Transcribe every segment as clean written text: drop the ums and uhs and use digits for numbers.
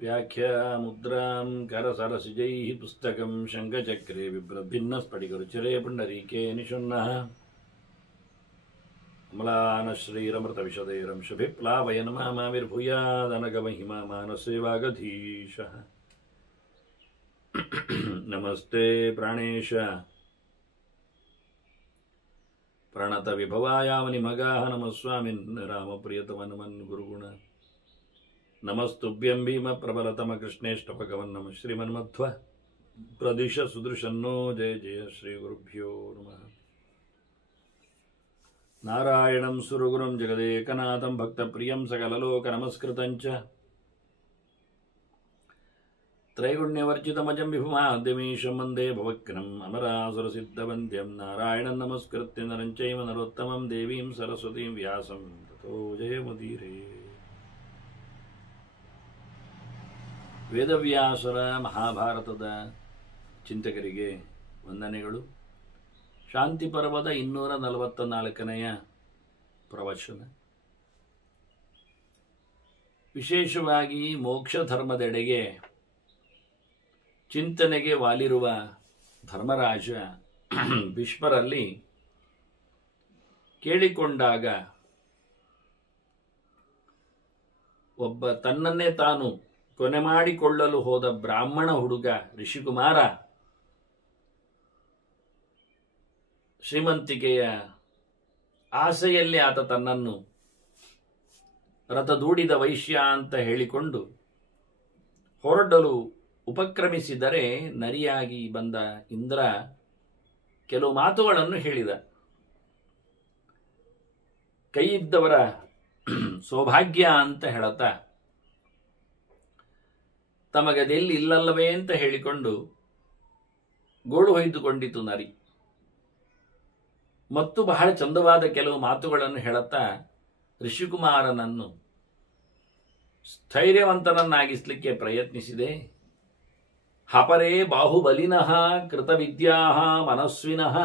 ವ್ಯಾಖ್ಯಾ ಮುದ್ರಾಂ ಕರಸರಸಿಜೈಃ ಪುಸ್ತಕಂ ಶಂಖಚಕ್ರೆ ಬಿಭ್ರದ್ಭಿನ್ನಸ್ಫಟಿಕರುಚಿರೆ ಪುಂಡರೀಕೆ ನಿಷುನ್ನಃ ಅಮಲಾನಶ್ರೀರಮೃತವಿಶದೈರಂಶಭಿಪ್ಲಾವಯನ್ ಮಾಮಾವಿರ್ಭೂಯಾದನಗಮಹಿಮಾ ಮಾನಸೇವಾಗಧೀಶಃ. ನಮಸ್ತೆ ಪ್ರಾಣೇಶ ಪ್ರಣತ ವಿಭವಾಯಾವನಿಮಗಾಹ ನಮಸ್ವಾಮಿನ್ ರಾಮಪ್ರಿಯತಮನಮನ್ ಗುರುಗುಣ ನಮಸ್ತುಭ್ಯಂ ಭೀಮ ಪ್ರಬಲತಮ ಕೃಷ್ಣೇಷ್ಟಭಗವನ್ ನಮ ಶ್ರೀಮನ್ಮಧ್ವ ಪ್ರದಿಶ ಸುದೃಶನ್ನೋ ಜಯ ಜಯ ಶ್ರೀ ಗುರುಭ್ಯೋ ನಮಃ. ನಾರಾಯಣಂ ಸುರಗುರುಂ ಜಗದೇಕನಾಥಂ ಭಕ್ತಪ್ರಿಯಂ ಸಕಲಲೋಕ ನಮಸ್ಕೃತಂಚ ತ್ರೈಗುಣ್ಯವರ್ಜಿತಮಜಂ ವಿಭುಮಾದ್ಯಮೀಶಂ ವಂದೇ ಭವಗ್ನಂ ಅಮರಾಸುರಸಿದ್ಧವಂದ್ಯಂ ನಾರಾಯಣಂ ನಮಸ್ಕೃತ್ಯ ನರಂ ಚೈವ ನರೋತ್ತಮಂ ದೇವೀಂ ಸರಸ್ವತೀಂ ವ್ಯಾಸಂ ತಥೋ ಜಯಮುದೀರೇ. ವೇದವ್ಯಾಸರ ಮಹಾಭಾರತದ ಚಿಂತಕರಿಗೆ ವಂದನೆಗಳು. ಶಾಂತಿ ಪರ್ವದ 244ನೆಯ ಪ್ರವಚನ. ವಿಶೇಷವಾಗಿ ಮೋಕ್ಷ ಧರ್ಮದೆಡೆಗೆ ಚಿಂತನೆಗೆ ವಾಲಿರುವ ಧರ್ಮರಾಜ ಭೀಷ್ಮರಲ್ಲಿ ಕೇಳಿಕೊಂಡಾಗ ಒಬ್ಬ ತನ್ನನ್ನೇ ತಾನು ಕೊನೆ ಮಾಡಿಕೊಳ್ಳಲು ಹೋದ ಬ್ರಾಹ್ಮಣ ಹುಡುಗ ಋಷಿಕುಮಾರ ಶ್ರೀಮಂತಿಕೆಯ ಆಸೆಯಲ್ಲಿ ಆತ ತನ್ನನ್ನು ರಥದೂಡಿದ ವೈಶ್ಯ ಅಂತ ಹೇಳಿಕೊಂಡು ಹೊರಡಲು ಉಪಕ್ರಮಿಸಿದರೆ ನರಿಯಾಗಿ ಬಂದ ಇಂದ್ರ ಕೆಲವು ಮಾತುಗಳನ್ನು ಹೇಳಿದ. ಕೈಯಿದ್ದವರ ಸೌಭಾಗ್ಯ ಅಂತ ಹೇಳುತ್ತಾ ತಮಗದೆಲ್ಲಿ ಇಲ್ಲಲ್ಲವೇ ಅಂತ ಹೇಳಿಕೊಂಡು ಗೋಳು ಹೊಯ್ದುಕೊಂಡಿತು ನರಿ. ಮತ್ತು ಬಹಳ ಚಂದವಾದ ಕೆಲವು ಮಾತುಗಳನ್ನು ಹೇಳುತ್ತಾ ಋಷಿಕುಮಾರನನ್ನು ಸ್ಥೈರ್ಯವಂತನನ್ನಾಗಿಸಲಿಕ್ಕೆ ಪ್ರಯತ್ನಿಸಿದೆ. ಹಪರೇ ಬಾಹುಬಲಿನಃ ಕೃತವಿದ್ಯಾಃ ಮನಸ್ವಿನಃ.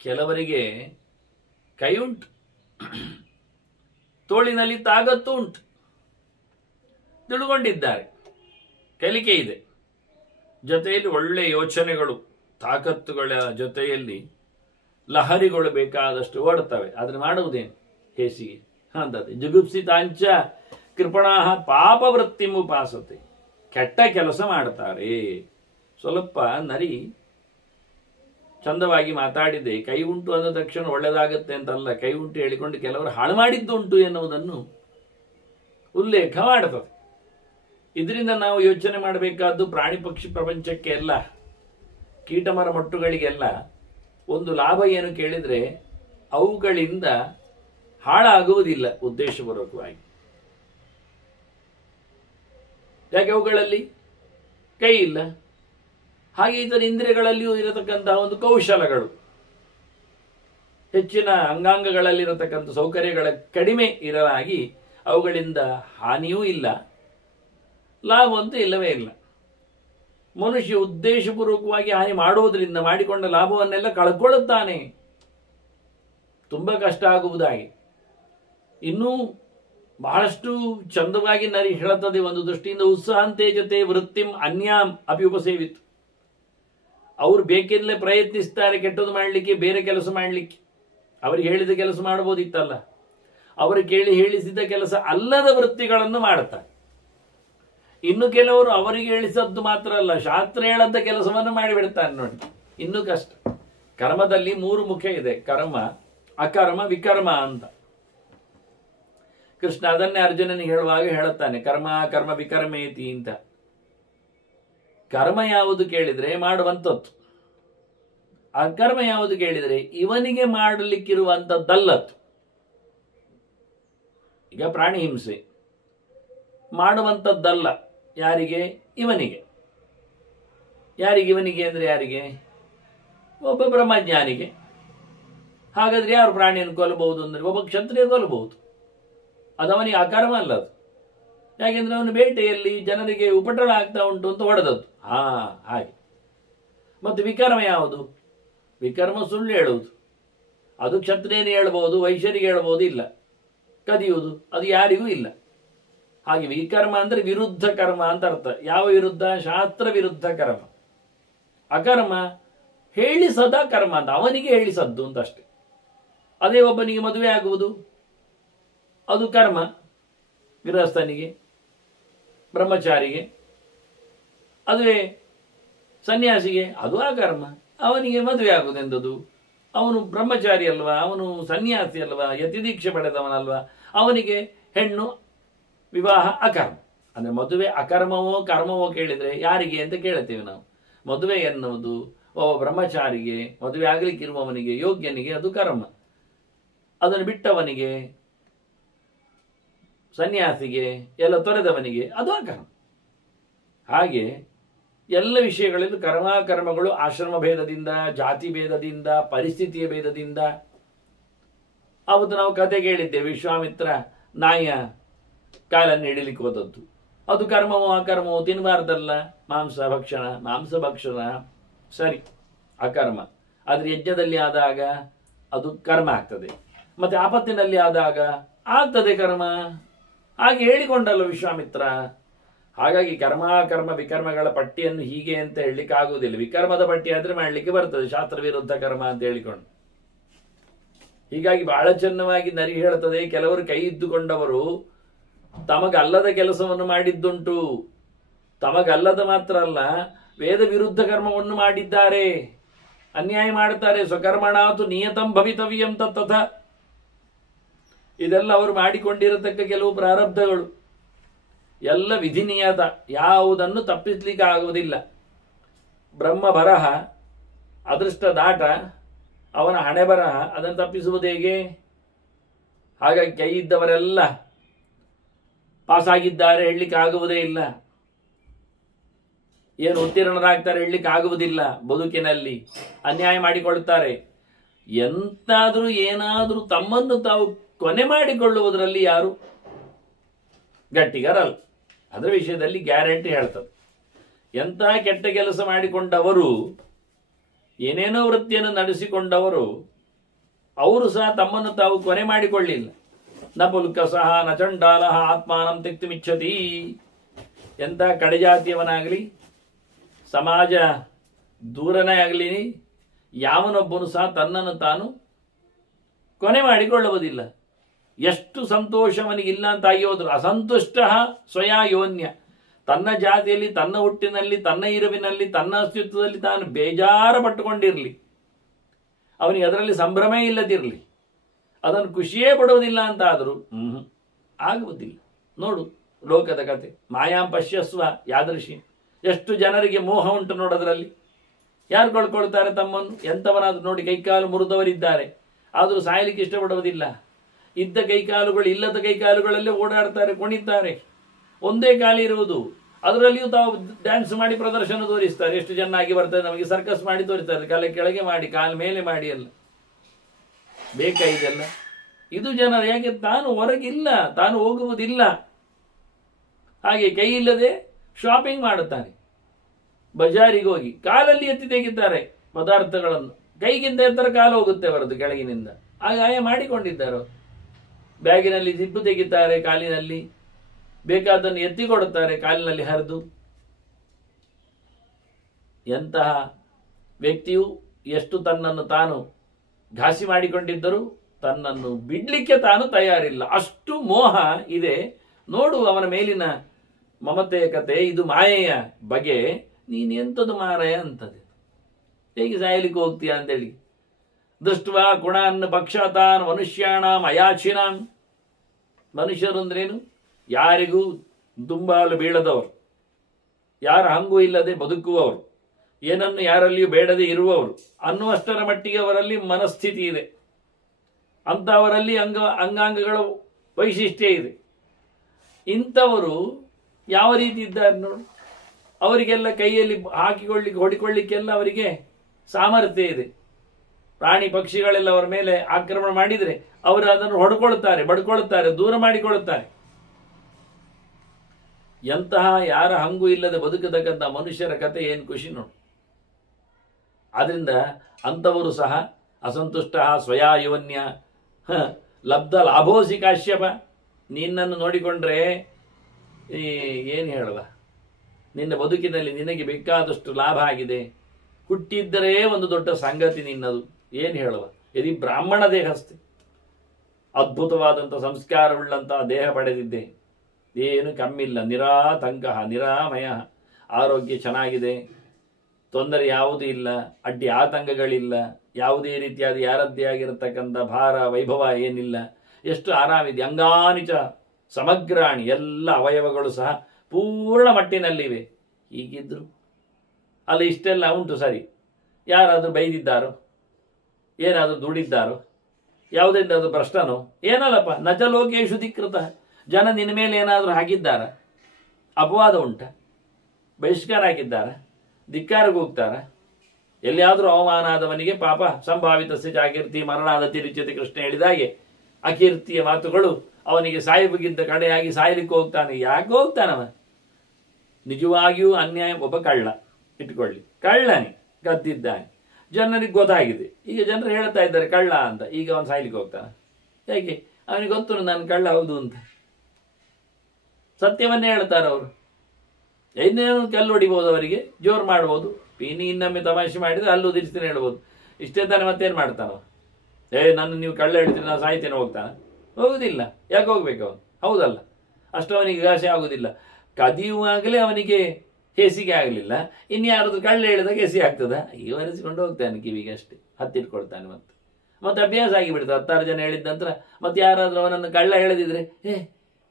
ಕೆಲವರಿಗೆ ಕೈ ಉಂಟು, ತೋಳಿನಲ್ಲಿ ತಾಗತ್ತು ಉಂಟು, ತಿಳುಕೊಂಡಿದ್ದಾರೆ, ಕಲಿಕೆ ಇದೆ, ಜೊತೆಯಲ್ಲಿ ಒಳ್ಳೆ ಯೋಚನೆಗಳು, ತಾಕತ್ತುಗಳ ಜೊತೆಯಲ್ಲಿ ಲಹರಿಗಳು ಬೇಕಾದಷ್ಟು ಓಡುತ್ತವೆ. ಆದರೆ ಮಾಡುವುದೇನು ಹೇಸಿಗೆ ಅಂತದೆ. ಜುಗುಪ್ಸಿತಾಂಚ ಕೃಪಣಾಹ ಪಾಪವೃತ್ತಿ ಉಪಾಸತೆ. ಕೆಟ್ಟ ಕೆಲಸ ಮಾಡ್ತಾರೆ. ಸ್ವಲ್ಪ ನರಿ ಚಂದವಾಗಿ ಮಾತಾಡಿದೆ. ಕೈ ಉಂಟು ಅಂದ ತಕ್ಷಣ ಒಳ್ಳೆದಾಗತ್ತೆ ಅಂತಲ್ಲ, ಕೈ ಉಂಟು ಹೇಳಿಕೊಂಡು ಕೆಲವರು ಹಾಳು ಮಾಡಿದ್ದು ಉಂಟು ಎನ್ನುವುದನ್ನು ಉಲ್ಲೇಖ ಮಾಡುತ್ತದೆ. ಇದರಿಂದ ನಾವು ಯೋಚನೆ ಮಾಡಬೇಕಾದ್ದು ಪ್ರಾಣಿ ಪಕ್ಷಿ ಪ್ರಪಂಚಕ್ಕೆ ಎಲ್ಲ, ಕೀಟಮರ ಮೊಟ್ಟುಗಳಿಗೆಲ್ಲ ಒಂದು ಲಾಭ ಏನು ಕೇಳಿದರೆ ಅವುಗಳಿಂದ ಹಾಳಾಗುವುದಿಲ್ಲ ಉದ್ದೇಶಪೂರ್ವಕವಾಗಿ. ಯಾಕೆ? ಅವುಗಳಲ್ಲಿ ಕೈ ಇಲ್ಲ. ಹಾಗೆ ಇತರ ಇಂದ್ರಿಯಗಳಲ್ಲಿಯೂ ಇರತಕ್ಕಂತಹ ಒಂದು ಕೌಶಲಗಳು, ಹೆಚ್ಚಿನ ಅಂಗಾಂಗಗಳಲ್ಲಿರತಕ್ಕಂಥ ಸೌಕರ್ಯಗಳ ಕಡಿಮೆ ಇರಲಾಗಿ ಅವುಗಳಿಂದ ಹಾನಿಯೂ ಇಲ್ಲ, ಲಾಭವಂತೂ ಇಲ್ಲವೇ ಇಲ್ಲ. ಮನುಷ್ಯ ಉದ್ದೇಶಪೂರ್ವಕವಾಗಿ ಹಾನಿ ಮಾಡುವುದರಿಂದ ಮಾಡಿಕೊಂಡ ಲಾಭವನ್ನೆಲ್ಲ ಕಳ್ಕೊಳ್ಳುತ್ತಾನೆ. ತುಂಬ ಕಷ್ಟ ಆಗುವುದಾಗಿ. ಇನ್ನೂ ಬಹಳಷ್ಟು ಚಂದವಾಗಿ ನರಿ ಹೇಳುತ್ತದೆ ಒಂದು ದೃಷ್ಟಿಯಿಂದ. ಉತ್ಸಾಹಂತೆ ಜೊತೆ ವೃತ್ತಿಂ ಅನ್ಯಾಂ ಅಪಿ ಉಪಸೇವಿತು. ಅವರು ಬೇಕೆಂದಲೇ ಪ್ರಯತ್ನಿಸ್ತಾರೆ ಕೆಟ್ಟದ್ದು ಮಾಡಲಿಕ್ಕೆ, ಬೇರೆ ಕೆಲಸ ಮಾಡಲಿಕ್ಕೆ. ಅವರಿಗೆ ಹೇಳಿದ ಕೆಲಸ ಮಾಡಬಹುದಿತ್ತಲ್ಲ, ಅವರು ಹೇಳಿಸಿದ ಕೆಲಸ ಅಲ್ಲದ ವೃತ್ತಿಗಳನ್ನು ಮಾಡುತ್ತಾರೆ. ಇನ್ನು ಕೆಲವರು ಅವರಿಗೆ ಹೇಳಿಸದ್ದು ಮಾತ್ರ ಅಲ್ಲ, ಶಾಸ್ತ್ರ ಹೇಳದ ಕೆಲಸವನ್ನು ಮಾಡಿಬಿಡ್ತಾರೆ. ನೋಡಿ, ಇನ್ನೂ ಕಷ್ಟ. ಕರ್ಮದಲ್ಲಿ 3 ಮುಖ ಇದೆ: ಕರ್ಮ, ಅಕರ್ಮ, ವಿಕರ್ಮ ಅಂತ. ಕೃಷ್ಣ ಅದನ್ನೇ ಅರ್ಜುನನಿಗೆ ಹೇಳುವಾಗ ಹೇಳುತ್ತಾನೆ, ಕರ್ಮ ಕರ್ಮ ವಿಕರ್ಮೇತಿ ಅಂತ. ಕರ್ಮ ಯಾವುದು ಕೇಳಿದ್ರೆ ಮಾಡುವಂಥದ್ದು, ಅಕರ್ಮ ಯಾವುದು ಕೇಳಿದರೆ ಇವನಿಗೆ ಮಾಡಲಿಕ್ಕಿರುವಂಥದ್ದಲ್ಲತ್ತು. ಈಗ ಪ್ರಾಣಿ ಹಿಂಸೆ ಮಾಡುವಂಥದ್ದಲ್ಲ. ಯಾರಿಗೆ? ಇವನಿಗೆ. ಯಾರಿಗೆ ಇವನಿಗೆ ಅಂದರೆ ಯಾರಿಗೆ? ಒಬ್ಬ ಬ್ರಹ್ಮಜ್ಞಾನಿಗೆ. ಹಾಗಾದ್ರೆ ಯಾರು ಪ್ರಾಣಿಯನ್ನು ಕೊಲ್ಲಬಹುದು ಅಂದರೆ ಒಬ್ಬ ಕ್ಷತ್ರಿಯ ಕೊಲ್ಲಬಹುದು. ಅದು ಅವನಿಗೆ ಅಕರ್ಮ ಅಲ್ಲ. ಅದು ಯಾಕೆಂದ್ರೆ ಅವನು ಬೇಟೆಯಲ್ಲಿ ಜನರಿಗೆ ಉಪಟಳ ಆಗ್ತಾ ಉಂಟು ಅಂತ ಹೊಡೆದದ್ದು. ಹಾಗೆ. ಮತ್ತು ವಿಕರ್ಮ ಯಾವುದು? ವಿಕರ್ಮ ಸುಳ್ಳು ಹೇಳುವುದು. ಅದು ಕ್ಷತ್ರಿಯನಿಗೆ ಹೇಳ್ಬೋದು, ವೈಶ್ಯರಿಗೆ ಹೇಳ್ಬೋದು, ಇಲ್ಲ. ಕದಿಯುವುದು ಅದು ಯಾರಿಗೂ ಇಲ್ಲ. ಹಾಗೆ ವಿಕರ್ಮ ಅಂದ್ರೆ ವಿರುದ್ಧ ಕರ್ಮ ಅಂತ ಅರ್ಥ. ಯಾವ ವಿರುದ್ಧ? ಶಾಸ್ತ್ರ ವಿರುದ್ಧ ಕರ್ಮ. ಅಕರ್ಮ ಹೇಳಿಸದ ಕರ್ಮ ಅಂತ, ಅವನಿಗೆ ಹೇಳಿಸದ್ದು ಅಂತ ಅಷ್ಟೆ. ಅದೇ ಒಬ್ಬನಿಗೆ ಮದುವೆ ಆಗುವುದು ಅದು ಕರ್ಮ, ಗೃಹಸ್ಥನಿಗೆ, ಬ್ರಹ್ಮಚಾರಿಗೆ. ಅದುವೇ ಸನ್ಯಾಸಿಗೆ ಅದು ಅಕರ್ಮ. ಅವನಿಗೆ ಮದುವೆ ಆಗುವುದೆಂದದು, ಅವನು ಬ್ರಹ್ಮಚಾರಿ ಅಲ್ವಾ, ಅವನು ಸನ್ಯಾಸಿ ಅಲ್ವಾ, ಯತಿದೀಕ್ಷೆ ಪಡೆದವನಲ್ವಾ, ಅವನಿಗೆ ಹೆಣ್ಣು ವಿವಾಹ ಅಕರ್ಮ. ಅಂದ್ರೆ ಮದುವೆ ಅಕರ್ಮವೋ ಕರ್ಮವೋ ಕೇಳಿದ್ರೆ ಯಾರಿಗೆ ಅಂತ ಕೇಳ್ತೇವೆ ನಾವು. ಮದುವೆ ಎನ್ನುವುದು ಬ್ರಹ್ಮಚಾರಿಗೆ, ಮದುವೆ ಆಗಲಿಕ್ಕಿರುವವನಿಗೆ, ಯೋಗ್ಯನಿಗೆ ಅದು ಕರ್ಮ. ಅದನ್ನು ಬಿಟ್ಟವನಿಗೆ, ಸನ್ಯಾಸಿಗೆ, ಎಲ್ಲ ತೊರೆದವನಿಗೆ ಅದು ಅಕರ್ಮ. ಹಾಗೆ ಎಲ್ಲ ವಿಷಯಗಳಲ್ಲೂ ಕರ್ಮಗಳು ಆಶ್ರಮ ಭೇದದಿಂದ, ಜಾತಿ ಭೇದದಿಂದ, ಪರಿಸ್ಥಿತಿಯ ಭೇದದಿಂದ. ಅವತ್ತು ನಾವು ಕತೆ ಕೇಳಿದ್ದೇವೆ, ವಿಶ್ವಾಮಿತ್ರ ನಾಯಿಯ ಕಾಲನ್ನು ಹಿಡಿಲಿಕ್ಕೆ ಹೋದದ್ದು. ಅದು ಕರ್ಮವೋ ಅಕರ್ಮವೋ? ತಿನ್ನಬಾರ್ದಲ್ಲ, ಮಾಂಸ ಭಕ್ಷಣ ಸರಿ, ಅಕರ್ಮ. ಆದ್ರೆ ಯಜ್ಞದಲ್ಲಿ ಆದಾಗ ಅದು ಕರ್ಮ ಆಗ್ತದೆ, ಮತ್ತೆ ಆಪತ್ತಿನಲ್ಲಿ ಆದಾಗ ಆಗ್ತದೆ ಕರ್ಮ. ಹಾಗೆ ಹೇಳಿಕೊಂಡಲ್ಲ ವಿಶ್ವಾಮಿತ್ರ. ಹಾಗಾಗಿ ಕರ್ಮ ವಿಕರ್ಮಗಳ ಪಟ್ಟಿಯನ್ನು ಹೀಗೆ ಅಂತ ಹೇಳಲಿಕ್ಕೆ ಆಗುವುದಿಲ್ಲ. ವಿಕರ್ಮದ ಪಟ್ಟಿ ಆದ್ರೆ ಮಾಡಲಿಕ್ಕೆ ಬರ್ತದೆ, ಶಾಸ್ತ್ರ ವಿರುದ್ಧ ಕರ್ಮ ಅಂತ ಹೇಳಿಕೊಂಡು. ಹೀಗಾಗಿ ಬಹಳ ಚೆನ್ನವಾಗಿ ನರಿ ಹೇಳ್ತದೆ, ಕೆಲವರು ಕೈ ಇದ್ದುಕೊಂಡವರು ತಮಗಲ್ಲದ ಕೆಲಸವನ್ನು ಮಾಡಿದ್ದುಂಟು. ತಮಗಲ್ಲದ ಮಾತ್ರ ಅಲ್ಲ, ವೇದ ವಿರುದ್ಧ ಕರ್ಮವನ್ನು ಮಾಡಿದ್ದಾರೆ, ಅನ್ಯಾಯ ಮಾಡುತ್ತಾರೆ. ಸ್ವಕರ್ಮಣಾತು ನಿಯತಂ ಭವಿತವ್ಯಂ ತತಃ. ಇದೆಲ್ಲ ಅವರು ಮಾಡಿಕೊಂಡಿರತಕ್ಕ ಕೆಲವು ಪ್ರಾರಬ್ಧಗಳು, ಎಲ್ಲ ವಿಧಿ ನಿಯತ, ಯಾವುದನ್ನು ತಪ್ಪಿಸ್ಲಿಕ್ಕೆ ಆಗುವುದಿಲ್ಲ. ಬ್ರಹ್ಮ ಬರಹ, ಅದೃಷ್ಟ ದಾಟ, ಅವನ ಹಣೆ ಬರಹ, ಅದನ್ನು ತಪ್ಪಿಸುವುದು ಹೇಗೆ? ಹಾಗಾಗಿ ಕೈ ಇದ್ದವರೆಲ್ಲ ಪಾಸಾಗಿದ್ದಾರೆ ಹೇಳಲಿಕ್ಕೆ ಆಗುವುದೇ ಇಲ್ಲ. ಏನು ಉತ್ತೀರ್ಣರಾಗ್ತಾರೆ ಹೇಳಲಿಕ್ಕೆ ಆಗುವುದಿಲ್ಲ. ಬದುಕಿನಲ್ಲಿ ಅನ್ಯಾಯ ಮಾಡಿಕೊಳ್ಳುತ್ತಾರೆ. ಎಂತಾದರೂ ಏನಾದರೂ ತಮ್ಮನ್ನು ತಾವು ಕೊನೆ ಮಾಡಿಕೊಳ್ಳುವುದರಲ್ಲಿ ಯಾರು ಗಟ್ಟಿಗರಲ್ಲ. ಅದರ ವಿಷಯದಲ್ಲಿ ಗ್ಯಾರಂಟಿ ಹೇಳ್ತದೆ. ಎಂಥ ಕೆಟ್ಟ ಕೆಲಸ ಮಾಡಿಕೊಂಡವರು, ಏನೇನೋ ವೃತ್ತಿಯನ್ನು ನಡೆಸಿಕೊಂಡವರು, ಅವರು ಸಹ ತಮ್ಮನ್ನು ತಾವು ಕೊನೆ ಮಾಡಿಕೊಳ್ಳಿಲ್ಲ. ನ ಪುಲ್ಕ ಸಹ ನ ಚಂಡಾಲ ಆತ್ಮಾನಂ ತೆಕ್ತಿಮಿಚ್ಛತಿ. ಎಂಥ ಕಡೆಜಾತಿಯವನಾಗಲಿ, ಸಮಾಜ ದೂರನೇ ಆಗಲಿ, ಯಾವನೊಬ್ಬನು ಸಹ ತನ್ನನ್ನು ತಾನು ಕೊನೆ ಮಾಡಿಕೊಳ್ಳುವುದಿಲ್ಲ. ಎಷ್ಟು ಸಂತೋಷವನಿಗಿಲ್ಲ ಅಂತಾಗಿ ಹೋದ್ರು. ಅಸಂತುಷ್ಟ ಸ್ವಯಾ ಯೋನ್ಯ. ತನ್ನ ಜಾತಿಯಲ್ಲಿ, ತನ್ನ ಹುಟ್ಟಿನಲ್ಲಿ, ತನ್ನ ಇರುವಿನಲ್ಲಿ, ತನ್ನ ಅಸ್ತಿತ್ವದಲ್ಲಿ ತಾನು ಬೇಜಾರ ಪಟ್ಟುಕೊಂಡಿರಲಿ, ಅವನಿಗೆ ಅದರಲ್ಲಿ ಸಂಭ್ರಮೇ ಇಲ್ಲದಿರಲಿ, ಅದನ್ನು ಖುಷಿಯೇ ಪಡುವುದಿಲ್ಲ ಅಂತ ಆದರೂ ಆಗುವುದಿಲ್ಲ. ನೋಡು ಲೋಕದ ಕತೆ. ಮಾಯಾಂ ಪಶ್ಯಸ್ವ ಯಾದೃಶಿ. ಎಷ್ಟು ಜನರಿಗೆ ಮೋಹ ಉಂಟು ನೋಡೋದ್ರಲ್ಲಿ. ಯಾರು ಕಳ್ಕೊಳ್ತಾರೆ ತಮ್ಮನ್ನು? ಎಂಥವನಾದ್ರೂ ನೋಡಿ, ಕೈಕಾಲು ಮುರಿದವರಿದ್ದಾರೆ, ಆದರೂ ಸಾಯಲಿಕ್ಕೆ ಇಷ್ಟಪಡುವುದಿಲ್ಲ. ಇದ್ದ ಕೈಕಾಲುಗಳು ಇಲ್ಲದ ಕೈಕಾಲುಗಳಲ್ಲೇ ಓಡಾಡ್ತಾರೆ, ಕುಣಿತಾರೆ. ಒಂದೇ ಕಾಲಿ ಇರುವುದು, ಅದರಲ್ಲಿಯೂ ತಾವು ಡ್ಯಾನ್ಸ್ ಮಾಡಿ ಪ್ರದರ್ಶನ ತೋರಿಸ್ತಾರೆ. ಎಷ್ಟು ಚೆನ್ನಾಗಿ ಬರ್ತದೆ ನಮಗೆ. ಸರ್ಕಸ್ ಮಾಡಿ ತೋರಿಸ್ತಾರೆ, ಕಾಲ ಕೆಳಗೆ ಮಾಡಿ, ಕಾಲ ಮೇಲೆ ಮಾಡಿ. ಎಲ್ಲ ಬೇಕಾ ಇದೆಲ್ಲ? ಇದು ಜನರು. ಯಾಕೆ? ತಾನು ಹೊರಗಿಲ್ಲ, ತಾನು ಹೋಗುವುದಿಲ್ಲ. ಹಾಗೆ ಕೈ ಇಲ್ಲದೆ ಶಾಪಿಂಗ್ ಮಾಡುತ್ತಾರೆ. ಬಜಾರಿಗೆ ಹೋಗಿ ಕಾಲಲ್ಲಿ ಎತ್ತಿ ತೆಗಿದ್ದಾರೆ ಪದಾರ್ಥಗಳನ್ನು. ಕೈಗಿಂತ ಎತ್ತರ ಕಾಲು ಹೋಗುತ್ತೆ ಅವರದ್ದು ಕೆಳಗಿನಿಂದ. ಆಗಾಯ ಮಾಡಿಕೊಂಡಿದ್ದಾರೆ. ಬ್ಯಾಗಿನಲ್ಲಿ ಜಿಪ್ಪು ತೆಗಿತಾರೆ, ಕಾಲಿನಲ್ಲಿ ಬೇಕಾದನ್ನು ಎತ್ತಿಕೊಡುತ್ತಾರೆ, ಕಾಲಿನಲ್ಲಿ ಹರಿದು. ಎಂತಹ ವ್ಯಕ್ತಿಯು ಎಷ್ಟು ತನ್ನನ್ನು ತಾನು ಘಾಸಿ ಮಾಡಿಕೊಂಡಿದ್ದರೂ ತನ್ನನ್ನು ಬಿಡ್ಲಿಕ್ಕೆ ತಾನು ತಯಾರಿಲ್ಲ. ಅಷ್ಟು ಮೋಹ ಇದೆ. ನೋಡು ಅವನ ಮೇಲಿನ ಮಮತೆಯ ಕತೆ. ಇದು ಮಾಯೆಯ ಬಗೆ. ನೀನೆಂಥದ್ದು ಮಾರಾಯ ಅಂತದೆ. ಹೇಗೆ ಸಾಯಲಿಕ್ಕೆ ಹೋಗ್ತೀಯ ಅಂತೇಳಿ. ದೃಷ್ಟ್ವಾ ಗುಣಾನ್ ಭಕ್ಷತಾನ್ ಮನುಷ್ಯಾಣಾಂ ಅಯಾಚಿನಾಂ. ಮನುಷ್ಯರು ಅಂದ್ರೇನು? ಯಾರಿಗೂ ದುಂಬಾಲು ಬೀಳದವರು, ಯಾರ ಹಂಗೂ ಇಲ್ಲದೆ ಬದುಕುವವರು, ಏನನ್ನು ಯಾರಲ್ಲಿಯೂ ಬೇಡದೆ ಇರುವವರು ಅನ್ನುವಷ್ಟರ ಮಟ್ಟಿಗೆ ಅವರಲ್ಲಿ ಮನಸ್ಥಿತಿ ಇದೆ. ಅಂಥವರಲ್ಲಿ ಅಂಗಾಂಗಗಳ ವೈಶಿಷ್ಟ್ಯ ಇದೆ. ಇಂಥವರು ಯಾವ ರೀತಿ ಇದ್ದಾರೆ ನೋಡು. ಅವರಿಗೆಲ್ಲ ಕೈಯಲ್ಲಿ ಹೊಡಿಕೊಳ್ಳಿಕ್ಕೆಲ್ಲ ಅವರಿಗೆ ಸಾಮರ್ಥ್ಯ ಇದೆ. ಪ್ರಾಣಿ ಪಕ್ಷಿಗಳೆಲ್ಲ ಅವರ ಮೇಲೆ ಆಕ್ರಮಣ ಮಾಡಿದರೆ ಅವರು ಅದನ್ನು ಹೊಡ್ಕೊಳ್ತಾರೆ, ಬಡ್ಕೊಳ್ತಾರೆ, ದೂರ ಮಾಡಿಕೊಳ್ಳುತ್ತಾರೆ. ಎಂತಹ ಯಾರ ಹಂಗೂ ಇಲ್ಲದೆ ಬದುಕತಕ್ಕಂಥ ಮನುಷ್ಯರ ಕತೆ ಏನು ಖುಷಿ ನೋಡು. ಆದ್ರಿಂದ ಅಂಥವರು ಸಹ ಅಸಂತುಷ್ಟ ಸ್ವಯಾ ಯೋನ್ಯ ಲಬ್ಧ ಲಾಭೋಸಿ ಕಾಶ್ಯಪ. ನಿನ್ನನ್ನು ನೋಡಿಕೊಂಡ್ರೆ ಏನು ಹೇಳುವ, ನಿನ್ನ ಬದುಕಿನಲ್ಲಿ ನಿನಗೆ ಬೇಕಾದಷ್ಟು ಲಾಭ ಆಗಿದೆ, ಹುಟ್ಟಿದ್ದರೆ ಒಂದು ದೊಡ್ಡ ಸಂಗತಿ ನಿನ್ನದು. ಏನು ಹೇಳುವ, ಯದಿ ಬ್ರಾಹ್ಮಣ ದೇಹಸ್ಥೆ, ಅದ್ಭುತವಾದಂಥ ಸಂಸ್ಕಾರವುಳ್ಳಂತಹ ದೇಹ ಪಡೆದಿದ್ದೆ, ಏನು ಕಮ್ಮಿಲ್ಲ, ನಿರಾತಂಕ ನಿರಾಮಯ, ಆರೋಗ್ಯ ಚೆನ್ನಾಗಿದೆ, ತೊಂದರೆ ಯಾವುದೂ ಇಲ್ಲ, ಅಡ್ಡಿ ಆತಂಕಗಳಿಲ್ಲ, ಯಾವುದೇ ರೀತಿಯಾದ ಯಾರದ್ದೇ ಆಗಿರತಕ್ಕಂಥ ಭಾರ ವೈಭವ ಏನಿಲ್ಲ, ಎಷ್ಟು ಆರಾಮಿದೆ. ಅಂಗಾನಿಚ ಸಮಗ್ರಾಣಿ, ಎಲ್ಲ ಅವಯವಗಳು ಸಹ ಪೂರ್ಣ ಮಟ್ಟಿನಲ್ಲಿವೆ. ಹೀಗಿದ್ರು ಅಲ್ಲ, ಇಷ್ಟೆಲ್ಲ ಉಂಟು ಸರಿ, ಯಾರಾದರೂ ಬೈದಿದ್ದಾರೋ, ಏನಾದರೂ ದುಡಿದ್ದಾರೋ, ಯಾವುದೆಂದಾದರೂ ಭ್ರಷ್ಟನೋ, ಏನಲ್ಲಪ್ಪ, ನಜ ಲೋಕೇಶು ಧಿಕೃತ, ಜನ ನಿನ್ನ ಮೇಲೆ ಏನಾದರೂ ಹಾಕಿದ್ದಾರ, ಅಪವಾದ ಉಂಟ, ಬಹಿಷ್ಕಾರ ಹಾಕಿದ್ದಾರ, ಧಿಕ್ಕಾರಕ್ಕೆ ಹೋಗ್ತಾರ, ಎಲ್ಲಿಯಾದರೂ ಅವಮಾನ ಆದವನಿಗೆ ಪಾಪ ಸಂಭಾವಿತಸ್ಯ ಜಾಕೀರ್ತಿ ಮರಣಾದ ತಿರುಚ್ಯತೆ ಕೃಷ್ಣ ಹೇಳಿದಾಗೆ ಅಕೀರ್ತಿಯ ಮಾತುಗಳು ಅವನಿಗೆ ಸಾಯಬೇಕಿದ್ದ ಕಡೆಯಾಗಿ ಸಾಯಲಿಕ್ಕೆ ಹೋಗ್ತಾನೆ. ಯಾಕೆ ಹೋಗ್ತಾನವ? ನಿಜವಾಗಿಯೂ ಅನ್ಯಾಯ. ಒಬ್ಬ ಕಳ್ಳ ಇಟ್ಕೊಳ್ಳಿ, ಕಳ್ಳನೇ ಕದ್ದಿದ್ದಾನೆ, ಜನರಿಗೆ ಗೊತ್ತಾಗಿದೆ, ಈಗ ಜನರು ಹೇಳ್ತಾ ಇದ್ದಾರೆ ಕಳ್ಳ ಅಂತ, ಈಗ ಅವನು ಸಾಯ್ಲಿಕ್ಕೆ ಹೋಗ್ತಾನೆ. ಯಾಕೆ? ಅವನಿಗೆ ಗೊತ್ತು ನಾನು ಕಳ್ಳ ಹೌದು ಅಂತ. ಸತ್ಯವನ್ನೇ ಹೇಳ್ತಾರೆ ಅವರು. ಇನ್ನೇನು ಕಲ್ಲು ಹೊಡಿಬೋದು, ಅವರಿಗೆ ಜೋರು ಮಾಡ್ಬೋದು, ಪೀನಿ ಇನ್ನೊಮ್ಮೆ ತಮಾಷೆ ಮಾಡಿದ್ರೆ ಅಲ್ಲೂ ಉದಿರ್ಸ್ತೀನಿ ಹೇಳ್ಬೋದು. ಇಷ್ಟೇ ತಾನೆ, ಮತ್ತೇನು ಮಾಡ್ತಾನವ? ನನ್ನ ನೀವು ಕಳ್ಳ ಹೇಳ್ತೀರಿ ನಾನು ಸಾಯ್ತೇನೆ ಹೋಗ್ತಾನೆ? ಹೋಗುದಿಲ್ಲ. ಯಾಕೆ ಹೋಗ್ಬೇಕು ಅವನು? ಹೌದಲ್ಲ, ಅಷ್ಟು ಅವನಿಗೆ ಘಾಸೆ ಆಗುದಿಲ್ಲ. ಕದಿಯುವಾಗಲೇ ಅವನಿಗೆ ಹೇಸಿಗೆ ಆಗಲಿಲ್ಲ, ಇನ್ಯಾರಾದ್ರೂ ಕಳ್ಳ ಹೇಳಿದಾಗ ಹೇಸಿ ಆಗ್ತದ? ಈಗ ಒರೆಸಿಕೊಂಡು ಹೋಗ್ತಾನೆ ಕಿವಿಗೆ ಅಷ್ಟೇ, ಹತ್ತಿಟ್ಕೊಳ್ತಾನೆ. ಮತ್ತೆ ಅಭ್ಯಾಸ ಆಗಿಬಿಡ್ತದೆ. 10 ಜನ ಹೇಳಿದ ನಂತರ ಮತ್ತೆ ಯಾರಾದ್ರೂ ಅವನನ್ನು ಕಳ್ಳ ಹೇಳದಿದ್ರೆ,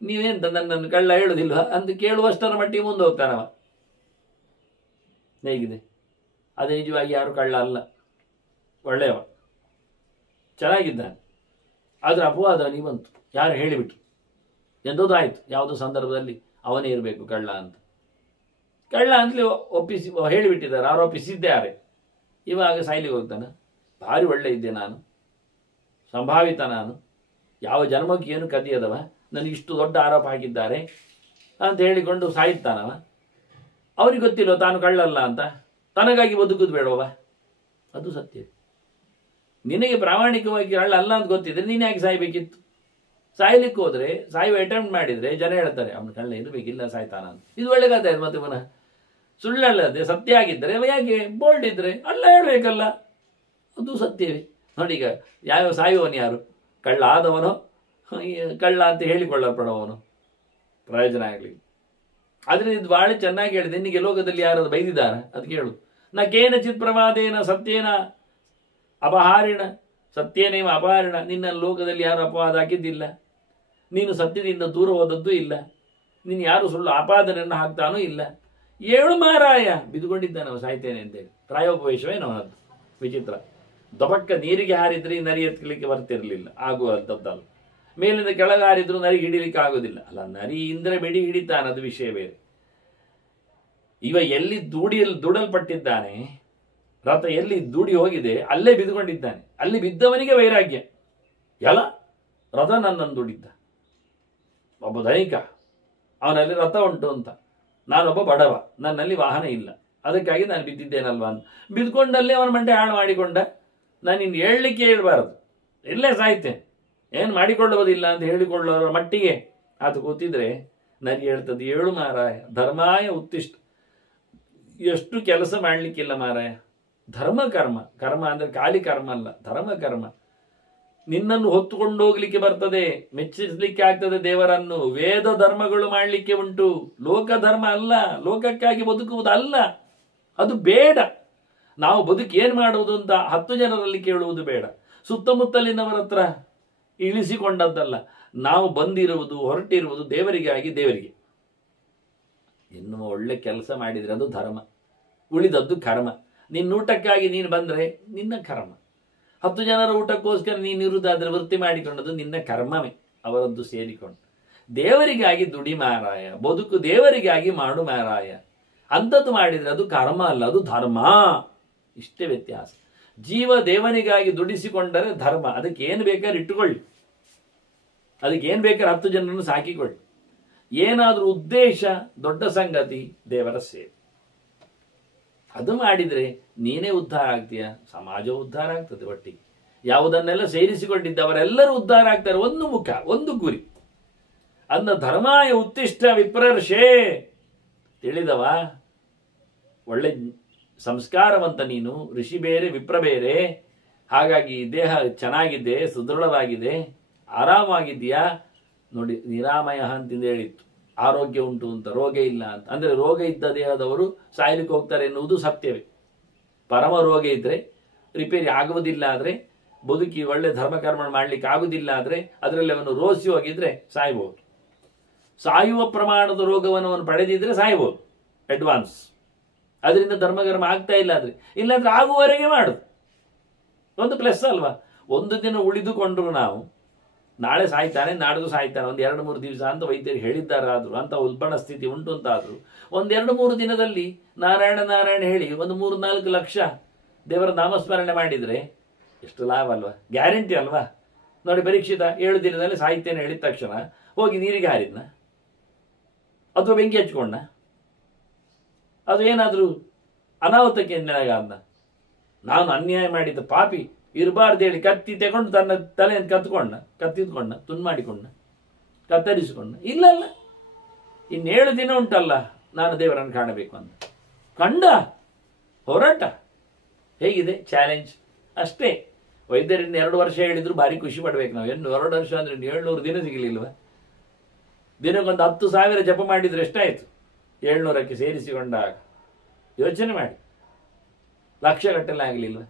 ನೀವೆಂತ ನನ್ನನ್ನು ಕಳ್ಳ ಹೇಳುದಿಲ್ವಾ ಅಂತ ಕೇಳುವಷ್ಟರ ಮಟ್ಟಿಗೆ ಮುಂದೆ ಹೋಗ್ತಾನವ. ಹೇಗಿದೆ? ಅದು ನಿಜವಾಗಿ ಯಾರು ಕಳ್ಳ ಅಲ್ಲ, ಒಳ್ಳೆಯವ, ಚೆನ್ನಾಗಿದ್ದಾನೆ. ಆದರೆ ಅಪವಾದ ಅವನಿಗೆ ಬಂತು, ಯಾರು ಹೇಳಿಬಿಟ್ರು, ಎಂಥದ್ದು ಆಯಿತು, ಯಾವುದೋ ಸಂದರ್ಭದಲ್ಲಿ ಅವನೇ ಇರಬೇಕು ಕಳ್ಳ ಅಂತ. ಕಳ್ಳ ಅಂತಲೇ ಹೇಳಿಬಿಟ್ಟಿದ್ದಾರೆ, ಆರೋಪಿಸಿದ್ದಾರೆ. ಇವಾಗ ಸಾಯ್ಲಿಗೆ ಹೋಗ್ತಾನೆ. ಭಾರಿ ಒಳ್ಳೆ ಇದ್ದೆ ನಾನು, ಸಂಭಾವಿತ ನಾನು, ಯಾವ ಜನ್ಮಕ್ಕೆ ಏನು ಕದಿಯದವ, ನನಗಿಷ್ಟು ದೊಡ್ಡ ಆರೋಪ ಹಾಕಿದ್ದಾರೆ ಅಂತ ಹೇಳಿಕೊಂಡು ಸಾಯ್ತಾನವ. ಅವ್ರಿಗೆ ಗೊತ್ತಿಲ್ವ ತಾನು ಕಳ್ಳಲ್ಲ ಅಂತ? ತನಗಾಗಿ ಬದುಕುದು ಬೇಡವ? ಅದು ಸತ್ಯ. ನಿನಗೆ ಪ್ರಾಮಾಣಿಕವಾಗಿ ಕಳ್ಳ ಅಲ್ಲ ಅಂತ ಗೊತ್ತಿದ್ರೆ ನೀನು ಯಾಕೆ ಸಾಯ್ಬೇಕಿತ್ತು? ಸಾಯ್ಲಿಕ್ಕೆ ಹೋದ್ರೆ, ಸಾಯುವ ಅಟೆಂಪ್ಟ್ ಮಾಡಿದ್ರೆ ಜನ ಹೇಳ್ತಾರೆ ಅವನು ಕಳ್ಳ ಇರಬೇಕಿಲ್ಲ, ಸಾಯ್ತಾನ ಅಂತ. ಇದು ಒಳ್ಳೆ ಕಥೆ. ಮತ್ತೆ ಪುನಃ ಸುಳ್ಳಲ್ಲದೆ ಸತ್ಯ ಆಗಿದ್ದರೆ ಯಾಕೆ ಬೋಲ್ಡ್ ಇದ್ರೆ ಅಲ್ಲ ಹೇಳ್ಬೇಕಲ್ಲ, ಅದು ಸತ್ಯವೇ. ನೋಡಿ, ಈಗ ಯಾವ ಸಾಯುವವನು ಯಾರು? ಕಳ್ಳ ಆದವನೋ, ಕಳ್ಳ ಅಂತ ಹೇಳಿಕೊಳ್ಳಲ್ಪಡವನು, ಪ್ರಯೋಜನ ಆಗಲಿ. ಆದರೆ ಇದು ಭಾಳ ಚೆನ್ನಾಗಿ ಹೇಳಿದೆ. ನಿನಗೆ ಲೋಕದಲ್ಲಿ ಯಾರಾದ್ರು ಬೈದಿದ್ದಾರ? ಅದು ಕೇಳು. ನ ಕೇನಚಿತ್ ಪ್ರಮಾದೇನ ಸತ್ಯೇನ ಅಪಹಾರಿಣ, ಸತ್ಯೇನೇವ ಅಪಹಾರಿಣ. ನಿನ್ನ ಲೋಕದಲ್ಲಿ ಯಾರು ಅಪವಾದ ಹಾಕಿದ್ದಿಲ್ಲ, ನೀನು ಸತ್ಯದಿಂದ ದೂರ ಹೋದದ್ದು ಇಲ್ಲ, ನೀನು ಯಾರು ಸುಳ್ಳು ಆಪಾದನೆಯನ್ನು ಹಾಕ್ತಾನೂ ಇಲ್ಲ. 7 ಮಾರಾಯ ಬಿದ್ದುಕೊಂಡಿದ್ದಾನೆ ನಾವು ಸಾಯ್ತೇನೆ ಅಂತೇಳಿ. ಪ್ರಾಯೋಪವೇಶವೇ ನವನದ್ದು. ವಿಚಿತ್ರ. ದಬಕ್ಕ ನೀರಿಗೆ ಹಾರಿದ್ರೆ ನರಿ ಎತ್ಕಲಿಕ್ಕೆ ಬರ್ತಿರ್ಲಿಲ್ಲ, ಆಗುವಂಥದ್ದಲ್ಲ. ಮೇಲಿಂದ ಕೆಳಗೆ ಹಾರಿದ್ರು ನರಿ ಹಿಡಿಲಿಕ್ಕೆ ಆಗೋದಿಲ್ಲ. ಅಲ್ಲ, ನರಿ ಇಂದ್ರೆ ಬೆಡಿ ಹಿಡಿತಾನೆ, ಅದು ವಿಷಯ ಬೇರೆ. ಇವ ಎಲ್ಲಿ ದುಡಲ್ಪಟ್ಟಿದ್ದಾನೆ, ರಥ ಎಲ್ಲಿ ದೂಡಿ ಹೋಗಿದೆ ಅಲ್ಲೇ ಬಿದ್ದುಕೊಂಡಿದ್ದಾನೆ. ಅಲ್ಲಿ ಬಿದ್ದವನಿಗೆ ವೈರಾಗ್ಯ. ಎಲ್ಲ ರಥ ನನ್ನನ್ನು ದುಡಿದ್ದ, ಒಬ್ಬ ಧನಿಕ, ಅವನಲ್ಲಿ ರಥ ಉಂಟು ಅಂತ, ನಾನೊಬ್ಬ ಬಡವ, ನನ್ನಲ್ಲಿ ವಾಹನ ಇಲ್ಲ, ಅದಕ್ಕಾಗಿ ನಾನು ಬಿದ್ದಿದ್ದೇನಲ್ವಾ ಅಂತ ಬಿದ್ದುಕೊಂಡಲ್ಲೇ ಅವನ ಮಂಡೆ ಹಾಳು ಮಾಡಿಕೊಂಡ. ನಾನು ಇನ್ನು ಹೇಳಲಿಕ್ಕೆ ಹೇಳ್ಬಾರದು, ಇಲ್ಲೇ ಸಾಯ್ತೇನೆ, ಏನು ಮಾಡಿಕೊಳ್ಳುವುದಿಲ್ಲ ಅಂತ ಹೇಳಿಕೊಳ್ಳೋರ ಮಟ್ಟಿಗೆ ಅದು ಕೂತಿದ್ರೆ ನರಿ ಹೇಳ್ತದೆ, 7 ಮಾರಾಯ ಧರ್ಮಾಯ ಉತ್ತಿಷ್ಟ. ಎಷ್ಟು ಕೆಲಸ ಮಾಡಲಿಕ್ಕಿಲ್ಲ ಮಾರಾಯ. ಧರ್ಮ ಕರ್ಮ, ಕರ್ಮ ಅಂದರೆ ಖಾಲಿ ಕರ್ಮ ಅಲ್ಲ, ಧರ್ಮ ಕರ್ಮ. ನಿನ್ನನ್ನು ಹೊತ್ತುಕೊಂಡು ಹೋಗ್ಲಿಕ್ಕೆ ಬರ್ತದೆ, ಮೆಚ್ಚಿಸಲಿಕ್ಕೆ ಆಗ್ತದೆ ದೇವರನ್ನು. ವೇದ ಧರ್ಮಗಳು ಮಾಡಲಿಕ್ಕೆ ಉಂಟು, ಲೋಕ ಧರ್ಮ ಅಲ್ಲ, ಲೋಕಕ್ಕಾಗಿ ಬದುಕುವುದಲ್ಲ, ಅದು ಬೇಡ. ನಾವು ಬದುಕು ಏನು ಮಾಡುವುದು ಅಂತ 10 ಜನರಲ್ಲಿ ಕೇಳುವುದು ಬೇಡ, ಸುತ್ತಮುತ್ತಲಿನವರ ಹತ್ರ ಇಳಿಸಿಕೊಂಡದ್ದಲ್ಲ. ನಾವು ಬಂದಿರುವುದು, ಹೊರಟಿರುವುದು ದೇವರಿಗಾಗಿ, ದೇವರಿಗೆ. ಇನ್ನು ಒಳ್ಳೆ ಕೆಲಸ ಮಾಡಿದರೆ ಅದು ಧರ್ಮ, ಉಳಿದದ್ದು ಕರ್ಮ. ನಿನ್ನ ಊಟಕ್ಕಾಗಿ ನೀನು ಬಂದರೆ ನಿನ್ನ ಕರ್ಮ. 10 ಜನರ ಊಟಕ್ಕೋಸ್ಕರ ನೀನು ಇರುವುದಾದ್ರೆ ವೃತ್ತಿ ಮಾಡಿಕೊಂಡದ್ದು ನಿನ್ನ ಕರ್ಮವೇ, ಅವರದ್ದು ಸೇರಿಕೊಂಡು. ದೇವರಿಗಾಗಿ ದುಡಿ ಮಾರಾಯ, ಬದುಕು ದೇವರಿಗಾಗಿ ಮಾಡು ಮಾರಾಯ. ಅಂಥದ್ದು ಮಾಡಿದರೆ ಅದು ಕರ್ಮ ಅಲ್ಲ, ಅದು ಧರ್ಮ. ಇಷ್ಟೇ ವ್ಯತ್ಯಾಸ. ಜೀವ ದೇವನಿಗಾಗಿ ದುಡಿಸಿಕೊಂಡರೆ ಧರ್ಮ. ಅದಕ್ಕೆ ಏನು ಬೇಕಾದ್ರೆ ಇಟ್ಟುಕೊಳ್ಳಿ, ಅದಕ್ಕೆ ಏನು ಬೇಕಾದ್ರೆ 10 ಜನರನ್ನು ಸಾಕಿಕೊಳ್ಳಿ. ಏನಾದರೂ ಉದ್ದೇಶ ದೊಡ್ಡ ಸಂಗತಿ, ದೇವರ ಸೇವೆ. ಅದು ಮಾಡಿದರೆ ನೀನೇ ಉದ್ಧಾರ ಆಗ್ತೀಯ, ಸಮಾಜ ಉದ್ಧಾರ ಆಗ್ತದೆ ಒಟ್ಟಿಗೆ. ಯಾವುದನ್ನೆಲ್ಲ ಸೇರಿಸಿಕೊಂಡಿದ್ದವರೆಲ್ಲರೂ ಉದ್ಧಾರ ಆಗ್ತಾರೆ. ಒಂದು ಮುಖ, ಒಂದು ಗುರಿ. ಅಂದ ಧರ್ಮಾಯ ಉತ್ತಿಷ್ಟ ವಿಪ್ರರ್ಷೇ. ತಿಳಿದವ, ಒಳ್ಳೆ ಸಂಸ್ಕಾರವಂತ ನೀನು, ಋಷಿ ಬೇರೆ ವಿಪ್ರ ಬೇರೆ. ಹಾಗಾಗಿ ದೇಹ ಚೆನ್ನಾಗಿದೆ, ಸುದೃಢವಾಗಿದೆ, ಆರಾಮಾಗಿದೆಯಾ. ನೋಡಿ, ನಿರಾಮಯ ಅಂತಂದು ಹೇಳಿತ್ತು, ಆರೋಗ್ಯ ಉಂಟು ಅಂತ, ರೋಗ ಇಲ್ಲ ಅಂತ. ಅಂದರೆ ರೋಗ ಇದ್ದ ದೇಹದವರು ಸಾಯಲಿಕ್ಕೆ ಹೋಗ್ತಾರೆ ಎನ್ನುವುದು ಸತ್ಯವೇ. ಪರಮ ರೋಗ ಇದ್ರೆ, ರಿಪೇರಿ ಆಗುವುದಿಲ್ಲ ಆದರೆ, ಬದುಕಿ ಒಳ್ಳೆ ಧರ್ಮಕರ್ಮ ಮಾಡಲಿಕ್ಕೆ ಆಗುವುದಿಲ್ಲ ಆದರೆ, ಅದರಲ್ಲಿ ಅವನು ರೋಸಿ ಹೋಗಿದ್ರೆ ಸಾಯ್ಬೋದು. ಸಾಯುವ ಪ್ರಮಾಣದ ರೋಗವನ್ನು ಅವನು ಪಡೆದಿದ್ರೆ ಸಾಯ್ಬೋದು ಅಡ್ವಾನ್ಸ್. ಅದರಿಂದ ಧರ್ಮಕರ್ಮ ಆಗ್ತಾ ಇಲ್ಲ ಆದರೆ, ಇಲ್ಲಾಂದ್ರೆ ಆಗುವವರೆಗೆ ಮಾಡು. ಒಂದು ಪ್ಲಸ್ ಅಲ್ವಾ. ಒಂದು ದಿನ ಉಳಿದುಕೊಂಡ್ರು ನಾವು, ನಾಳೆ ಸಾಯ್ತಾನೆ, ನಾಡ್ದು ಸಾಯ್ತಾನೆ, ಒಂದು 2-3 ದಿವಸ ಅಂತ ವೈದ್ಯರು ಹೇಳಿದ್ದಾರಾದ್ರು, ಅಂತ ಉಲ್ಬಣ ಸ್ಥಿತಿ ಉಂಟು ಅಂತಾದ್ರು, ಒಂದು 2-3 ದಿನದಲ್ಲಿ ನಾರಾಯಣ ನಾರಾಯಣ ಹೇಳಿ ಒಂದು 3-4 ಲಕ್ಷ ದೇವರ ನಾಮಸ್ಮರಣೆ ಮಾಡಿದರೆ ಎಷ್ಟು ಲಾಭ ಅಲ್ವಾ, ಗ್ಯಾರಂಟಿ ಅಲ್ವಾ. ನೋಡಿ, ಪರೀಕ್ಷಿತ 7 ದಿನದಲ್ಲಿ ಸಾಯ್ತೇನೆ ಹೇಳಿದ ತಕ್ಷಣ ಹೋಗಿ ನೀರಿಗೆ ಹಾರಿದ್ನ ಅಥವಾ ಬೆಂಕಿ ಹಚ್ಕೊಂಡ, ಅದು ಏನಾದರೂ ಅನಾಹುತಕ್ಕೆ ನೆನಗಾದ್ನ. ನಾನು ಅನ್ಯಾಯ ಮಾಡಿದ ಪಾಪಿ ಇರಬಾರ್ದು ಹೇಳಿ ಕತ್ತಿ ತಗೊಂಡು ತನ್ನ ತಲೆಯನ್ನು ಕತ್ತಿದ್ಕೊಂಡ, ತುಂಡು ಮಾಡಿಕೊಂಡ, ಕತ್ತರಿಸಿಕೊಂಡ. ಇಲ್ಲಲ್ಲ, 7 ದಿನ ಉಂಟಲ್ಲ ನಾನು ದೇವರನ್ನು ಕಾಣಬೇಕು ಅಂತ ಕಂಡ ಹೋರಾಟ. ಹೇಗಿದೆ ಚಾಲೆಂಜ್ ಅಷ್ಟೇ. ವೈದ್ಯರಿಂದ 2 ವರ್ಷ ಹೇಳಿದ್ರು ಭಾರಿ ಖುಷಿ ಪಡ್ಬೇಕು ನಾವು. 2 ವರ್ಷ ಅಂದ್ರೆ 700 ದಿನ ಸಿಗಲಿಲ್ವ? ದಿನಕ್ಕೊಂದು 10,000 ಜಪ ಮಾಡಿದ್ರೆ ಎಷ್ಟಾಯ್ತು? 700ಕ್ಕೆ ಸೇರಿಸಿಕೊಂಡಾಗ ಯೋಚನೆ ಮಾಡಿ, ಲಕ್ಷಗಟ್ಟಲೆ ಆಗಲಿಲ್ವ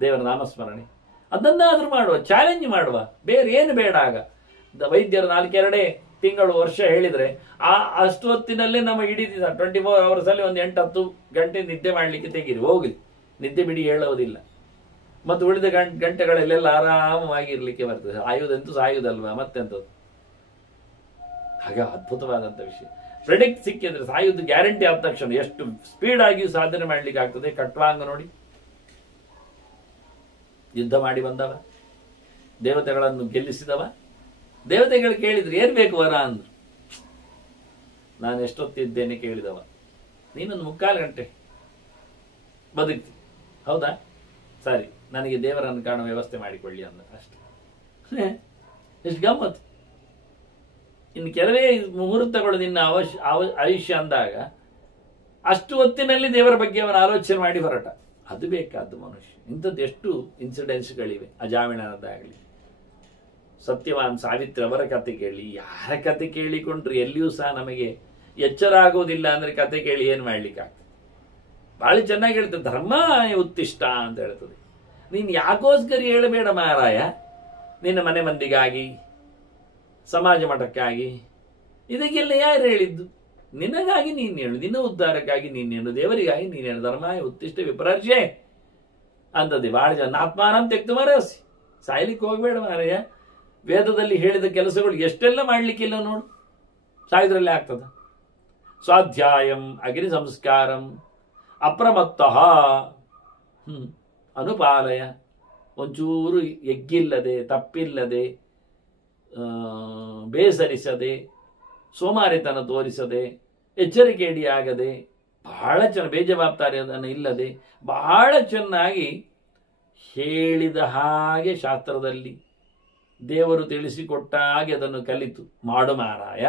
ದೇವರ ನಾಮಸ್ಮರಣೆ? ಅದನ್ನಾದ್ರೂ ಮಾಡುವ, ಚಾಲೆಂಜ್ ಮಾಡುವ, ಬೇರೆ ಏನು ಬೇಡ. ಆಗ ವೈದ್ಯರು 4 ತಿಂಗಳು ವರ್ಷ ಹೇಳಿದ್ರೆ ಅಷ್ಟು ಹೊತ್ತಿನಲ್ಲೇ ನಮ್ಮ ಇಡೀ 24 hours ಅಲ್ಲಿ ಒಂದು 8-10 ಗಂಟೆ ನಿದ್ದೆ ಮಾಡಲಿಕ್ಕೆ ತೆಗೀರಿ, ಹೋಗ್ಲಿ. ನಿದ್ದೆ ಬಿಡಿ ಹೇಳೋದಿಲ್ಲ. ಮತ್ತು ಉಳಿದ ಗಂಟೆಗಳಲ್ಲೆಲ್ಲ ಆರಾಮವಾಗಿರ್ಲಿಕ್ಕೆ ಬರ್ತದೆ. ಆಯುಧಂತೂ ಸಾಯುವುದಲ್ವಾ, ಮತ್ತೆಂಥದ್ದು. ಹಾಗೆ ಅದ್ಭುತವಾದಂಥ ವಿಷಯ. ಪ್ರೆಡಿಕ್ಟ್ ಸಿಕ್ಕಿದ್ರೆ ಸಾಯುವುದು ಗ್ಯಾರಂಟಿ ಆದ ತಕ್ಷಣ ಎಷ್ಟು ಸ್ಪೀಡ್ ಆಗಿಯೂ ಸಾಧನೆ ಮಾಡ್ಲಿಕ್ಕೆ ಆಗ್ತದೆ. ಖಟ್ವಾಂಗ ನೋಡಿ, ಯುದ್ಧ ಮಾಡಿ ಬಂದವ, ದೇವತೆಗಳನ್ನು ಗೆಲ್ಲಿಸಿದವ. ದೇವತೆಗಳು ಕೇಳಿದ್ರು ಏನ್ ಬೇಕು ವರ ಅಂದ್ರು. ನಾನು ಎಷ್ಟೊತ್ತಿದ್ದೇನೆ ಕೇಳಿದವ, ನೀನೊಂದು 3/4 ಗಂಟೆ ಬದುಕ್ತಿ. ಹೌದಾ, ಸರಿ, ನನಗೆ ದೇವರನ್ನು ಕಾಣುವ ವ್ಯವಸ್ಥೆ ಮಾಡಿಕೊಳ್ಳಿ ಅಂದ ಅಷ್ಟೇ. ಎಷ್ಟು ಗಮ್ಮತ್ತು. ಇನ್ನು ಕೆಲವೇ ಮುಹೂರ್ತಗಳು ನಿನ್ನ ಆಯುಷ್ಯ ಅಂದಾಗ ಅಷ್ಟು ಹೊತ್ತಿನಲ್ಲಿ ದೇವರ ಬಗ್ಗೆ ಅವನ ಆಲೋಚನೆ ಮಾಡಿ ಹೊರಟ. ಅದು ಬೇಕಾದ್ದು ಮನುಷ್ಯ. ಇಂಥದ್ದು ಎಷ್ಟು ಇನ್ಸಿಡೆನ್ಸ್ಗಳಿವೆ. ಅಜಾಮಿಳನದ್ದಾಗಲಿ, ಸತ್ಯವಾನ್ ಸಾವಿತ್ರಿ ಅವರ ಕತೆ ಕೇಳಿ, ಯಾರ ಕತೆ ಕೇಳಿಕೊಂಡ್ರು ಎಲ್ಲಿಯೂ ಸಹ ನಮಗೆ ಎಚ್ಚರ ಆಗೋದಿಲ್ಲ. ಅಂದ್ರೆ ಕತೆ ಕೇಳಿ ಏನು ಮಾಡ್ಲಿಕ್ಕಾಗ್ತದೆ? ಬಹಳ ಚೆನ್ನಾಗಿ ಹೇಳ್ತದೆ, ಧರ್ಮ ಉತ್ತಿಷ್ಟ ಅಂತ ಹೇಳ್ತದೆ. ನೀನು ಯಾಕೋಸ್ಕರ ಹೇಳಬೇಡ ಮಾರಾಯ, ನಿನ್ನ ಮನೆ ಮಂದಿಗಾಗಿ, ಸಮಾಜ ಮಠಕ್ಕಾಗಿ, ಇದಕ್ಕೆಲ್ಲ ಯಾರು ಹೇಳಿದ್ದು? ನಿನಗಾಗಿ ನೀನು ಹೇಳು, ನಿನ್ನ ಉದ್ಧಾರಕ್ಕಾಗಿ ನೀನು ಹೇಳು, ದೇವರಿಗಾಗಿ ನೀನು ಹೇಳು. ಧರ್ಮಾಯ ಉತ್ತಿಷ್ಟ ವಿಪ್ರರ್ಷೆ ಅಂತದೆ. ಬಹಳ ಜನ ಆತ್ಮಾನಂ ತೆಕ್ತು ಮರಸಿ, ಸಾಯ್ಲಿಕ್ಕೆ ಹೋಗ್ಬೇಡ ಮಾರಾಯ. ವೇದದಲ್ಲಿ ಹೇಳಿದ ಕೆಲಸಗಳು ಎಷ್ಟೆಲ್ಲ ಮಾಡ್ಲಿಕ್ಕಿಲ್ಲ ನೋಡು, ಸಾಯುದ್ರಲ್ಲೇ ಆಗ್ತದ. ಸ್ವಾಧ್ಯಾಯಂ ಅಗ್ನಿ ಸಂಸ್ಕಾರಂ ಅಪ್ರಮತ್ತಃ ಅನುಪಾಲಯ. ಒಂಚೂರು ಎಗ್ಗಿಲ್ಲದೆ, ತಪ್ಪಿಲ್ಲದೆ, ಬೇಸರಿಸದೆ, ಸೋಮಾರಿತನ ತೋರಿಸದೆ, ಎಚ್ಚರಿಕೆಡಿಯಾಗದೆ, ಬಹಳ ಬೇಜವಾಬ್ದಾರಿಯನ್ನು ಇಲ್ಲದೆ ಬಹಳ ಚೆನ್ನಾಗಿ ಹೇಳಿದ ಹಾಗೆ ಶಾಸ್ತ್ರದಲ್ಲಿ ದೇವರು ತಿಳಿಸಿಕೊಟ್ಟ ಹಾಗೆ ಅದನ್ನು ಕಲಿತು ಮಾಡು ಮಾರಾಯ.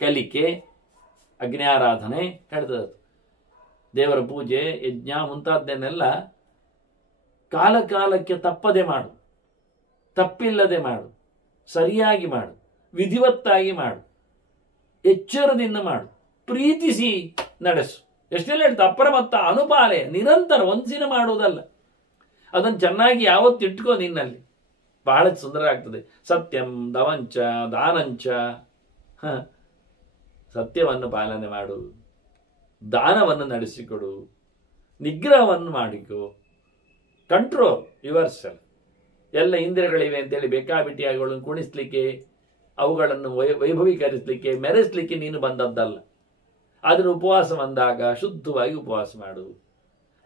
ಕಲಿಕೆ, ಅಗ್ನ್ಯಾರಾಧನೆ ಹೇಳ್ತದೆ. ದೇವರ ಪೂಜೆ, ಯಜ್ಞ ಮುಂತಾದ್ದನ್ನೆಲ್ಲ ಕಾಲ ಕಾಲಕ್ಕೆ ತಪ್ಪದೆ ಮಾಡು, ತಪ್ಪಿಲ್ಲದೆ ಮಾಡು, ಸರಿಯಾಗಿ ಮಾಡು, ವಿಧಿವತ್ತಾಗಿ ಮಾಡು, ಎಚ್ಚರದಿಂದ ಮಾಡು, ಪ್ರೀತಿಸಿ ನಡೆಸು. ಎಷ್ಟೆಲ್ಲ ಹೇಳ್ತಾ ಅಪ್ರಮತ್ತ ಅನುಪಾಲಯ, ನಿರಂತರ ಒಂದ್ಸಿನ ಮಾಡುವುದಲ್ಲ. ಅದನ್ನು ಚೆನ್ನಾಗಿ ಯಾವತ್ತು ಇಟ್ಕೋ ನಿನ್ನಲ್ಲಿ, ಬಹಳ ಸುಂದರ ಆಗ್ತದೆ. ಸತ್ಯಂ ದವಂಚ ದಾನಂಚ, ಸತ್ಯವನ್ನು ಪಾಲನೆ ಮಾಡು, ದಾನವನ್ನು ನಡೆಸಿಕೊಡು, ನಿಗ್ರಹವನ್ನು ಮಾಡಿಕೊ, ಕಂಟ್ರೋಲ್ ಯುವರ್ ಸೆಲ್ಫ್. ಎಲ್ಲ ಇಂದ್ರಿಯಗಳಿವೆ ಅಂತೇಳಿ ಬೇಕಾಬಿಟ್ಟಿಯಾಗಿ ಅವುಗಳನ್ನು ಕುಣಿಸ್ಲಿಕ್ಕೆ, ಅವುಗಳನ್ನು ವೈಭವೀಕರಿಸಲಿಕ್ಕೆ, ಮೆರೆಸಲಿಕ್ಕೆ ನೀನು ಬಂದದ್ದಲ್ಲ. ಆದರೆ ಉಪವಾಸ ಬಂದಾಗ ಶುದ್ಧವಾಗಿ ಉಪವಾಸ ಮಾಡು.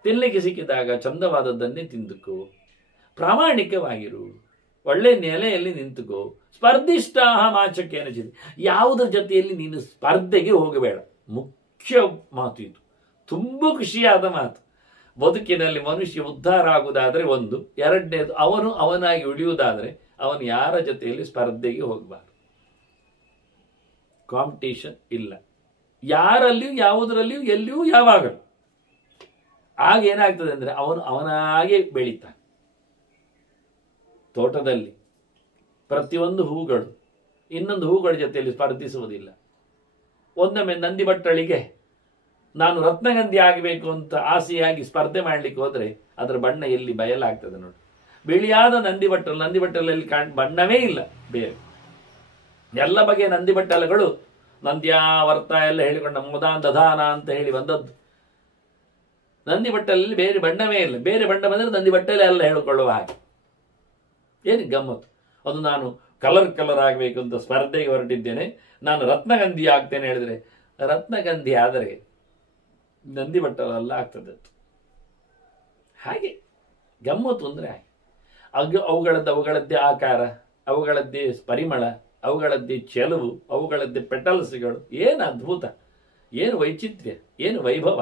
ತಿನ್ನಲಿಕ್ಕೆ ಸಿಕ್ಕಿದಾಗ ಚಂದವಾದದ್ದನ್ನೇ ತಿಂದುಕೋ, ಪ್ರಾಮಾಣಿಕವಾಗಿರು, ಒಳ್ಳೆ ನೆಲೆಯಲ್ಲಿ ನಿಂತುಕೋ. ಸ್ಪರ್ಧಿಷ್ಟಾಹ ಮಾಚಕೇನ ಚಿತ್, ಯಾವುದರ ಜೊತೆಯಲ್ಲಿ ನೀನು ಸ್ಪರ್ಧೆಗೆ ಹೋಗಬೇಡ. ಮುಖ್ಯ ಮಾತು ಇದು, ತುಂಬ ಖುಷಿಯಾದ ಮಾತು. ಬದುಕಿನಲ್ಲಿ ಮನುಷ್ಯ ಉದ್ಧಾರ ಆಗುವುದಾದ್ರೆ ಒಂದು, ಎರಡನೇದು ಅವನು ಅವನಾಗಿ ಉಳಿಯುವುದಾದ್ರೆ ಅವನು ಯಾರ ಜೊತೆಯಲ್ಲಿ ಸ್ಪರ್ಧೆಗೆ ಹೋಗಬಾರದು. ಕಾಂಪಿಟೇಷನ್ ಇಲ್ಲ, ಯಾರಲ್ಲಿಯೂ ಯಾವುದರಲ್ಲಿಯೂ ಎಲ್ಲಿಯೂ ಯಾವಾಗಲೂ. ಆಗ ಏನಾಗ್ತದೆ ಅಂದರೆ ಅವನಾಗೆ ಬೆಳೀತಾನೆ. ತೋಟದಲ್ಲಿ ಪ್ರತಿಯೊಂದು ಹೂಗಳು ಇನ್ನೊಂದು ಹೂಗಳ ಜೊತೆಯಲ್ಲಿ ಸ್ಪರ್ಧಿಸುವುದಿಲ್ಲ. ಒಂದೊಮ್ಮೆ ನಂದಿ ಭಟ್ಟಳಿಗೆ ನಾನು ರತ್ನಗಂಧಿ ಆಗಬೇಕು ಅಂತ ಆಸೆಯಾಗಿ ಸ್ಪರ್ಧೆ ಮಾಡಲಿಕ್ಕೆ ಹೋದರೆ ಅದರ ಬಣ್ಣ ಎಲ್ಲಿ ಬಯಲಾಗ್ತದೆ ನೋಡಿ. ಬಿಳಿಯಾದ ನಂದಿ ಬಟ್ಟಲಲ್ಲಿ ಬಣ್ಣವೇ ಇಲ್ಲ ಬೇರೆ. ಎಲ್ಲ ಬಗೆಯ ನಂದಿ ಬಟ್ಟಲಗಳು ನಂದ್ಯಾವರ್ತ ಎಲ್ಲ ಹೇಳಿಕೊಂಡ ಮೋದಾನ್ ದಧಾನ ಅಂತ ಹೇಳಿ ಬಂದದ್ದು. ನಂದಿ ಬಟ್ಟಲಲ್ಲಿ ಬೇರೆ ಬಣ್ಣವೇ ಇಲ್ಲ. ಬೇರೆ ಬಣ್ಣ ಬಂದರೆ ನಂದಿ ಬಟ್ಟಲೆ ಎಲ್ಲ ಹೇಳಿಕೊಳ್ಳುವ ಹಾಗೆ. ಏನು ಗಮ್ಮತ್ತು. ಅದು ನಾನು ಕಲರ್ ಆಗಬೇಕು ಅಂತ ಸ್ಪರ್ಧೆಗೆ ಹೊರಟಿದ್ದೇನೆ, ನಾನು ರತ್ನಗಂಧಿ ಆಗ್ತೇನೆ ಹೇಳಿದರೆ ರತ್ನಗಂಧಿ ಆದರೆ ನಂದಿ ಬಟ್ಟಲೆಲ್ಲ ಆಗ್ತದೆ. ಹಾಗೆ ಗಮ್ಮತ್ತು ಅಂದರೆ ಹಾಗೆ ಅವುಗಳದ್ದೇ ಆಕಾರ, ಅವುಗಳದ್ದೇ ಪರಿಮಳ, ಅವುಗಳದ್ದೇ ಚೆಲುವು, ಅವುಗಳದ್ದೇ ಪೆಟಲ್ಸ್ಗಳು. ಏನು ಅದ್ಭುತ, ಏನು ವೈಚಿತ್ರ್ಯ, ಏನು ವೈಭವ.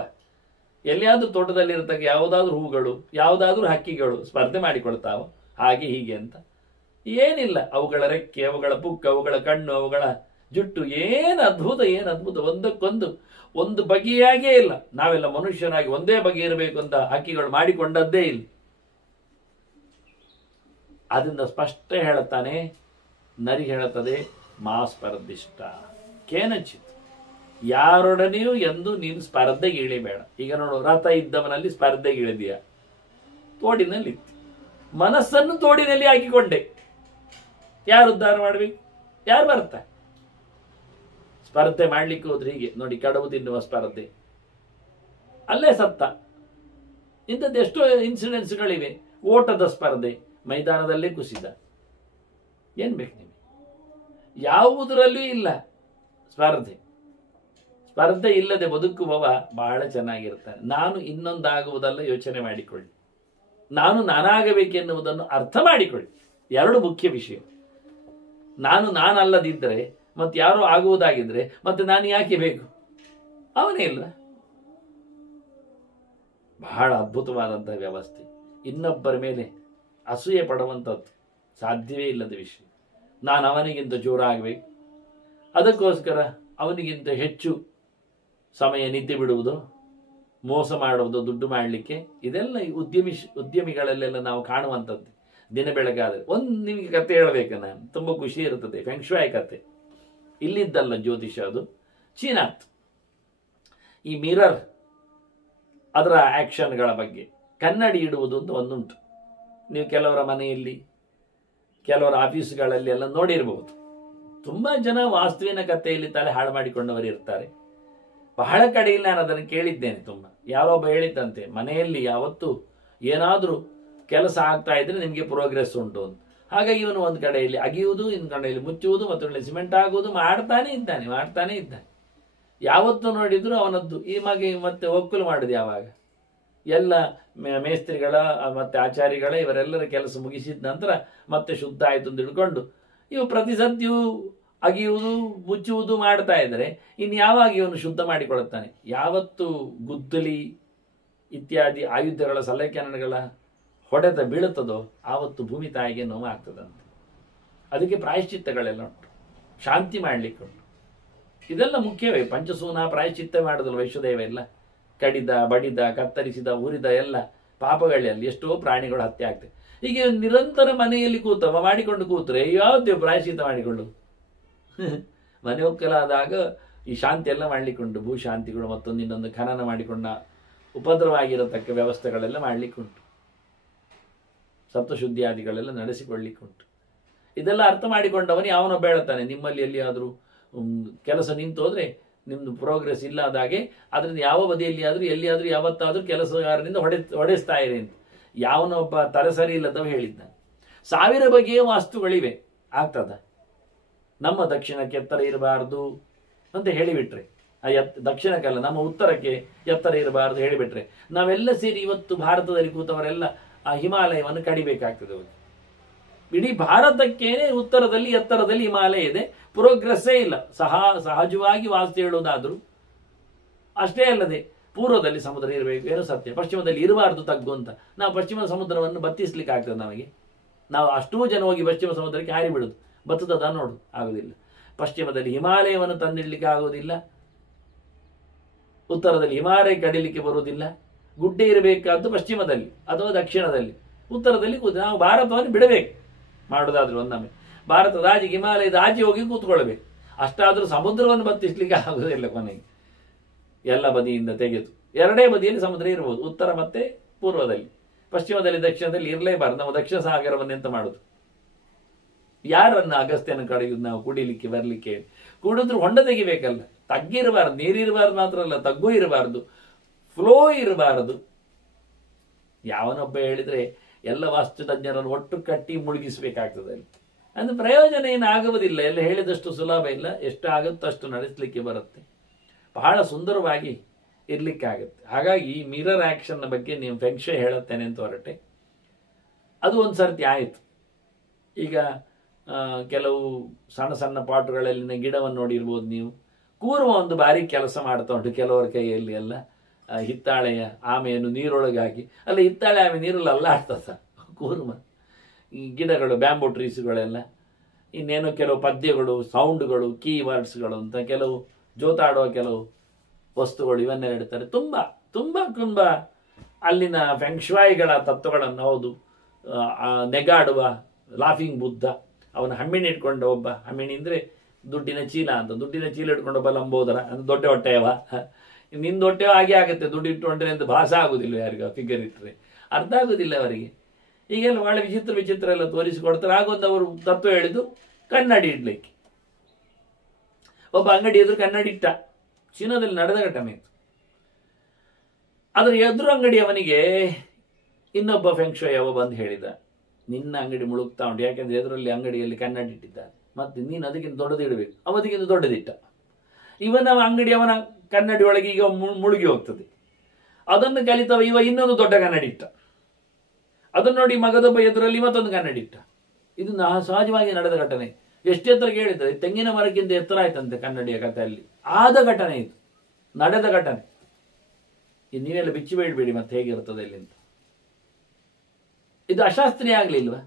ಎಲ್ಲಿಯಾದ್ರೂ ತೋಟದಲ್ಲಿರತಕ್ಕ ಯಾವುದಾದ್ರೂ ಹೂಗಳು, ಯಾವುದಾದ್ರೂ ಹಕ್ಕಿಗಳು ಸ್ಪರ್ಧೆ ಮಾಡಿಕೊಳ್ತಾವ ಹಾಗೆ ಹೀಗೆ ಅಂತ. ಏನಿಲ್ಲ, ಅವುಗಳ ರೆಕ್ಕೆ, ಅವುಗಳ ಪುಕ್ಕ, ಅವುಗಳ ಕಣ್ಣು, ಅವುಗಳ ಜುಟ್ಟು, ಏನು ಅದ್ಭುತ, ಏನು ಅದ್ಭುತ. ಒಂದಕ್ಕೊಂದು ಒಂದು ಬಗೆಯಾಗೇ ಇಲ್ಲ. ನಾವೆಲ್ಲ ಮನುಷ್ಯರಾಗಿ ಒಂದೇ ಬಗೆ ಇರಬೇಕು ಅಂತ ಹಕ್ಕಿಗಳು ಮಾಡಿಕೊಂಡದ್ದೇ ಇಲ್ಲ. ಅದರಿಂದ ಸ್ಪಷ್ಟ ಹೇಳುತ್ತಾನೆ, ನರಿ ಹೇಳುತ್ತದೆ, ಮಾ ಸ್ಪರ್ಧಿಷ್ಟ ಕೇನಚಿತ್, ಯಾರೊಡನೆಯೂ ಎಂದು ನೀನು ಸ್ಪರ್ಧೆಗೆ ಇಳಿಬೇಡ. ಈಗ ನೋಡು, ರಥ ಇದ್ದವನಲ್ಲಿ ಸ್ಪರ್ಧೆಗೆ ಇಳಿದೀಯ, ತೋಡಿನಲ್ಲಿ ಮನಸ್ಸನ್ನು ತೋಡಿನಲ್ಲಿ ಹಾಕಿಕೊಂಡೆ, ಯಾರು ಉದ್ಧಾರ ಮಾಡಬೇಕು, ಯಾರು ಬರ್ತಾರೆ? ಸ್ಪರ್ಧೆ ಮಾಡ್ಲಿಕ್ಕೆ ಹೋದ್ರೆ ಹೀಗೆ ನೋಡಿ, ಕಡವು ತಿನ್ನುವ ಸ್ಪರ್ಧೆ, ಅಲ್ಲೇ ಸತ್ತ. ಇಂಥದ್ದು ಎಷ್ಟೋ ಇನ್ಸಿಡೆನ್ಸ್ಗಳಿವೆ. ಓಟದ ಸ್ಪರ್ಧೆ, ಮೈದಾನದಲ್ಲೇ ಕುಸಿದ. ಏನ್ ಬೇಕು ನಿಮಗೆ? ಯಾವುದರಲ್ಲೂ ಇಲ್ಲ ಸ್ಪರ್ಧೆ. ಸ್ಪರ್ಧೆ ಇಲ್ಲದೆ ಬದುಕುವವ ಬಹಳ ಚೆನ್ನಾಗಿರ್ತಾನೆ. ನಾನು ಇನ್ನೊಂದಾಗುವುದಲ್ಲ ಯೋಚನೆ ಮಾಡಿಕೊಳ್ಳಿ, ನಾನು ನಾನಾಗಬೇಕೆನ್ನುವುದನ್ನು ಅರ್ಥ ಮಾಡಿಕೊಳ್ಳಿ. ಎರಡು ಮುಖ್ಯ ವಿಷಯ. ನಾನಲ್ಲದಿದ್ದರೆ ಮತ್ತೆ ಯಾರೋ ಆಗುವುದಾಗಿದ್ರೆ ಮತ್ತೆ ನಾನು ಯಾಕೆ ಬೇಕು? ಅವನೇ ಇಲ್ಲ. ಬಹಳ ಅದ್ಭುತವಾದಂತಹ ವ್ಯವಸ್ಥೆ. ಇನ್ನೊಬ್ಬರ ಮೇಲೆ ಅಸೂಯೆ ಪಡುವಂಥದ್ದು ಸಾಧ್ಯವೇ ಇಲ್ಲದ ವಿಷಯ. ನಾನು ಅವನಿಗಿಂತ ಜೋರಾಗಬೇಕು, ಅದಕ್ಕೋಸ್ಕರ ಅವನಿಗಿಂತ ಹೆಚ್ಚು ಸಮಯ ನಿದ್ದೆ ಬಿಡುವುದು, ಮೋಸ ಮಾಡುವುದು ದುಡ್ಡು ಮಾಡಲಿಕ್ಕೆ, ಇದೆಲ್ಲ ಉದ್ಯಮಿಗಳಲ್ಲೆಲ್ಲ ನಾವು ಕಾಣುವಂಥದ್ದು. ದಿನ ಬೆಳಗಾದರೆ ನಿಮಗೆ ಕತೆ ಹೇಳಬೇಕು ನಾನು, ತುಂಬ ಖುಷಿ ಇರ್ತದೆ. ಫೆಂಗ್ಶುಯ್ ಕತೆ ಇಲ್ಲಿದ್ದಲ್ಲ, ಜ್ಯೋತಿಷ ಅದು ಚೀನಾತ್. ಈ ಮಿರರ್ ಅದರ ಆಕ್ಷನ್ಗಳ ಬಗ್ಗೆ ಕನ್ನಡಿ ಇಡುವುದು ಅಂತ ಒಂದುಂಟು. ನೀವು ಕೆಲವರ ಮನೆಯಲ್ಲಿ, ಕೆಲವರ ಆಫೀಸ್ಗಳಲ್ಲಿ ಎಲ್ಲ ನೋಡಿರಬಹುದು. ತುಂಬ ಜನ ವಾಸ್ತುವಿನ ಕಥೆಯಲ್ಲಿ ತಲೆ ಹಾಳು ಮಾಡಿಕೊಂಡವರು ಇರ್ತಾರೆ. ಬಹಳ ಕಡೆಯಲ್ಲಿ ನಾನು ಅದನ್ನು ಕೇಳಿದ್ದೇನೆ. ತುಂಬ ಯಾರೊಬ್ಬ ಹೇಳಿದ್ದಂತೆ, ಮನೆಯಲ್ಲಿ ಯಾವತ್ತು ಏನಾದರೂ ಕೆಲಸ ಆಗ್ತಾ ಇದ್ರೆ ನಿಮಗೆ ಪ್ರೋಗ್ರೆಸ್ ಉಂಟು ಅಂತ. ಹಾಗಾಗಿ ಇವನು ಒಂದು ಕಡೆಯಲ್ಲಿ ಅಗಿಯುವುದು, ಇನ್ನೊಂದು ಕಡೆಯಲ್ಲಿ ಮುಚ್ಚುವುದು, ಮತ್ತೊಂದು ಸಿಮೆಂಟ್ ಆಗುವುದು ಮಾಡ್ತಾನೆ ಇದ್ದಾನೆ. ಯಾವತ್ತು ನೋಡಿದ್ರು ಅವನದ್ದು ಈ ಮತ್ತೆ ಒಕ್ಕಲು ಮಾಡುದು ಯಾವಾಗ? ಎಲ್ಲ ಮೇಸ್ತ್ರಿಗಳ ಮತ್ತೆ ಆಚಾರಿಗಳ ಇವರೆಲ್ಲರ ಕೆಲಸ ಮುಗಿಸಿದ ನಂತರ ಮತ್ತೆ ಶುದ್ಧ ಆಯಿತು ಅಂತ ತಿಳ್ಕೊಂಡು ಇವು ಪ್ರತಿ ಸತಿಯೂ ಅಗಿಯುವುದು, ಮುಚ್ಚುವುದು ಮಾಡ್ತಾ ಇದ್ರೆ ಇನ್ನು ಯಾವಾಗ ಇವನು ಶುದ್ಧ ಮಾಡಿಕೊಳ್ಳುತ್ತಾನೆ? ಯಾವತ್ತು ಗುದ್ದಲಿ ಇತ್ಯಾದಿ ಆಯುಧಗಳ ಸಲಕರಣೆಗಳ ಹೊಡೆತ ಬೀಳುತ್ತದೋ ಆವತ್ತು ಭೂಮಿ ತಾಯಿಗೆ ನೋವು ಆಗ್ತದಂತೆ. ಅದಕ್ಕೆ ಪ್ರಾಯಶ್ಚಿತ್ತಗಳೆಲ್ಲ ಉಂಟು, ಶಾಂತಿ ಮಾಡಲಿಕ್ಕೆ ಉಂಟು. ಇದೆಲ್ಲ ಮುಖ್ಯವೇ. ಪಂಚಸೂನ ಪ್ರಾಯಶ್ಚಿತ್ತ ಮಾಡೋದಲ್ಲ ವೈಶ್ವದೇವ ಎಲ್ಲ. ಕಡಿದ, ಬಡಿದ, ಕತ್ತರಿಸಿದ, ಉರಿದ ಎಲ್ಲ ಪಾಪಗಳಲ್ಲಿ ಎಷ್ಟೋ ಪ್ರಾಣಿಗಳು ಹತ್ಯೆ ಆಗ್ತವೆ. ಹೀಗೆ ನಿರಂತರ ಮನೆಯಲ್ಲಿ ಮಾಡಿಕೊಂಡು ಕೂತ್ರೆ ಯಾವ್ದು ಪ್ರಾಯಶ್ಚಿತ್ತ ಮಾಡಿಕೊಂಡು ಮನೆ ಒಕ್ಕಲಾದಾಗ ಈ ಶಾಂತಿ ಎಲ್ಲ ಮಾಡಲಿಕ್ಕುಂಟು. ಭೂಶಾಂತಿಗಳು ಮತ್ತೊಂದು ಇನ್ನೊಂದು ಖನನ ಮಾಡಿಕೊಂಡ ಉಪದ್ರವಾಗಿರತಕ್ಕ ವ್ಯವಸ್ಥೆಗಳೆಲ್ಲ ಮಾಡಲಿಕ್ಕುಂಟು. ಸಪ್ತಶುದ್ಧಿಯಾದಿಗಳೆಲ್ಲ ನಡೆಸಿಕೊಳ್ಳಿಕ್ಕುಂಟು. ಇದೆಲ್ಲ ಅರ್ಥ ಮಾಡಿಕೊಂಡವನು ಯಾವನೊಬ್ಬ ಹೇಳ್ತಾನೆ, ನಿಮ್ಮಲ್ಲಿ ಎಲ್ಲಿಯಾದರೂ ಕೆಲಸ ನಿಂತು ಹೋದ್ರೆ ನಿಮ್ದು ಪ್ರೋಗ್ರೆಸ್ ಇಲ್ಲ ಆದಾಗೆ, ಅದರಿಂದ ಯಾವ ಬದಿಯಲ್ಲಿ ಆದರೂ ಎಲ್ಲಿಯಾದರೂ ಯಾವತ್ತಾದರೂ ಕೆಲಸಗಾರರಿಂದ ಹೊಡೆಸ್ತಾ ಇರಿ ಅಂತ ಯಾವನೊಬ್ಬ ತಲೆಸರಿ ಇಲ್ಲದವ ಹೇಳಿದ್ದ. 1000 ಬಗೆಯ ವಾಸ್ತುಗಳಿವೆ. ಆಗ್ತದ? ನಮ್ಮ ದಕ್ಷಿಣಕ್ಕೆ ಎತ್ತರ ಇರಬಾರ್ದು ಅಂತ ಹೇಳಿಬಿಟ್ರೆ, ದಕ್ಷಿಣಕ್ಕಲ್ಲ ನಮ್ಮ ಉತ್ತರಕ್ಕೆ ಎತ್ತರ ಇರಬಾರ್ದು ಹೇಳಿಬಿಟ್ರೆ, ನಾವೆಲ್ಲ ಸೇರಿ ಇವತ್ತು ಭಾರತದಲ್ಲಿ ಕೂತವರೆಲ್ಲ ಆ ಹಿಮಾಲಯವನ್ನು ಕಡಿಬೇಕಾಗ್ತದೆ. ಇಡೀ ಭಾರತಕ್ಕೇನೆ ಉತ್ತರದಲ್ಲಿ ಎತ್ತರದಲ್ಲಿ ಹಿಮಾಲಯ ಇದೆ, ಪ್ರೋಗ್ರೆಸ್ಸೇ ಇಲ್ಲ. ಸಹಜವಾಗಿ ವಾಸ್ತು ಹೇಳುವುದಾದರೂ ಅಷ್ಟೇ ಅಲ್ಲದೆ ಪೂರ್ವದಲ್ಲಿ ಸಮುದ್ರ ಇರಬೇಕು ಏನೋ ಸತ್ಯ, ಪಶ್ಚಿಮದಲ್ಲಿ ಇರಬಾರ್ದು ತಗ್ಗು ಅಂತ. ನಾವು ಪಶ್ಚಿಮ ಸಮುದ್ರವನ್ನು ಬತ್ತಿಸ್ಲಿಕ್ಕೆ ಆಗ್ತದೆ ನಮಗೆ. ನಾವು ಅಷ್ಟೂ ಜನ ಹೋಗಿ ಪಶ್ಚಿಮ ಸಮುದ್ರಕ್ಕೆ ಹಾರಿ ಬಿಡುದು, ಬತ್ತದ ನೋಡು ಆಗುದಿಲ್ಲ. ಪಶ್ಚಿಮದಲ್ಲಿ ಹಿಮಾಲಯವನ್ನು ತಂದಿಡಲಿಕ್ಕೆ ಆಗುವುದಿಲ್ಲ, ಉತ್ತರದಲ್ಲಿ ಹಿಮಾಲಯ ಕಡಿಲಿಕ್ಕೆ ಬರುವುದಿಲ್ಲ. ಗುಡ್ಡೆ ಇರಬೇಕಾದ್ದು ಪಶ್ಚಿಮದಲ್ಲಿ ಅಥವಾ ದಕ್ಷಿಣದಲ್ಲಿ, ಉತ್ತರದಲ್ಲಿ ನಾವು ಭಾರತವನ್ನು ಬಿಡಬೇಕು. ಮಾಡೋದಾದ್ರೂ ಒಂದೊಮ್ಮೆ ಭಾರತದ ಆಚೆ ಹಿಮಾಲಯದ ಆಚೆ ಹೋಗಿ ಕೂತ್ಕೊಳ್ಬೇಕು. ಅಷ್ಟಾದರೂ ಸಮುದ್ರವನ್ನು ಬತ್ತಿಸ್ಲಿಕ್ಕೆ ಆಗುವುದಿಲ್ಲ. ಕೊನೆಗೆ ಎಲ್ಲ ಬದಿಯಿಂದ ತೆಗೆದು ಎರಡೇ ಬದಿಯಲ್ಲಿ ಸಮುದ್ರ ಇರಬಹುದು, ಉತ್ತರ ಮತ್ತೆ ಪೂರ್ವದಲ್ಲಿ. ಪಶ್ಚಿಮದಲ್ಲಿ ದಕ್ಷಿಣದಲ್ಲಿ ಇರಲೇಬಾರದು. ನಾವು ದಕ್ಷಿಣ ಸಾಗರವನ್ನು ಎಂತ ಮಾಡುದು? ಯಾರನ್ನು ಅಗಸ್ತ್ಯನ ಕಡೆಯುವುದು ನಾವು ಕುಡಿಲಿಕ್ಕೆ ಬರಲಿಕ್ಕೆ? ಕುಡಿದ್ರು ಹೊಂಡ ತೆಗಿಬೇಕಲ್ಲ, ತಗ್ಗಿರಬಾರ್ದು, ನೀರಿರಬಾರ್ದು, ಮಾತ್ರ ಅಲ್ಲ ತಗ್ಗು ಇರಬಾರ್ದು, ಫ್ಲೋ ಇರಬಾರದು. ಯಾವನೊಬ್ಬ ಹೇಳಿದ್ರೆ ಎಲ್ಲ ವಾಸ್ತುತಜ್ಞರನ್ನು ಒಟ್ಟು ಕಟ್ಟಿ ಮುಳುಗಿಸಬೇಕಾಗ್ತದೆ ಅಲ್ಲಿ. ಅಂದ್ರೆ ಪ್ರಯೋಜನ ಏನು ಆಗುವುದಿಲ್ಲ. ಎಲ್ಲ ಹೇಳಿದಷ್ಟು ಸುಲಭ ಇಲ್ಲ, ಎಷ್ಟು ಆಗುತ್ತೋ ಅಷ್ಟು ನಡೆಸಲಿಕ್ಕೆ ಬರುತ್ತೆ. ಬಹಳ ಸುಂದರವಾಗಿ ಇರ್ಲಿಕ್ಕೆ ಆಗುತ್ತೆ. ಹಾಗಾಗಿ ಈ ಮಿರರ್ ಆಕ್ಷನ್ನ ಬಗ್ಗೆ ನೀವು ಫೆಂಕ್ಷೆ ಹೇಳುತ್ತೇನೆ ಅಂತ ಹೊರಟೆ. ಅದು ಒಂದು ಸರ್ತಿ ಆಯಿತು. ಈಗ ಕೆಲವು ಸಣ್ಣ ಸಣ್ಣ ಪಾಟುಗಳಲ್ಲಿನ ಗಿಡವನ್ನು ನೋಡಿರ್ಬೋದು ನೀವು. ಕೂರ್ಮ ಒಂದು ಬಾರಿ ಕೆಲಸ ಮಾಡ್ತಾ ಉಂಟು ಕೆಲವರ ಕೈಯಲ್ಲಿ ಎಲ್ಲ. ಹಿತ್ತಾಳೆಯ ಆಮೆಯನ್ನು ನೀರೊಳಗಾಗಿ, ಅಲ್ಲ ಹಿತ್ತಾಳೆ ಆಮೆ ನೀರಲ್ಲಿ ಅಲ್ಲಾಡ್ತದ ಕೂರ್ಮ. ಈ ಗಿಡಗಳು, ಬ್ಯಾಂಬೋ ಟ್ರೀಸ್ಗಳೆಲ್ಲ, ಇನ್ನೇನೋ ಕೆಲವು ಪದ್ಯಗಳು, ಸೌಂಡ್ಗಳು, ಕೀವರ್ಡ್ಸ್ಗಳು ಅಂತ ಕೆಲವು ಜೋತಾಡುವ ಕೆಲವು ವಸ್ತುಗಳು, ಇವನ್ನೆಲ್ಲ ಇಡ್ತಾರೆ. ತುಂಬ ತುಂಬ ತುಂಬ ಅಲ್ಲಿನ ಫೆಂಗ್ಶಾಯಿಗಳ ತತ್ವಗಳನ್ನು. ಹೌದು, ನೆಗಾಡುವ ಲಾಫಿಂಗ್ ಬುದ್ಧ, ಅವನ ಹಮ್ಮಿಣಿ ಇಟ್ಕೊಂಡ ಒಬ್ಬ, ಹಮ್ಮಿಣಿ ಅಂದರೆ ದುಡ್ಡಿನ ಚೀಲ ಅಂತ, ದುಡ್ಡಿನ ಚೀಲ ಇಟ್ಕೊಂಡ ಒಬ್ಬ ಲಂಬೋದರ, ಅಂದ್ರೆ ದೊಡ್ಡ ಹೊಟ್ಟೆಯವ. ನಿಂದು ಹೊಟ್ಟೆವ ಹಾಗೆ ಆಗುತ್ತೆ, ದುಡ್ಡು ಇಟ್ಟುಕೊಂಡ್ರೆ ಅಂತ ಭಾಷೆ ಆಗುದಿಲ್ಲ ಯಾರಿಗ, ಫಿಗರ್ ಇಟ್ಟರೆ ಅರ್ಥ ಆಗುದಿಲ್ಲ ಅವರಿಗೆ. ಈಗೆಲ್ಲ ಒಳ್ಳೆ ವಿಚಿತ್ರ ವಿಚಿತ್ರ ಎಲ್ಲ ತೋರಿಸಿಕೊಡ್ತಾರೆ. ಆಗೊಂದು ಅವರು ತತ್ವ ಹೇಳಿದ್ದು ಕನ್ನಡಿ ಇಡ್ಲಿಕ್ಕೆ. ಒಬ್ಬ ಅಂಗಡಿ ಎದುರು ಕನ್ನಡಿ ಇಟ್ಟ. ಚೀನಾದಲ್ಲಿ ನಡೆದ ಘಟನೆ ಇತ್ತು. ಅದರ ಎದುರು ಅಂಗಡಿ ಅವನಿಗೆ ಇನ್ನೊಬ್ಬ ಫೆಂಕ್ಷಯವ ಬಂದು ಹೇಳಿದ, ನಿನ್ನ ಅಂಗಡಿ ಮುಳುಗ್ತಾ ಉಂಟು, ಯಾಕೆಂದ್ರೆ ಎದುರಲ್ಲಿ ಅಂಗಡಿಯಲ್ಲಿ ಕನ್ನಡಿ ಇಟ್ಟಿದ್ದಾರೆ, ಮತ್ತೆ ನೀನು ಅದಕ್ಕಿಂತ ದೊಡ್ಡದು ಇಡಬೇಕು. ಅವದಕ್ಕಿಂತ ದೊಡ್ಡದಿಟ್ಟ. ಇವನ ಅಂಗಡಿ ಅವನ ಕನ್ನಡಿ ಒಳಗೆ ಈಗ ಮುಳುಗಿ ಹೋಗ್ತದೆ. ಅದನ್ನು ಕಲಿತವ ಇವ ಇನ್ನೊಂದು ದೊಡ್ಡ ಕನ್ನಡಿ ಇಟ್ಟ. ಅದನ್ನು ನೋಡಿ ಮಗದೊಬ್ಬ ಎದುರಲ್ಲಿ ಮತ್ತೊಂದು ಕನ್ನಡಿ ಇಟ್ಟ. ಇದು ಸಹಜವಾಗಿ ನಡೆದ ಘಟನೆ. ಎಷ್ಟು ಎತ್ತರ ಕೇಳಿದ್ರೆ ತೆಂಗಿನ ಮರಕ್ಕಿಂತ ಎತ್ತರ ಆಯ್ತಂತೆ ಕನ್ನಡಿಯ ಕಥೆಯಲ್ಲಿ. ಆದ ಘಟನೆ ಇದು, ನಡೆದ ಘಟನೆ. ಇದು ನೀವೆಲ್ಲ ಬಿಚ್ಚಿ ಬೇಡಬೇಡಿ ಮತ್ತೆ ಹೇಗಿರ್ತದೆ ಇಲ್ಲಿ ಅಂತ. ಇದು ಅಶಾಸ್ತ್ರೀಯ ಆಗ್ಲಿಲ್ವಾ?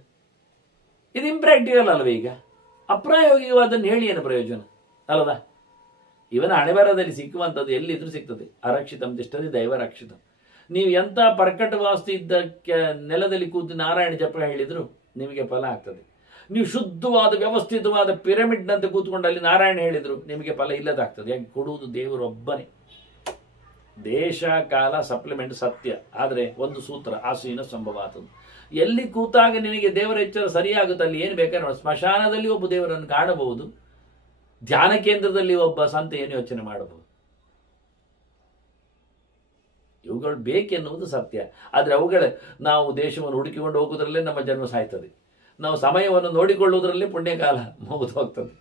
ಇದು ಇಂಪ್ರಾಕ್ಟಿಕಲ್ ಅಲ್ವೇ? ಈಗ ಅಪ್ರಾಯೋಗಿಕವಾದನ್ನು ಹೇಳಿ ಏನು ಪ್ರಯೋಜನ ಅಲ್ಲದ? ಇವನ ಹಣೆಬರದಲ್ಲಿ ಸಿಕ್ಕುವಂಥದ್ದು ಎಲ್ಲಿದ್ರೂ ಸಿಗ್ತದೆ. ಅರಕ್ಷಿತಂ ತಿಷ್ಠತಿ ದೈವ ರಕ್ಷಿತಂ. ನೀವು ಎಂಥ ಪರ್ಕಟ ವಾಸ್ತು ಇದ್ದ ನೆಲದಲ್ಲಿ ಕೂತು ನಾರಾಯಣ ಜಪ ಹೇಳಿದ್ರು ನಿಮಗೆ ಫಲ ಆಗ್ತದೆ. ನೀವು ಶುದ್ಧವಾದ ವ್ಯವಸ್ಥಿತವಾದ ಪಿರಮಿಡ್ನಂತೆ ಕೂತ್ಕೊಂಡು ಅಲ್ಲಿ ನಾರಾಯಣ ಹೇಳಿದ್ರು ನಿಮಗೆ ಫಲ ಇಲ್ಲದಾಗ್ತದೆ. ಯಾಕೆ? ಕೊಡುವುದು ದೇವರೊಬ್ಬನೇ. ದೇಶ ಕಾಲ ಸಪ್ಲಿಮೆಂಟ್ ಸತ್ಯ. ಆದರೆ ಒಂದು ಸೂತ್ರ, ಆಸೀನ ಸಂಭವಾತದ್ದು. ಎಲ್ಲಿ ಕೂತಾಗ ನಿನಗೆ ದೇವರ ಎಚ್ಚರ ಸರಿಯಾಗುತ್ತೆ ಅಲ್ಲಿ ಏನು ಬೇಕಾದ್ರೆ ನೋಡಿ. ಸ್ಮಶಾನದಲ್ಲಿ ಒಬ್ಬ ದೇವರನ್ನು ಕಾಣಬಹುದು, ಧ್ಯಾನ ಕೇಂದ್ರದಲ್ಲಿ ಒಬ್ಬ ಸಂತ ಏನು ಯೋಚನೆ ಮಾಡಬಹುದು. ಇವುಗಳು ಬೇಕೆನ್ನುವುದು ಸತ್ಯ. ಆದರೆ ಅವುಗಳ ನಾವು ದೇಶವನ್ನು ಹುಡುಕಿಕೊಂಡು ಹೋಗುವುದರಲ್ಲೇ ನಮ್ಮ ಜನ್ಮ ಸಾಯ್ತದೆ. ನಾವು ಸಮಯವನ್ನು ನೋಡಿಕೊಳ್ಳುವುದರಲ್ಲೇ ಪುಣ್ಯಕಾಲ ಮುಗಿದು ಹೋಗ್ತದೆ.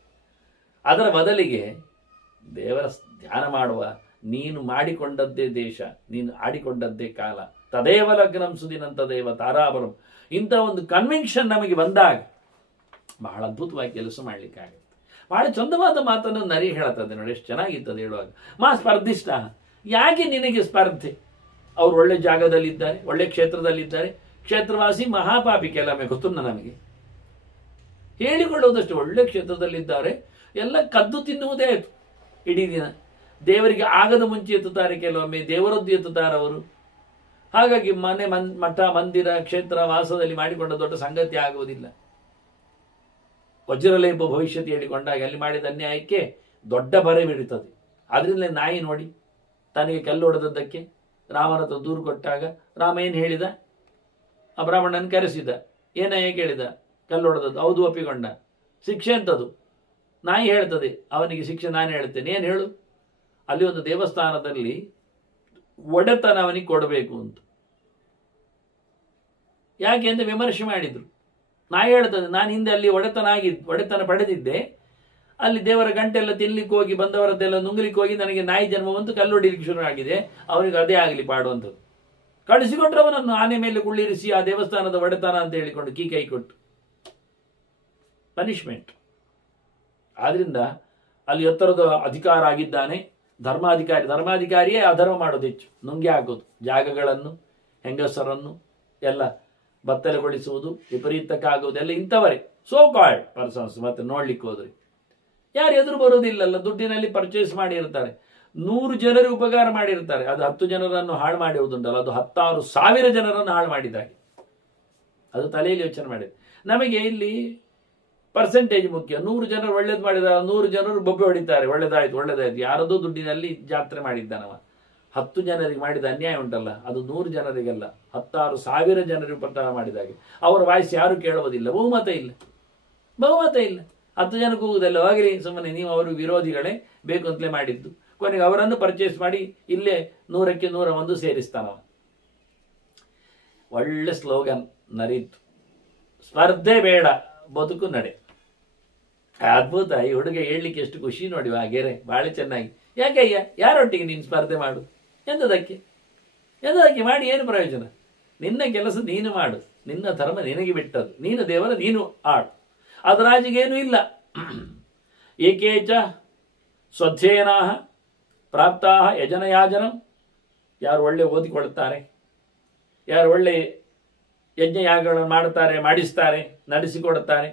ಅದರ ಬದಲಿಗೆ ದೇವರ ಧ್ಯಾನ ಮಾಡುವ, ನೀನು ಮಾಡಿಕೊಂಡದ್ದೇ ದೇಶ, ನೀನು ಆಡಿಕೊಂಡದ್ದೇ ಕಾಲ, ತದೇವ ಲಗ್ನಂ ಸುದಿನಂತ ದೇವ ತಾರಾಬರಂ, ಇಂಥ ಒಂದು ಕನ್ವಿನ್ಷನ್ ನಮಗೆ ಬಂದಾಗ ಬಹಳ ಅದ್ಭುತವಾಗಿ ಕೆಲಸ ಮಾಡಲಿಕ್ಕಾಗುತ್ತೆ. ಬಹಳ ಚಂದವಾದ ಮಾತನ್ನು ನರಿ ಹೇಳುತ್ತದೆ ನೋಡಿ, ಎಷ್ಟು ಚೆನ್ನಾಗಿರ್ತದೆ ಹೇಳುವಾಗ. ಸ್ಪರ್ಧಿಷ್ಟ, ಯಾಕೆ ನಿನಗೆ ಸ್ಪರ್ಧೆ? ಅವ್ರು ಒಳ್ಳೆ ಜಾಗದಲ್ಲಿದ್ದಾರೆ, ಒಳ್ಳೆ ಕ್ಷೇತ್ರದಲ್ಲಿದ್ದಾರೆ. ಕ್ಷೇತ್ರವಾಸಿ ಮಹಾಪಾಪಿ ಕೆಲವೊಮ್ಮೆ ಗೊತ್ತುನ್ನ ನಮಗೆ. ಹೇಳಿಕೊಳ್ಳುವುದಷ್ಟು ಒಳ್ಳೆ ಕ್ಷೇತ್ರದಲ್ಲಿದ್ದಾರೆ, ಎಲ್ಲ ಕದ್ದು ತಿನ್ನುವುದೇ ಆಯಿತು ಇಡೀ ದಿನ. ದೇವರಿಗೆ ಆಗದ ಮುಂಚೆ ಎತ್ತುತ್ತಾರೆ, ಕೆಲವೊಮ್ಮೆ ದೇವರದ್ದು ಎತ್ತುತ್ತಾರೆ ಅವರು. ಹಾಗಾಗಿ ಮನೆ ಮಠ ಮಂದಿರ ಕ್ಷೇತ್ರ ವಾಸದಲ್ಲಿ ಮಾಡಿಕೊಂಡ ದೊಡ್ಡ ಸಂಗತಿ ಆಗುವುದಿಲ್ಲ. ವಜ್ರಲೇಪ ಭವಿಷ್ಯತಿ ಹೇಳಿಕೊಂಡಾಗ ಅಲ್ಲಿ ಮಾಡಿದ ಅನ್ಯಾಯಕ್ಕೆ ದೊಡ್ಡ ಬರೆ ಬೀಳುತ್ತದೆ. ಆದ್ರಿಂದ ನಾಯಿ ನೋಡಿ ತನಗೆ ಕಲ್ಲು ಹೊಡೆದದ್ದಕ್ಕೆ ರಾಮನ ಹತ್ರ ದೂರು ಕೊಟ್ಟಾಗ ರಾಮ ಏನು ಹೇಳಿದ? ಆ ಬ್ರಾಹ್ಮಣನ ಕರೆಸಿದ. ಏನಯ್ಯ ಕೇಳಿದ? ಕಲ್ಲು ಹೊಡೆದದ್ದು. ಹೌದು, ಒಪ್ಪಿಕೊಂಡ. ಶಿಕ್ಷೆ ಅಂತದು. ನಾಯಿ ಹೇಳ್ತದೆ, ಅವನಿಗೆ ಶಿಕ್ಷೆ ನಾನು ಹೇಳ್ತೇನೆ, ಏನು ಹೇಳು? ಅಲ್ಲಿ ಒಂದು ದೇವಸ್ಥಾನದಲ್ಲಿ ಒಡೆತನ ಅವನಿಗೆ ಕೊಡಬೇಕು ಅಂತ. ಯಾಕೆ ಅಂತ ವಿಮರ್ಶೆ ಮಾಡಿದ್ರು. ನಾಯಿ ಹೇಳ್ತದೆ, ನಾನು ಹಿಂದೆ ಅಲ್ಲಿ ಒಡೆತನ ಪಡೆದಿದ್ದೆ, ಅಲ್ಲಿ ದೇವರ ಗಂಟೆಲ್ಲ ತಿನ್ಲಿಕ್ಕೆ ಹೋಗಿ ಬಂದವರದ್ದೆಲ್ಲ ನುಂಗ್ಲಿಕ್ಕೆ ಹೋಗಿ ನನಗೆ ನಾಯಿ ಜನ್ಮವಂತೂ ಕಲ್ಲು ಹೊಡಿಲಿಕ್ಕೆ ಶುರು ಆಗಿದೆ, ಅವನಿಗೆ ಅದೇ ಆಗಲಿ ಪಾಡುವಂಥದ್ದು. ಕಳಿಸಿಕೊಟ್ರೆ ಅವನನ್ನು ಆನೆ ಮೇಲೆ ಕುಳ್ಳಿರಿಸಿ ಆ ದೇವಸ್ಥಾನದ ಒಡೆತನ ಅಂತ ಹೇಳಿಕೊಂಡು ಕೈ ಕೊಟ್ಟು ಪನಿಷ್ಮೆಂಟ್. ಆದ್ರಿಂದ ಅಲ್ಲಿ ಎತ್ತರದ ಅಧಿಕಾರ ಆಗಿದ್ದಾನೆ ಧರ್ಮಾಧಿಕಾರಿಯೇ ಅಧರ್ಮ ಮಾಡೋದು ಹೆಚ್ಚು, ನುಂಗಿ ಹಾಕೋದು, ಜಾಗಗಳನ್ನು, ಹೆಂಗಸರನ್ನು ಎಲ್ಲ ಬತ್ತಲೆಗೊಳಿಸುವುದು, ವಿಪರೀತಕ್ಕಾಗುವುದು ಎಲ್ಲ ಇಂಥವರೇ ಸೋ ಕಾಲ್ಡ್ ಪರ್ಸನ್ಸ್. ಮತ್ತೆ ನೋಡ್ಲಿಕ್ಕೆ ಹೋದ್ರಿ ಯಾರು ಎದುರು ಬರೋದಿಲ್ಲಲ್ಲ. ದುಡ್ಡಿನಲ್ಲಿ ಪರ್ಚೇಸ್ ಮಾಡಿರ್ತಾರೆ, 100 ಜನರಿಗೆ ಉಪಕಾರ ಮಾಡಿರ್ತಾರೆ, ಅದು 10 ಜನರನ್ನು ಹಾಳು ಮಾಡುವುದುಂಟಲ್ಲ, ಅದು 10,000 ಜನರನ್ನು ಹಾಳು ಮಾಡಿದ್ದಾಗೆ. ಅದು ತಲೆಯಲ್ಲಿ ಯೋಚನೆ ಮಾಡಿದೆ. ನಮಗೆ ಇಲ್ಲಿ ಪರ್ಸೆಂಟೇಜ್ ಮುಖ್ಯ. 100 ಜನರು ಒಳ್ಳೇದು ಮಾಡಿದ, 100 ಜನರು ಬೊಬ್ಬೆ ಹೊಡಿತಾರೆ, ಒಳ್ಳೇದಾಯ್ತು. ಯಾರದೋ ದುಡ್ಡಿನಲ್ಲಿ ಜಾತ್ರೆ ಮಾಡಿದ್ದಾನವ. 10 ಜನರಿಗೆ ಮಾಡಿದ ಅನ್ಯಾಯ ಉಂಟಲ್ಲ, ಅದು 100 ಜನರಿಗೆಲ್ಲ 10,000 ಜನರಿಗೆ ಉಪಕಾರ ಮಾಡಿದಾಗೆ. ಅವರ ವಾಯ್ಸ್ ಯಾರು ಕೇಳುವುದಿಲ್ಲ, ಬಹುಮತ ಇಲ್ಲ. 10 ಜನಕ್ಕೆ ಹೋಗುವುದಲ್ಲ, ಹೋಗಲಿ ಸುಮ್ಮನೆ, ನೀವು ಅವರು ವಿರೋಧಿಗಳೇ, ಬೇಕು ಅಂತಲೇ ಮಾಡಿದ್ದು. ಕೊನೆಗೆ ಅವರನ್ನು ಪರ್ಚೇಸ್ ಮಾಡಿ ಇಲ್ಲೇ 100ಕ್ಕೆ 101 ಸೇರಿಸ್ತಾನವ. ಒಳ್ಳೆ ಸ್ಲೋಗನ್ ನರೀತು. ಸ್ಪರ್ಧೆ ಬೇಡ, ಬದುಕು ನಡೆ. ಅದ್ಭುತ. ಈ ಹುಡುಗ ಹೇಳಲಿಕ್ಕೆ ಎಷ್ಟು ಖುಷಿ ನೋಡಿ. ಗೆರೆ ಬಹಳ ಚೆನ್ನಾಗಿ. ಯಾಕಯ್ಯ, ಯಾರೊಟ್ಟಿಗೆ ನೀನು ಸ್ಪರ್ಧೆ ಮಾಡು? ಎಂತದಕ್ಕೆ ಮಾಡಿ ಏನು ಪ್ರಯೋಜನ? ನಿನ್ನ ಕೆಲಸ ನೀನು ಮಾಡು, ನಿನ್ನ ಧರ್ಮ ನಿನಗೆ ಬಿಟ್ಟದ್ದು, ನೀನು ದೇವರ ನೀನು ಆಡು, ಅದರಾಜಿಗೇನು ಇಲ್ಲ. ಏಕೇಚ ಸ್ವಧ್ಯೇನಾ ಪ್ರಾಪ್ತಾ ಯಜನಯಾಜನ. ಯಾರು ಒಳ್ಳೆ ಓದಿಕೊಳ್ಳುತ್ತಾರೆ, ಯಾರು ಒಳ್ಳೆ ಯಜ್ಞಯಾಗಗಳನ್ನು ಮಾಡುತ್ತಾರೆ, ಮಾಡಿಸ್ತಾರೆ, ನಡೆಸಿಕೊಡುತ್ತಾರೆ,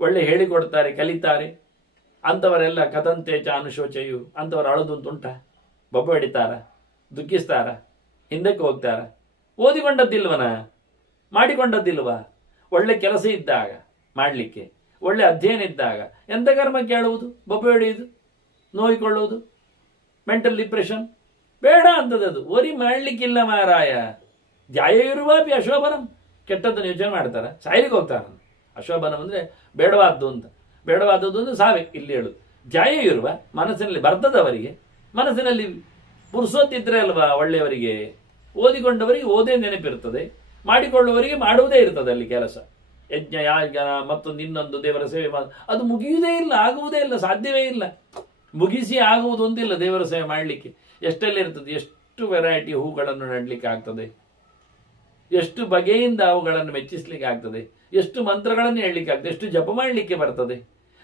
ಒಳ್ಳೆ ಹೇಳಿಕೊಡ್ತಾರೆ, ಕಲಿತಾರೆ, ಅಂಥವರೆಲ್ಲ ಕಥಂತೇಚ ಅನುಶೋಚೆಯು. ಅಂಥವ್ರು ಅಳದುಂಟುಂಟ, ಬೊಬ್ಬೆ ಹೊಡಿತಾರ, ದುಃಖಿಸ್ತಾರ, ಹಿಂದಕ್ಕೆ ಹೋಗ್ತಾರ. ಓದಿಕೊಂಡದ್ದಿಲ್ವನ, ಮಾಡಿಕೊಂಡದ್ದಿಲ್ವ? ಒಳ್ಳೆ ಕೆಲಸ ಇದ್ದಾಗ ಮಾಡಲಿಕ್ಕೆ, ಒಳ್ಳೆ ಅಧ್ಯಯನ ಇದ್ದಾಗ ಎಂಥ ಕರ್ಮ ಕೇಳುವುದು? ಬೊಬ್ಬೆ ಹೊಡೆಯುವುದು, ನೋಯಿಕೊಳ್ಳುವುದು, ಮೆಂಟಲ್ ಡಿಪ್ರೆಷನ್ ಬೇಡ ಅಂತದದು. ಒರಿ ಮಾಡಲಿಕ್ಕಿಲ್ಲ ಮಾರಾಯ. ಧ್ಯಾಯ ಇರುವಾಪಿ ಅಶೋಭನಂ. ಕೆಟ್ಟದ್ದನ್ನು ಯೋಚನೆ ಮಾಡ್ತಾರ, ಸಾಯಲಿಕ್ಕೆ ಹೋಗ್ತಾರ. ಅಶೋಭನಂ ಅಂದರೆ ಬೇಡವಾದ್ದು ಅಂತ. ಬೇಡವಾದದ್ದು ಅಂದರೆ ಸಾವೇ ಇಲ್ಲಿ ಹೇಳುದು. ಧ್ಯಾಯ ಇರುವ ಮನಸ್ಸಿನಲ್ಲಿ ಬರ್ತದವರಿಗೆ, ಮನಸ್ಸಿನಲ್ಲಿ ಪುರುಸೋತಿದ್ರೆ ಅಲ್ವಾ ಒಳ್ಳೆಯವರಿಗೆ. ಓದಿಕೊಂಡವರಿಗೆ ಓದೇ ನೆನಪಿರ್ತದೆ, ಮಾಡಿಕೊಳ್ಳುವವರಿಗೆ ಮಾಡುವುದೇ ಇರ್ತದೆ ಅಲ್ಲಿ ಕೆಲಸ. ಯಜ್ಞ ಯಾಗ ಮತ್ತೊಂದು ಇನ್ನೊಂದು ದೇವರ ಸೇವೆ ಅದು ಮುಗಿಯುವುದೇ ಇಲ್ಲ, ಆಗುವುದೇ ಇಲ್ಲ, ಸಾಧ್ಯವೇ ಇಲ್ಲ. ಮುಗಿಸಿ ಆಗುವುದು ಒಂದಿಲ್ಲ ದೇವರ ಸೇವೆ ಮಾಡಲಿಕ್ಕೆ. ಎಷ್ಟೆಲ್ಲ ಇರ್ತದೆ, ಎಷ್ಟು ವೆರೈಟಿ ಹೂಗಳನ್ನು ನೆಡಲಿಕ್ಕೆ ಆಗ್ತದೆ, ಎಷ್ಟು ಬಗೆಯಿಂದ ಅವುಗಳನ್ನು ಮೆಚ್ಚಿಸ್ಲಿಕ್ಕೆ ಆಗ್ತದೆ, ಎಷ್ಟು ಮಂತ್ರಗಳನ್ನು ಹೇಳಲಿಕ್ಕೆ ಆಗ್ತದೆ, ಎಷ್ಟು ಜಪ ಮಾಡಲಿಕ್ಕೆ ಬರ್ತದೆ.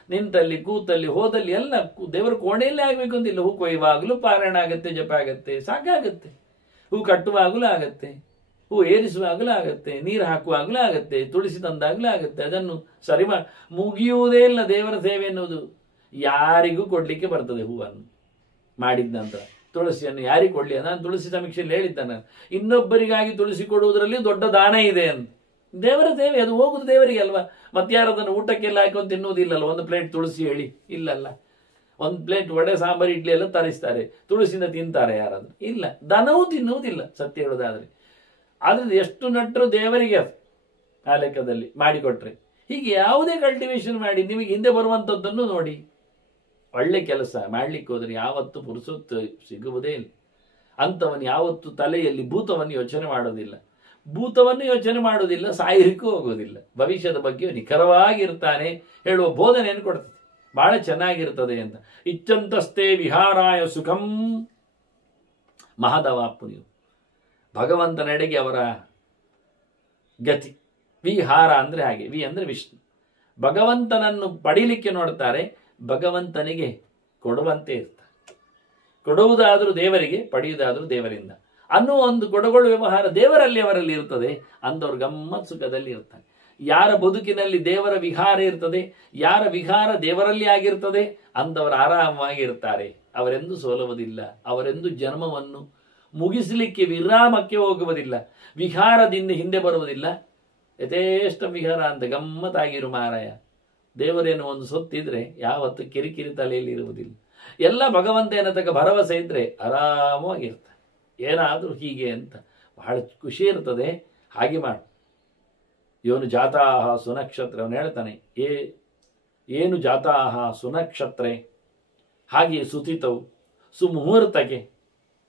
ನಿಂತಲ್ಲಿ ಕೂತಲ್ಲಿ ಹೋದಲ್ಲಿ ಎಲ್ಲ ದೇವರ ಕೋಣೆಯಲ್ಲೇ ಆಗಬೇಕು ಅಂತಿಲ್ಲ. ಹೂ ಕೊಯ್ಯುವಾಗಲೂ ಪಾರಾಯಣ ಆಗತ್ತೆ, ಜಪ ಆಗತ್ತೆ, ಸಾಕಾಗತ್ತೆ. ಹೂ ಕಟ್ಟುವಾಗಲೂ ಆಗತ್ತೆ, ಹೂ ಏರಿಸುವಾಗಲೂ ಆಗತ್ತೆ, ನೀರು ಹಾಕುವಾಗಲೂ ಆಗತ್ತೆ, ತುಳಸಿ ತಂದಾಗಲೂ ಆಗತ್ತೆ. ಅದನ್ನು ಸರಿ ಮುಗಿಯುವುದೇ ಇಲ್ಲ ದೇವರ ಸೇವೆ ಎನ್ನುವುದು. ಯಾರಿಗೂ ಕೊಡ್ಲಿಕ್ಕೆ ಬರ್ತದೆ ಹೂವನ್ನು ಮಾಡಿದ ನಂತರ. ತುಳಸಿಯನ್ನು ಯಾರಿಗೆ ಕೊಡ್ಲಿ? ನಾನು ತುಳಸಿ ಸಮೀಕ್ಷೆಯಲ್ಲಿ ಹೇಳಿದ್ದಾನೆ, ಇನ್ನೊಬ್ಬರಿಗಾಗಿ ತುಳಸಿ ಕೊಡುವುದರಲ್ಲಿ ದೊಡ್ಡ ದಾನ ಇದೆ ಅಂತ. ದೇವರ ಸೇವೆ ಅದು ಹೋಗುದು ದೇವರಿಗೆ ಅಲ್ವಾ. ಮತ್ತಾರದನ್ನು ಊಟಕ್ಕೆಲ್ಲ ಹಾಕೊಂಡು ತಿನ್ನುವುದಿಲ್ಲಲ್ಲ. ಒಂದು ಪ್ಲೇಟ್ ತುಳಸಿ ಹೇಳಿ ಇಲ್ಲಲ್ಲ, ಒಂದು ಪ್ಲೇಟ್ ವಡೆ ಸಾಂಬಾರು ಇಡ್ಲಿ ಎಲ್ಲ ತರಿಸ್ತಾರೆ, ತುಳಸಿನ ತಿಂತಾರೆ ಯಾರಾದ್ರೂ? ಇಲ್ಲ. ದನವೂ ತಿನ್ನುವುದಿಲ್ಲ ಸತ್ಯ ಹೇಳೋದಾದ್ರೆ. ಆದ್ರೆ ಎಷ್ಟು ನಟ್ಟರು ದೇವರಿಗೆ ಆ ಲೆಕ್ಕದಲ್ಲಿ ಮಾಡಿಕೊಟ್ರೆ. ಹೀಗೆ ಯಾವುದೇ ಕಲ್ಟಿವೇಶನ್ ಮಾಡಿ ನಿಮಗೆ ಹಿಂದೆ ಬರುವಂಥದ್ದನ್ನು ನೋಡಿ. ಒಳ್ಳೆ ಕೆಲಸ ಮಾಡ್ಲಿಕ್ಕೆ ಹೋದ್ರೆ ಯಾವತ್ತು ಪುರುಸೊತ್ತು ಸಿಗುವುದೇ ಇಲ್ಲ. ಅಂಥವನು ಯಾವತ್ತು ತಲೆಯಲ್ಲಿ ಭೂತವನ್ನು ಯೋಚನೆ ಮಾಡೋದಿಲ್ಲ, ಭೂತವನ್ನು ಯೋಚನೆ ಮಾಡೋದಿಲ್ಲ, ಸಾಯಲಿಕ್ಕೂ ಹೋಗೋದಿಲ್ಲ. ಭವಿಷ್ಯದ ಬಗ್ಗೆ ನಿಖರವಾಗಿರ್ತಾನೆ ಹೇಳುವ ಬೋಧನೆಯನ್ನು ಕೊಡ್ತದೆ. ಬಹಳ ಚೆನ್ನಾಗಿರ್ತದೆ ಅಂತ. ಇಚ್ಚಂತಸ್ತೆ ವಿಹಾರಾಯ ಸುಖಂ ಮಹದವಾಪು. ನೀವು ಭಗವಂತನೆಡೆಗೆ ಅವರ ಗತಿ. ವಿಹಾರ ಅಂದರೆ ಹಾಗೆ, ವಿ ಅಂದರೆ ವಿಷ್ಣು. ಭಗವಂತನನ್ನು ಪಡೀಲಿಕ್ಕೆ ನೋಡ್ತಾರೆ, ಭಗವಂತನಿಗೆ ಕೊಡುವಂತೆ ಇರ್ತಾರೆ. ಕೊಡುವುದಾದರೂ ದೇವರಿಗೆ, ಪಡೆಯುವುದಾದರೂ ದೇವರಿಂದ ಅನ್ನೋ ಒಂದು ಕೊಡಗೊಳ್ಳು ವ್ಯವಹಾರ ದೇವರಲ್ಲಿ ಅವರಲ್ಲಿ ಇರ್ತದೆ. ಅಂದವರು ಗಮ್ಮತ್ ಸುಖದಲ್ಲಿ ಇರ್ತಾರೆ. ಯಾರ ಬದುಕಿನಲ್ಲಿ ದೇವರ ವಿಹಾರ ಇರ್ತದೆ, ಯಾರ ವಿಹಾರ ದೇವರಲ್ಲಿ ಆಗಿರ್ತದೆ, ಅಂದವರು ಆರಾಮವಾಗಿರ್ತಾರೆ. ಅವರೆಂದೂ ಸೋಲುವುದಿಲ್ಲ, ಅವರೆಂದೂ ಜನ್ಮವನ್ನು ಮುಗಿಸಲಿಕ್ಕೆ ವಿರಾಮಕ್ಕೆ ಹೋಗುವುದಿಲ್ಲ, ವಿಹಾರದಿಂದ ಹಿಂದೆ ಬರುವುದಿಲ್ಲ. ಯಥೇಷ್ಟ ವಿಹಾರ ಅಂತ ಗಮ್ಮತ್ತಾಗಿರು ಮಾರಾಯ. ದೇವರೇನು ಒಂದು ಸೊತ್ತಿದ್ರೆ ಯಾವತ್ತು ಕಿರಿಕಿರಿ ತಲೆಯಲ್ಲಿ ಇರುವುದಿಲ್ಲ. ಎಲ್ಲ ಭಗವಂತ ಏನತಕ್ಕ ಭರವಸೆ ಇದ್ರೆ ಆರಾಮವಾಗಿರ್ತಾರೆ. ಏನಾದರೂ ಹೀಗೆ ಅಂತ ಬಹಳ ಖುಷಿ ಇರ್ತದೆ. ಹಾಗೆ ಮಾಡು. ಇವನು ಜಾತಾಹ ಸುನಕ್ಷತ್ರ, ಅವನು ಹೇಳ್ತಾನೆ, ಏನು ಜಾತಾಹ ಸುನಕ್ಷತ್ರೆ, ಹಾಗೆಯೇ ಸುತಿತವು ಸುಮುಹೂರ್ತಕ್ಕೆ.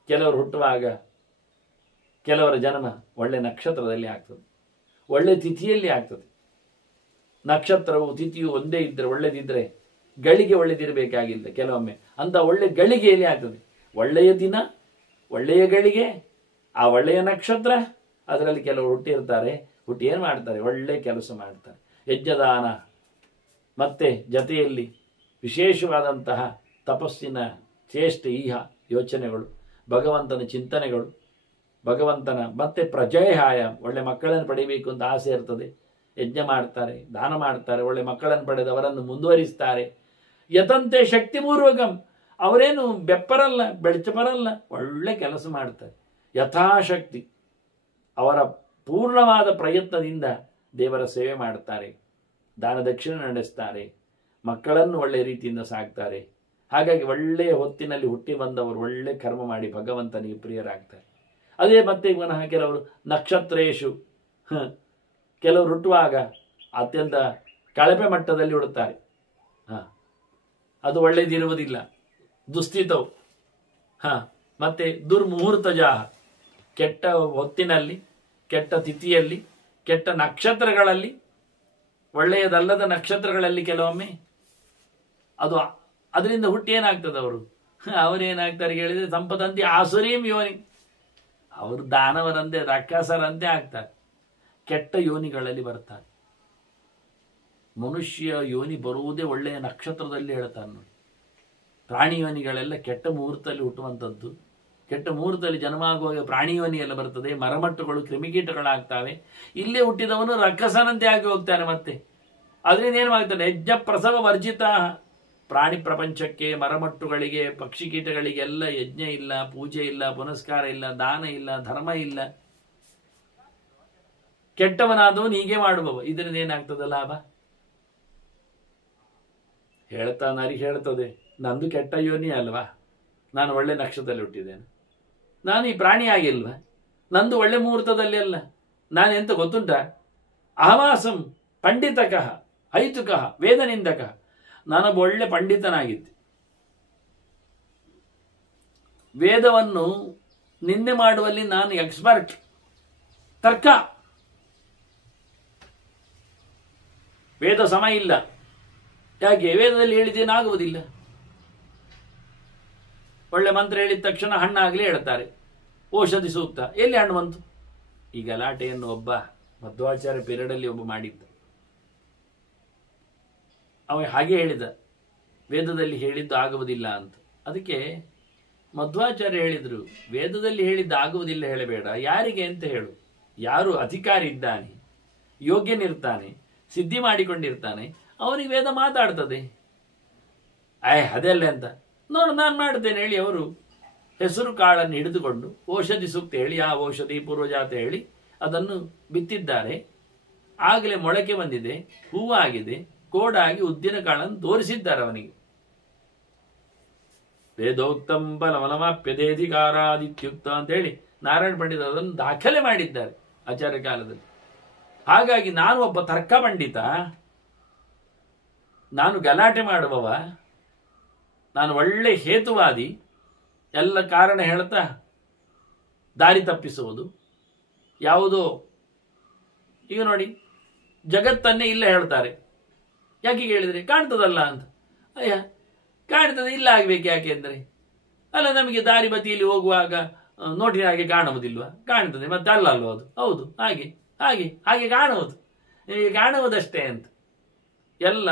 ಕೆಲವರು ಹುಟ್ಟುವಾಗ ಕೆಲವರ ಜನ್ಮ ಒಳ್ಳೆ ನಕ್ಷತ್ರದಲ್ಲಿ ಆಗ್ತದೆ, ಒಳ್ಳೆ ತಿಥಿಯಲ್ಲಿ ಆಗ್ತದೆ. ನಕ್ಷತ್ರವು ತಿಥಿಯು ಒಂದೇ ಇದ್ದರೆ ಒಳ್ಳೆದಿದ್ರೆ ಗಳಿಗೆ ಒಳ್ಳೆದಿರಬೇಕಾಗಿಲ್ಲ. ಕೆಲವೊಮ್ಮೆ ಅಂತ ಒಳ್ಳೆ ಗಳಿಗೆಯಲ್ಲಿ ಆಗ್ತದೆ. ಒಳ್ಳೆಯ ದಿನ, ಒಳ್ಳೆಯ ಗಳಿಗೆ, ಆ ಒಳ್ಳೆಯ ನಕ್ಷತ್ರ, ಅದರಲ್ಲಿ ಕೆಲವರು ಹುಟ್ಟಿರ್ತಾರೆ. ಹುಟ್ಟಿ ಏನು ಮಾಡ್ತಾರೆ? ಒಳ್ಳೆ ಕೆಲಸ ಮಾಡ್ತಾರೆ. ಯಜ್ಞದಾನ ಮತ್ತೆ ಜತೆಯಲ್ಲಿ ವಿಶೇಷವಾದಂತಹ ತಪಸ್ಸಿನ ಚೇಷ್ಟೆ, ಈಹ ಯೋಚನೆಗಳು, ಭಗವಂತನ ಚಿಂತನೆಗಳು, ಭಗವಂತನ ಮತ್ತೆ ಪ್ರಜಯಹಾಯ, ಒಳ್ಳೆ ಮಕ್ಕಳನ್ನು ಪಡಿಬೇಕು ಅಂತ ಆಸೆ ಇರ್ತದೆ. ಯಜ್ಞ ಮಾಡ್ತಾರೆ, ದಾನ ಮಾಡ್ತಾರೆ, ಒಳ್ಳೆ ಮಕ್ಕಳನ್ನು ಪಡೆದು ಅವರನ್ನು ಮುಂದುವರಿಸ್ತಾರೆ. ಯತಂತೆ ಶಕ್ತಿಪೂರ್ವಕಂ, ಅವರೇನು ಬೆಪ್ಪರಲ್ಲ, ಬೆಳಚಪರಲ್ಲ, ಒಳ್ಳೆ ಕೆಲಸ ಮಾಡ್ತಾರೆ. ಯಥಾಶಕ್ತಿ ಅವರ ಪೂರ್ಣವಾದ ಪ್ರಯತ್ನದಿಂದ ದೇವರ ಸೇವೆ ಮಾಡ್ತಾರೆ, ದಾನ ದಕ್ಷಿಣೆ ನಡೆಸ್ತಾರೆ, ಮಕ್ಕಳನ್ನು ಒಳ್ಳೆಯ ರೀತಿಯಿಂದ ಸಾಕ್ತಾರೆ. ಹಾಗಾಗಿ ಒಳ್ಳೆಯ ಹೊತ್ತಿನಲ್ಲಿ ಹುಟ್ಟಿ ಬಂದವರು ಒಳ್ಳೆ ಕರ್ಮ ಮಾಡಿ ಭಗವಂತನಿಗೆ ಪ್ರಿಯರಾಗ್ತಾರೆ. ಅದೇ ಮತ್ತೆ ಪುನಃ ಕೆಲವರು ನಕ್ಷತ್ರೇಶು, ಕೆಲವರು ಹುಟ್ಟುವಾಗ ಅತ್ಯಂತ ಕಳಪೆ ಮಟ್ಟದಲ್ಲಿ ಹುಡುತ್ತಾರೆ. ಅದು ಒಳ್ಳೆಯದಿರುವುದಿಲ್ಲ, ದುಸ್ಥಿತವು. ಮತ್ತೆ ದುರ್ಮುಹೂರ್ತಜಾಹ, ಕೆಟ್ಟ ಹೊತ್ತಿನಲ್ಲಿ, ಕೆಟ್ಟ ತಿಥಿಯಲ್ಲಿ, ಕೆಟ್ಟ ನಕ್ಷತ್ರಗಳಲ್ಲಿ, ಒಳ್ಳೆಯದಲ್ಲದ ನಕ್ಷತ್ರಗಳಲ್ಲಿ ಕೆಲವೊಮ್ಮೆ ಅದು ಅದರಿಂದ ಹುಟ್ಟಿ ಏನಾಗ್ತದೆ ಅವರೇನಾಗ್ತಾರೆ ಹೇಳಿದರೆ ಸಂಪದಂತೆ ಆಸುರೀಂ ಯೋನಿ, ಅವರು ದಾನವರಂತೆ ರಾಕ್ಷಸರಂತೆ ಆಗ್ತಾರೆ, ಕೆಟ್ಟ ಯೋನಿಗಳಲ್ಲಿ ಬರ್ತಾರೆ. ಮನುಷ್ಯ ಯೋನಿ ಬರುವುದೇ ಒಳ್ಳೆಯ ನಕ್ಷತ್ರದಲ್ಲಿ ಹೇಳ್ತಾರೆ ನೋಡಿ. ಪ್ರಾಣಿ ಯೋನಿಗಳೆಲ್ಲ ಕೆಟ್ಟ ಮುಹೂರ್ತದಲ್ಲಿ ಹುಟ್ಟುವಂಥದ್ದು. ಕೆಟ್ಟ ಮುಹೂರ್ತದಲ್ಲಿ ಜನ್ಮ ಆಗುವಾಗ ಪ್ರಾಣಿ ಯೋನಿ ಎಲ್ಲ ಬರ್ತದೆ, ಮರಮಟ್ಟುಗಳು ಕ್ರಿಮಿಕೀಟಗಳಾಗ್ತವೆ. ಇಲ್ಲೇ ಹುಟ್ಟಿದವನು ರಕ್ಕಸನಂತೆ ಆಗಿ ಹೋಗ್ತಾನೆ. ಮತ್ತೆ ಅದರಿಂದ ಏನು ಮಾಡ್ತಾನೆ, ಯಜ್ಞ ಪ್ರಸವ ವರ್ಜಿತ. ಪ್ರಾಣಿ ಪ್ರಪಂಚಕ್ಕೆ, ಮರಮಟ್ಟುಗಳಿಗೆ, ಪಕ್ಷಿ ಕೀಟಗಳಿಗೆಲ್ಲ ಯಜ್ಞ ಇಲ್ಲ, ಪೂಜೆ ಇಲ್ಲ, ಪುನಸ್ಕಾರ ಇಲ್ಲ, ದಾನ ಇಲ್ಲ, ಧರ್ಮ ಇಲ್ಲ. ಕೆಟ್ಟವನಾದವನು ಹೀಗೆ ಮಾಡುವವ. ಇದರಿಂದ ಏನಾಗ್ತದೆ ಲಾಭ? ಹೇಳ್ತಾ ನರಿ ಹೇಳ್ತದೆ, ನಂದು ಕೆಟ್ಟ ಯೋನಿ ಅಲ್ವಾ, ನಾನು ಒಳ್ಳೆ ನಕ್ಷತ್ರದಲ್ಲಿ ಹುಟ್ಟಿದ್ದೇನೆ, ನಾನು ಈ ಪ್ರಾಣಿ ಆಗಿಲ್ವ, ನಂದು ಒಳ್ಳೆ ಮುಹೂರ್ತದಲ್ಲಿ ಅಲ್ಲ, ನಾನೆಂತ ಗೊತ್ತುಂಟ, ಅಹಮಾಸಂ ಪಂಡಿತಕಃ ಹೈತುಕಃ ವೇದನಿಂದಕಃ, ನಾನೊಬ್ಬ ಒಳ್ಳೆ ಪಂಡಿತನಾಗಿದ್ದೆ, ವೇದವನ್ನು ನಿಂದೆ ಮಾಡುವಲ್ಲಿ ನಾನು ಎಕ್ಸ್ಪರ್ಟ್. ತರ್ಕ, ವೇದ ಸಮ ಇಲ್ಲ. ಯಾಕೆ? ವೇದದಲ್ಲಿ ಹೇಳಿದ್ದೇನಾಗುವುದಿಲ್ಲ. ಒಳ್ಳೆ ಮಂತ್ರ ಹೇಳಿದ ತಕ್ಷಣ ಹಣ್ಣಾಗಲಿ ಹೇಳ್ತಾರೆ, ಔಷಧಿ ಸೂಕ್ತ, ಎಲ್ಲಿ ಹಣ್ಣು ಬಂತು? ಈ ಗಲಾಟೆಯನ್ನು ಒಬ್ಬ ಮಧ್ವಾಚಾರ್ಯ ಪೀರಿಯಡಲ್ಲಿ ಒಬ್ಬ ಮಾಡಿದ್ದ. ಅವ ಹಾಗೆ ಹೇಳಿದ, ವೇದದಲ್ಲಿ ಹೇಳಿದ್ದು ಆಗುವುದಿಲ್ಲ ಅಂತ. ಅದಕ್ಕೆ ಮಧ್ವಾಚಾರ್ಯ ಹೇಳಿದ್ರು, ವೇದದಲ್ಲಿ ಹೇಳಿದ್ದು ಆಗುವುದಿಲ್ಲ ಹೇಳಬೇಡ, ಯಾರಿಗೆ ಅಂತ ಹೇಳು. ಯಾರು ಅಧಿಕಾರಿ ಇದ್ದಾನೆ, ಯೋಗ್ಯನಿರ್ತಾನೆ, ಸಿದ್ಧಿ ಮಾಡಿಕೊಂಡಿರ್ತಾನೆ, ಅವನಿಗೆ ವೇದ ಮಾತಾಡ್ತದೆ. ಅದೆಲ್ಲ ಅಂತ ನೋಡು, ನಾನು ಮಾಡ್ತೇನೆ ಹೇಳಿ ಅವರು ಹೆಸರು ಕಾಳನ್ನು ಹಿಡಿದುಕೊಂಡು ಔಷಧಿ ಸೂಕ್ತ ಹೇಳಿ, ಆ ಔಷಧಿ ಪೂರ್ವಜಾತ ಹೇಳಿ ಅದನ್ನು ಬಿತ್ತಿದ್ದಾರೆ. ಆಗಲೇ ಮೊಳಕೆ ಬಂದಿದೆ, ಹೂವಾಗಿದೆ, ಕೋಡಾಗಿ ಉದ್ದಿನ ಕಾಳನ್ನು ತೋರಿಸಿದ್ದಾರೆ ಅವನಿಗೆ. ವೇದೋಕ್ತಂ ಬಲಮಲಮಾಪ್ಯದೇಧಿಕಾರಾದಿತ್ಯುಕ್ತ ಅಂತ ಹೇಳಿ ನಾರಾಯಣ ಪಂಡಿತ ಅದನ್ನು ದಾಖಲೆ ಮಾಡಿದ್ದಾರೆ ಆಚಾರ್ಯ ಕಾಲದಲ್ಲಿ. ಹಾಗಾಗಿ ನಾನು ಒಬ್ಬ ತರ್ಕ ಪಂಡಿತ, ನಾನು ಗಲಾಟೆ ಮಾಡುವವ, ನಾನು ಒಳ್ಳೆ ಹೇತುವಾದಿ, ಎಲ್ಲ ಕಾರಣ ಹೇಳ್ತಾ ದಾರಿ ತಪ್ಪಿಸುವುದು ಯಾವುದೋ. ಈಗ ನೋಡಿ, ಜಗತ್ತನ್ನೇ ಇಲ್ಲ ಹೇಳ್ತಾರೆ. ಯಾಕೆ ಹೇಳಿದರೆ ಕಾಣ್ತದಲ್ಲ ಅಂತ. ಅಯ್ಯ, ಕಾಣ್ತದೆ, ಇಲ್ಲ ಆಗ್ಬೇಕು ಯಾಕೆ ಅಂದರೆ, ಅಲ್ಲ ನಮಗೆ ದಾರಿ ಬದಿಯಲ್ಲಿ ಹೋಗುವಾಗ ನೋಟಿನ ಹಾಗೆ ಕಾಣುವುದಿಲ್ವಾ? ಕಾಣ್ತದೆ, ಮತ್ತೆ ಅಲ್ಲ ಅಲ್ವ ಅದು? ಹೌದು, ಹಾಗೆ ಹಾಗೆ ಹಾಗೆ ಕಾಣುವುದು, ಕಾಣುವುದಷ್ಟೇ ಅಂತ. ಎಲ್ಲ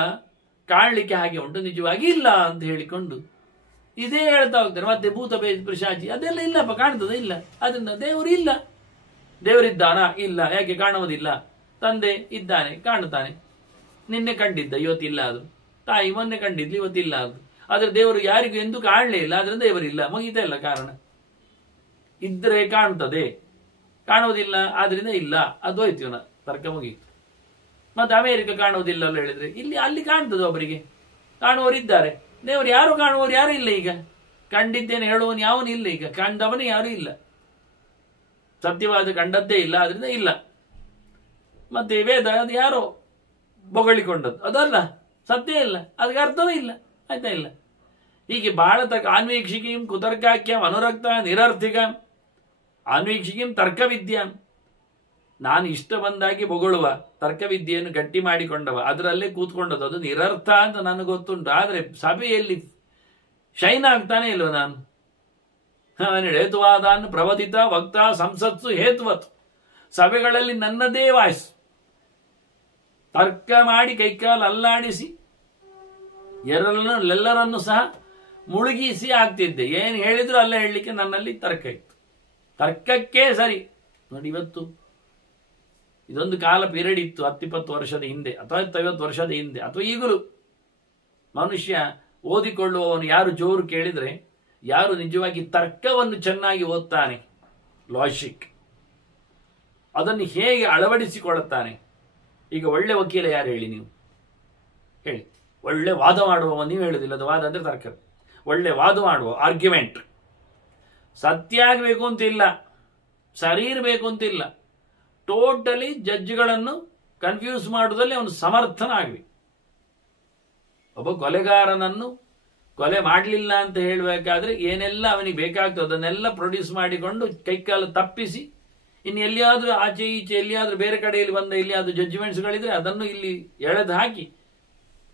ಕಾಣಲಿಕ್ಕೆ ಹಾಗೆ ಉಂಟು, ನಿಜವಾಗಿ ಇಲ್ಲ ಅಂತ ಹೇಳಿಕೊಂಡು ಇದೇ ಹೇಳ್ತಾ ಹೋಗ್ತಾರೆ. ಮತ್ತೆ ಭೂತ ಪಿಶಾಚಿ ಅದೆಲ್ಲ ಇಲ್ಲಪ್ಪ, ಕಾಣ್ತದೆ, ಇಲ್ಲ. ಅದರಿಂದ ದೇವರು ಇಲ್ಲ. ದೇವರಿದ್ದಾನ? ಇಲ್ಲ. ಯಾಕೆ ಕಾಣುವುದಿಲ್ಲ? ತಂದೆ ಇದ್ದಾನೆ, ಕಾಣುತ್ತಾನೆ. ನಿನ್ನೆ ಕಂಡಿದ್ದ, ಇವತ್ತಿಲ್ಲ. ಅದು ತಾಯಿ ಮೊನ್ನೆ ಕಂಡಿದ್ಲು, ಇವತ್ತಿಲ್ಲ. ಅದು ಆದ್ರೆ ದೇವರು ಯಾರಿಗೂ ಎಂದೂ ಕಾಣಲೇ ಇಲ್ಲ, ಆದ್ರಿಂದ ದೇವರಿಲ್ಲ. ಮುಗಿತಾ ಇಲ್ಲ ಕಾರಣ. ಇದ್ರೆ ಕಾಣ್ತದೆ, ಕಾಣುವುದಿಲ್ಲ, ಆದ್ರಿಂದ ಇಲ್ಲ. ಅದು ಹೋಯ್ತು, ಇವನ ತರ್ಕ ಮುಗೀತು. ಮತ್ತೆ ಅಮೇರಿಕ ಕಾಣುವುದಿಲ್ಲ ಅಲ್ಲ ಹೇಳಿದ್ರೆ, ಇಲ್ಲಿ ಅಲ್ಲಿ ಕಾಣ್ತದೆ, ಒಬ್ಬರಿಗೆ ಕಾಣುವವರಿದ್ದಾರೆ. ದೇವರು ಯಾರು ಕಾಣುವವರು ಯಾರು ಇಲ್ಲ. ಈಗ ಕಂಡಿದ್ದೇನೆ ಹೇಳುವನು ಯಾವನು ಇಲ್ಲ, ಈಗ ಕಂಡವನೇ ಯಾರು ಇಲ್ಲ. ಸತ್ಯವಾದ ಕಂಡದ್ದೇ ಇಲ್ಲ, ಆದ್ರಿಂದ ಇಲ್ಲ. ಮತ್ತೆ ವೇದ ಅದು ಯಾರೋ ಬೊಗಳಿಕೊಂಡದ್ದು, ಅದಲ್ಲ, ಸತ್ಯ ಇಲ್ಲ, ಅದಕ್ಕೆ ಅರ್ಥವೇ ಇಲ್ಲ. ಆಯ್ತಾ? ಇಲ್ಲ. ಹೀಗೆ ಬಹಳ ಆನ್ವೀಕ್ಷಿಕೀಂ ಕುತರ್ಕಾಖ್ಯಂ ಅನುರಕ್ತ ನಿರರ್ಥಿಕ ಆನ್ವೀಕ್ಷಿಕೀಂ ತರ್ಕವಿದ್ಯಾಂ. ನಾನು ಇಷ್ಟ ಬಂದಾಗಿ ಬೊಗಳುವ ತರ್ಕವಿದ್ಯೆಯನ್ನು ಗಟ್ಟಿ ಮಾಡಿಕೊಂಡವ, ಅದರಲ್ಲೇ ಕೂತ್ಕೊಂಡದ್ದು, ಅದು ನಿರರ್ಥ ಅಂತ ನನಗೆ ಗೊತ್ತುಂಟು. ಆದರೆ ಸಭೆಯಲ್ಲಿ ಶೈನ್ ಆಗ್ತಾನೆ ಇಲ್ವ ನಾನು? ಹೇತುವಾದಾನ್ ಪ್ರವದಿತ ವಕ್ತ ಸಂಸತ್ಸು ಹೇತುವತ್. ಸಭೆಗಳಲ್ಲಿ ನನ್ನದೇ ವಾಯ್ಸ್, ತರ್ಕ ಮಾಡಿ ಕೈಕಾಲು ಅಲ್ಲಾಡಿಸಿ ಎಲ್ಲರನ್ನು ಸಹ ಮುಳುಗಿಸಿ ಆಗ್ತಿದ್ದೆ. ಏನು ಹೇಳಿದ್ರು ಅಲ್ಲ ಹೇಳಲಿಕ್ಕೆ ನನ್ನಲ್ಲಿ ತರ್ಕ ಇತ್ತು. ತರ್ಕಕ್ಕೆ ಸರಿ ನೋಡಿ. ಇವತ್ತು ಇದೊಂದು ಕಾಲ ಪೀರಿಯಡ್ ಇತ್ತು, 10-20 ವರ್ಷದ ಹಿಂದೆ, ಅಥವಾ 50 ವರ್ಷದ ಹಿಂದೆ, ಅಥವಾ ಈಗಲೂ ಮನುಷ್ಯ ಓದಿಕೊಳ್ಳುವವನು ಯಾರು ಜೋರು ಕೇಳಿದರೆ, ಯಾರು ನಿಜವಾಗಿ ತರ್ಕವನ್ನು ಚೆನ್ನಾಗಿ ಓದ್ತಾನೆ, ಲಾಜಿಕ್ ಅದನ್ನು ಹೇಗೆ ಅಳವಡಿಸಿಕೊಳ್ಳುತ್ತಾನೆ. ಈಗ ಒಳ್ಳೆ ವಕೀಲ ಯಾರು ಹೇಳಿ ನೀವು ಹೇಳಿ? ಒಳ್ಳೆ ವಾದ ಮಾಡುವವ, ನೀವು ಹೇಳುದಿಲ್ಲ, ಅದು ವಾದ ಅಂದ್ರೆ ತರ್ಕ. ಒಳ್ಳೆ ವಾದ ಮಾಡುವ, ಆರ್ಗ್ಯುಮೆಂಟ್, ಸತ್ಯ ಆಗಬೇಕು ಅಂತಿಲ್ಲ, ಸರಿ ಇರಬೇಕು ಅಂತಿಲ್ಲ, ಟೋಟಲಿ ಜಡ್ಜ್ಗಳನ್ನು ಕನ್ಫ್ಯೂಸ್ ಮಾಡುವುದಲ್ಲಿ ಅವನು ಸಮರ್ಥನಾಗಲಿ. ಒಬ್ಬ ಕೊಲೆಗಾರನನ್ನು ಕೊಲೆ ಮಾಡಲಿಲ್ಲ ಅಂತ ಹೇಳಬೇಕಾದ್ರೆ ಏನೆಲ್ಲ ಅವನಿಗೆ ಬೇಕಾಗ್ತದೆ ಅದನ್ನೆಲ್ಲ ಪ್ರೊಡ್ಯೂಸ್ ಮಾಡಿಕೊಂಡು ಕೈಕಾಲು ತಪ್ಪಿಸಿ, ಇನ್ನು ಎಲ್ಲಿಯಾದ್ರೂ ಆಚೆ ಈಚೆ ಎಲ್ಲಿಯಾದ್ರೂ ಬೇರೆ ಕಡೆಯಲ್ಲಿ ಬಂದ ಎಲ್ಲಿಯಾದ್ರೂ ಜಡ್ಜ್ಮೆಂಟ್ಸ್ಗಳಿದ್ರೆ ಅದನ್ನು ಇಲ್ಲಿ ಎಳೆದು ಹಾಕಿ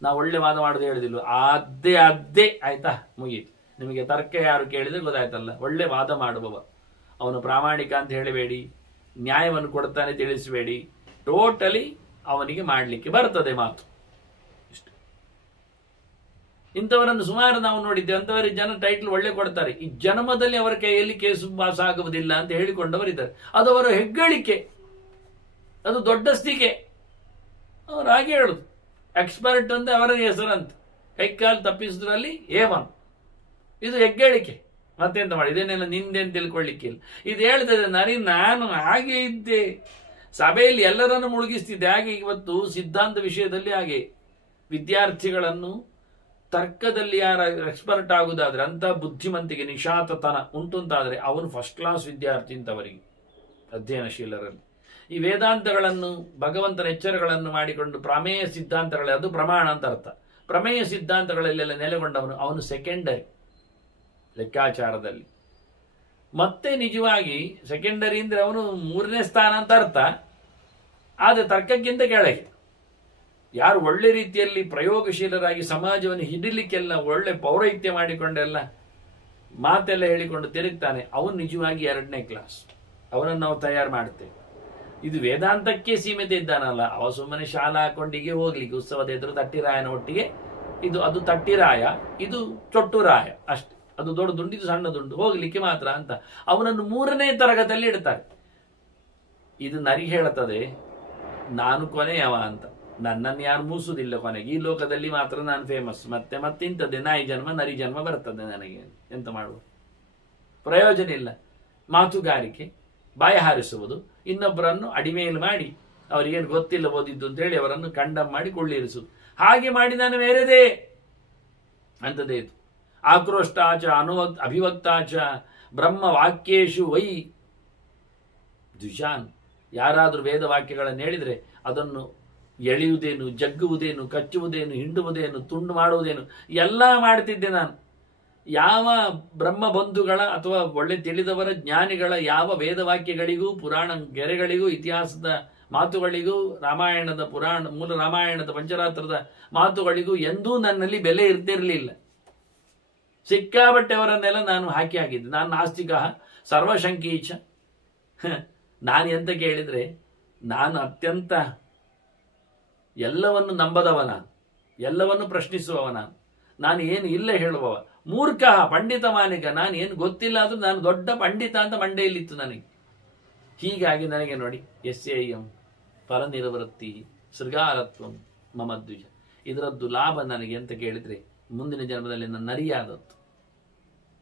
ನಾವು ಒಳ್ಳೆ ವಾದ ಮಾಡೋದು ಹೇಳುದಿಲ್ಲ, ಅದೇ ಆಯ್ತಾ, ಮುಗೀತು. ನಿಮಗೆ ತರ್ಕ ಯಾರು ಕೇಳಿದ್ರೆ ಗೊತ್ತಾಯ್ತಲ್ಲ. ಒಳ್ಳೆ ವಾದ ಮಾಡುವವ ಅವನು ಪ್ರಾಮಾಣಿಕ ಅಂತ ಹೇಳಬೇಡಿ, ನ್ಯಾಯವನ್ನು ಕೊಡ್ತಾನೆ ತಿಳಿಸಬೇಡಿ, ಟೋಟಲಿ ಅವನಿಗೆ ಮಾಡಲಿಕ್ಕೆ ಬರ್ತದೆ ಮಾತು. ಇಂಥವರನ್ನು ಸುಮಾರು ನಾವು ನೋಡಿದ್ದೇವೆ. ಅಂಥವರಿಗೆ ಜನ ಟೈಟ್ಲ್ ಒಳ್ಳೆ ಕೊಡ್ತಾರೆ, ಈ ಜನ್ಮದಲ್ಲಿ ಅವರ ಕೈಯಲ್ಲಿ ಕೇಸು ಪಾಸ್ ಆಗುವುದಿಲ್ಲ ಅಂತ ಹೇಳಿಕೊಂಡವರಿದ್ದಾರೆ. ಅದು ಅವರ ಹೆಗ್ಗಳಿಕೆ, ಅದು ದೊಡ್ಡಸ್ತಿಕೆ. ಅವರು ಹಾಗೆ ಹೇಳುದು, ಎಕ್ಸ್ಪರ್ಟ್ ಅಂತ ಅವರ ಹೆಸರಂತ, ಕೈಕಾಲು ತಪ್ಪಿಸುವುದರಲ್ಲಿ A1. ಇದು ಹೆಗ್ಗಳಿಕೆ. ಮತ್ತೆಂತ ಮಾಡಿ, ಇದನ್ನೆಲ್ಲ ನಿಂದೆ ಅಂತ ತಿಳ್ಕೊಳ್ಳಿಕ್ಕಿಲ್ಲ. ಇದು ಹೇಳ್ತದೆ ನಾನು ಹಾಗೆ ಇದ್ದೆ, ಸಭೆಯಲ್ಲಿ ಎಲ್ಲರನ್ನು ಮುಳುಗಿಸ್ತಿದ್ದೆ. ಹಾಗೆ ಇವತ್ತು ಸಿದ್ಧಾಂತ ವಿಷಯದಲ್ಲಿ ಹಾಗೆ ವಿದ್ಯಾರ್ಥಿಗಳನ್ನು ತರ್ಕದಲ್ಲಿ ಯಾರ ಎಕ್ಸ್ಪರ್ಟ್ ಆಗುವುದಾದ್ರೆ, ಅಂತ ಬುದ್ಧಿಮಂತಿಗೆ ನಿಶಾತತನ ಉಂಟು ಅಂತಾದ್ರೆ ಅವನು ಫಸ್ಟ್ ಕ್ಲಾಸ್ ವಿದ್ಯಾರ್ಥಿ ಅಂತವರಿಗೆ, ಅಧ್ಯಯನಶೀಲರಲ್ಲಿ. ಈ ವೇದಾಂತಗಳನ್ನು, ಭಗವಂತನ ಎಚ್ಚರಗಳನ್ನು ಮಾಡಿಕೊಂಡು ಪ್ರಮೇಯ ಸಿದ್ಧಾಂತಗಳೇ, ಅದು ಪ್ರಮಾಣ ಅಂತ ಅರ್ಥ. ಪ್ರಮೇಯ ಸಿದ್ಧಾಂತಗಳಲ್ಲೆಲ್ಲ ನೆಲೆಗೊಂಡವನು ಅವನು ಸೆಕೆಂಡರಿ ಲೆಕ್ಕಾಚಾರದಲ್ಲಿ. ಮತ್ತೆ ನಿಜವಾಗಿ ಸೆಕೆಂಡರಿ ಅಂದ್ರೆ ಅವನು 3ನೇ ಸ್ಥಾನ ಅಂತ ಅರ್ಥ. ಆದರೆ ತರ್ಕಕ್ಕಿಂತ ಕೆಳಗೆ ಯಾರು ಒಳ್ಳೆ ರೀತಿಯಲ್ಲಿ ಪ್ರಯೋಗಶೀಲರಾಗಿ ಸಮಾಜವನ್ನು ಹಿಡಿಲಿಕ್ಕೆಲ್ಲ ಒಳ್ಳೆ ಪೌರಹಿತ್ಯ ಮಾಡಿಕೊಂಡೆಲ್ಲ ಮಾತೆಲ್ಲ ಹೇಳಿಕೊಂಡು ತಿರುಗ್ತಾನೆ, ಅವನು ನಿಜವಾಗಿ 2ನೇ ಕ್ಲಾಸ್. ಅವನನ್ನು ನಾವು ತಯಾರು ಮಾಡ್ತೇವೆ. ಇದು ವೇದಾಂತಕ್ಕೆ ಸೀಮಿತ ಇದ್ದಾನಲ್ಲ, ಅವ ಸುಮ್ಮನೆ ಶಾಲಾ ಹಾಕೊಂಡಿಗೆ ಹೋಗ್ಲಿಕ್ಕೆ ಉತ್ಸವದ ಎದುರು ತಟ್ಟಿರಾಯನ ಒಟ್ಟಿಗೆ, ಅದು ತಟ್ಟಿರಾಯ, ಇದು ಚೊಟ್ಟುರಾಯ ಅಷ್ಟೇ. ಅದು ದೊಡ್ಡ ದುಂಡು, ಇದು ಸಣ್ಣ ದುಂಡು, ಹೋಗ್ಲಿಕ್ಕೆ ಮಾತ್ರ ಅಂತ ಅವನನ್ನು 3ನೇ ತರಗತಿಯಲ್ಲಿ ಇಡ್ತಾರೆ. ಇದು ನರಿ ಹೇಳುತ್ತದೆ ನಾನು ಕೊನೆಯವ ಅಂತ, ನನ್ನನ್ನು ಯಾರು ಮೂಸುವುದಿಲ್ಲ ಕೊನೆಗೆ, ಈ ಲೋಕದಲ್ಲಿ ಮಾತ್ರ ನಾನು ಫೇಮಸ್. ಮತ್ತೆ ಇಂಥದ್ದೇ ನಾಯಿ ಜನ್ಮ ನರಿ ಜನ್ಮ ಬರ್ತದೆ ನನಗೆ, ಎಂತ ಮಾಡುವ ಪ್ರಯೋಜನ ಇಲ್ಲ. ಮಾತುಗಾರಿಕೆ, ಬಾಯ ಹಾರಿಸುವುದು, ಇನ್ನೊಬ್ಬರನ್ನು ಅಡಿಮೇಲು ಮಾಡಿ ಅವರಿಗೇನು ಗೊತ್ತಿಲ್ಲ ಓದಿದ್ದು ಅಂತೇಳಿ ಅವರನ್ನು ಕಂಡಮ್ ಮಾಡಿ ಕೊಳ್ಳಿರಿಸುವುದು, ಹಾಗೆ ಮಾಡಿ ನಾನು ಬೇರೆದೇ ಅಂತದೇ ಇದು. ಆಕ್ರೋಷ್ಟಾಚ ಅಭಿವಕ್ತಾಚ ಬ್ರಹ್ಮ ವಾಕ್ಯೇಶು ವೈ ದ್ವಿಜಾನ್. ಯಾರಾದರೂ ವೇದ ವಾಕ್ಯಗಳನ್ನು ಹೇಳಿದರೆ ಅದನ್ನು ಎಳೆಯುವುದೇನು, ಜಗ್ಗುವುದೇನು, ಕಚ್ಚುವುದೇನು, ಹಿಂಡುವುದೇನು, ತುಂಡು ಮಾಡುವುದೇನು ಎಲ್ಲ ಮಾಡ್ತಿದ್ದೆ ನಾನು. ಯಾವ ಬ್ರಹ್ಮ ಬಂಧುಗಳ ಅಥವಾ ಒಳ್ಳೆ ತಿಳಿದವರ ಜ್ಞಾನಿಗಳ ಯಾವ ವೇದವಾಕ್ಯಗಳಿಗೂ, ಪುರಾಣ ಗೆರೆಗಳಿಗೂ, ಇತಿಹಾಸದ ಮಾತುಗಳಿಗೂ, ರಾಮಾಯಣದ ಮೂಲ ರಾಮಾಯಣದ ಪಂಚರಾತ್ರದ ಮಾತುಗಳಿಗೂ ಎಂದೂ ನನ್ನಲ್ಲಿ ಬೆಲೆ ಇರ್ತಿರಲಿಲ್ಲ. ಸಿಕ್ಕಾಬಟ್ಟೆಯವರನ್ನೆಲ್ಲ ನಾನು ಹಾಕಿ ಆಗಿದ್ದೆ. ನಾನು ನಾಸ್ತಿಕ ಸರ್ವಶಂಕೀಚ. ನಾನು ಎಂತ ಕೇಳಿದ್ರೆ, ನಾನು ಅತ್ಯಂತ ಎಲ್ಲವನ್ನು ನಂಬದವ, ಎಲ್ಲವನ್ನು ಪ್ರಶ್ನಿಸುವವ, ನಾನು ಏನು ಇಲ್ಲ ಹೇಳುವವ, ಮೂರ್ಖ ಪಂಡಿತ ಮಾನಿಕ, ನಾನು ಏನು ಗೊತ್ತಿಲ್ಲ ಆದ್ರೂ ನಾನು ದೊಡ್ಡ ಪಂಡಿತ ಅಂತ ಮಂಡೆಯಲ್ಲಿತ್ತು ನನಗೆ. ಹೀಗಾಗಿ ನನಗೆ ನೋಡಿ SAM ಪರನಿರ್ವೃತ್ತಿ ಸೃಗಾರತ್ವಂ ಮಮದ್ವಿಜ, ಇದರದ್ದು ಲಾಭ ನನಗೆ ಅಂತ ಕೇಳಿದ್ರೆ ಮುಂದಿನ ಜನ್ಮದಲ್ಲಿ ನನ್ನ ನರಿಯಾದದ್ದು.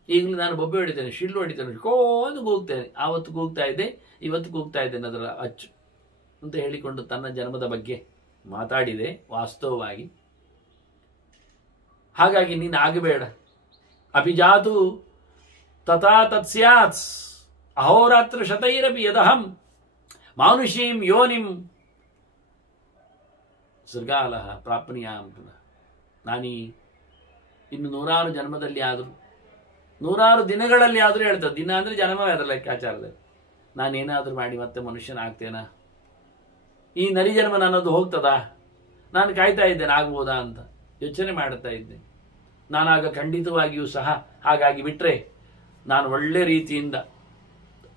ಈಗಲೂ ನಾನು ಬೊಬ್ಬೆ ಹೊಡಿತೇನೆ, ಶಿಳ್ಳು ಹೊಡಿತೇನೆ, ಕೋಂದು ಕೂಗ್ತೇನೆ. ಆವತ್ತು ಕೂಗ್ತಾ ಇದ್ದೆ, ಇವತ್ತು ಕೂಗ್ತಾ ಇದ್ದೇನೆ ಅದರ ಅಚ್ಚು ಅಂತ ಹೇಳಿಕೊಂಡು ತನ್ನ ಜನ್ಮದ ಬಗ್ಗೆ ಮಾತಾಡಿದೆ ವಾಸ್ತವವಾಗಿ. ಹಾಗಾಗಿ ನೀನು ಆಗಬೇಡ. ಅಭಿಜಾತು ತಥಾ ತತ್ಸ್ಯಾತ್ ಅಹೋರಾತ್ರ ಶತೈರಪಿ ಯದಹಂ ಮಾನುಷೀಂ ಯೋನಿಂ ಸೃಗಾಲಃ ಪ್ರಾಪ್ನಿಯಾಂ ಪುನಃ. ನಾನೀ ಇನ್ನು 100 ಜನ್ಮದಲ್ಲಿ ಆದರೂ, 100 ದಿನಗಳಲ್ಲಿ ಆದರೂ ಹೇಳ್ತದೆ, ದಿನ ಅಂದ್ರೆ ಜನ್ಮವೇ ಅದರ ಲೆಕ್ಕಾಚಾರದಲ್ಲಿ, ನಾನೇನಾದರೂ ಮಾಡಿ ಮತ್ತೆ ಮನುಷ್ಯನಾಗ್ತೇನಾ? ಈ ನರಿ ಜನ್ಮ ನನ್ನದು ಹೋಗ್ತದಾ? ನಾನು ಕಾಯ್ತಾ ಇದ್ದೇನೆ ಆಗ್ಬೋದಾ ಅಂತ ಯೋಚನೆ ಮಾಡುತ್ತಾ ಇದ್ದೆ. ನಾನಾಗ ಖಂಡಿತವಾಗಿಯೂ ಸಹ ಹಾಗಾಗಿ ಬಿಟ್ರೆ ನಾನು ಒಳ್ಳೆ ರೀತಿಯಿಂದ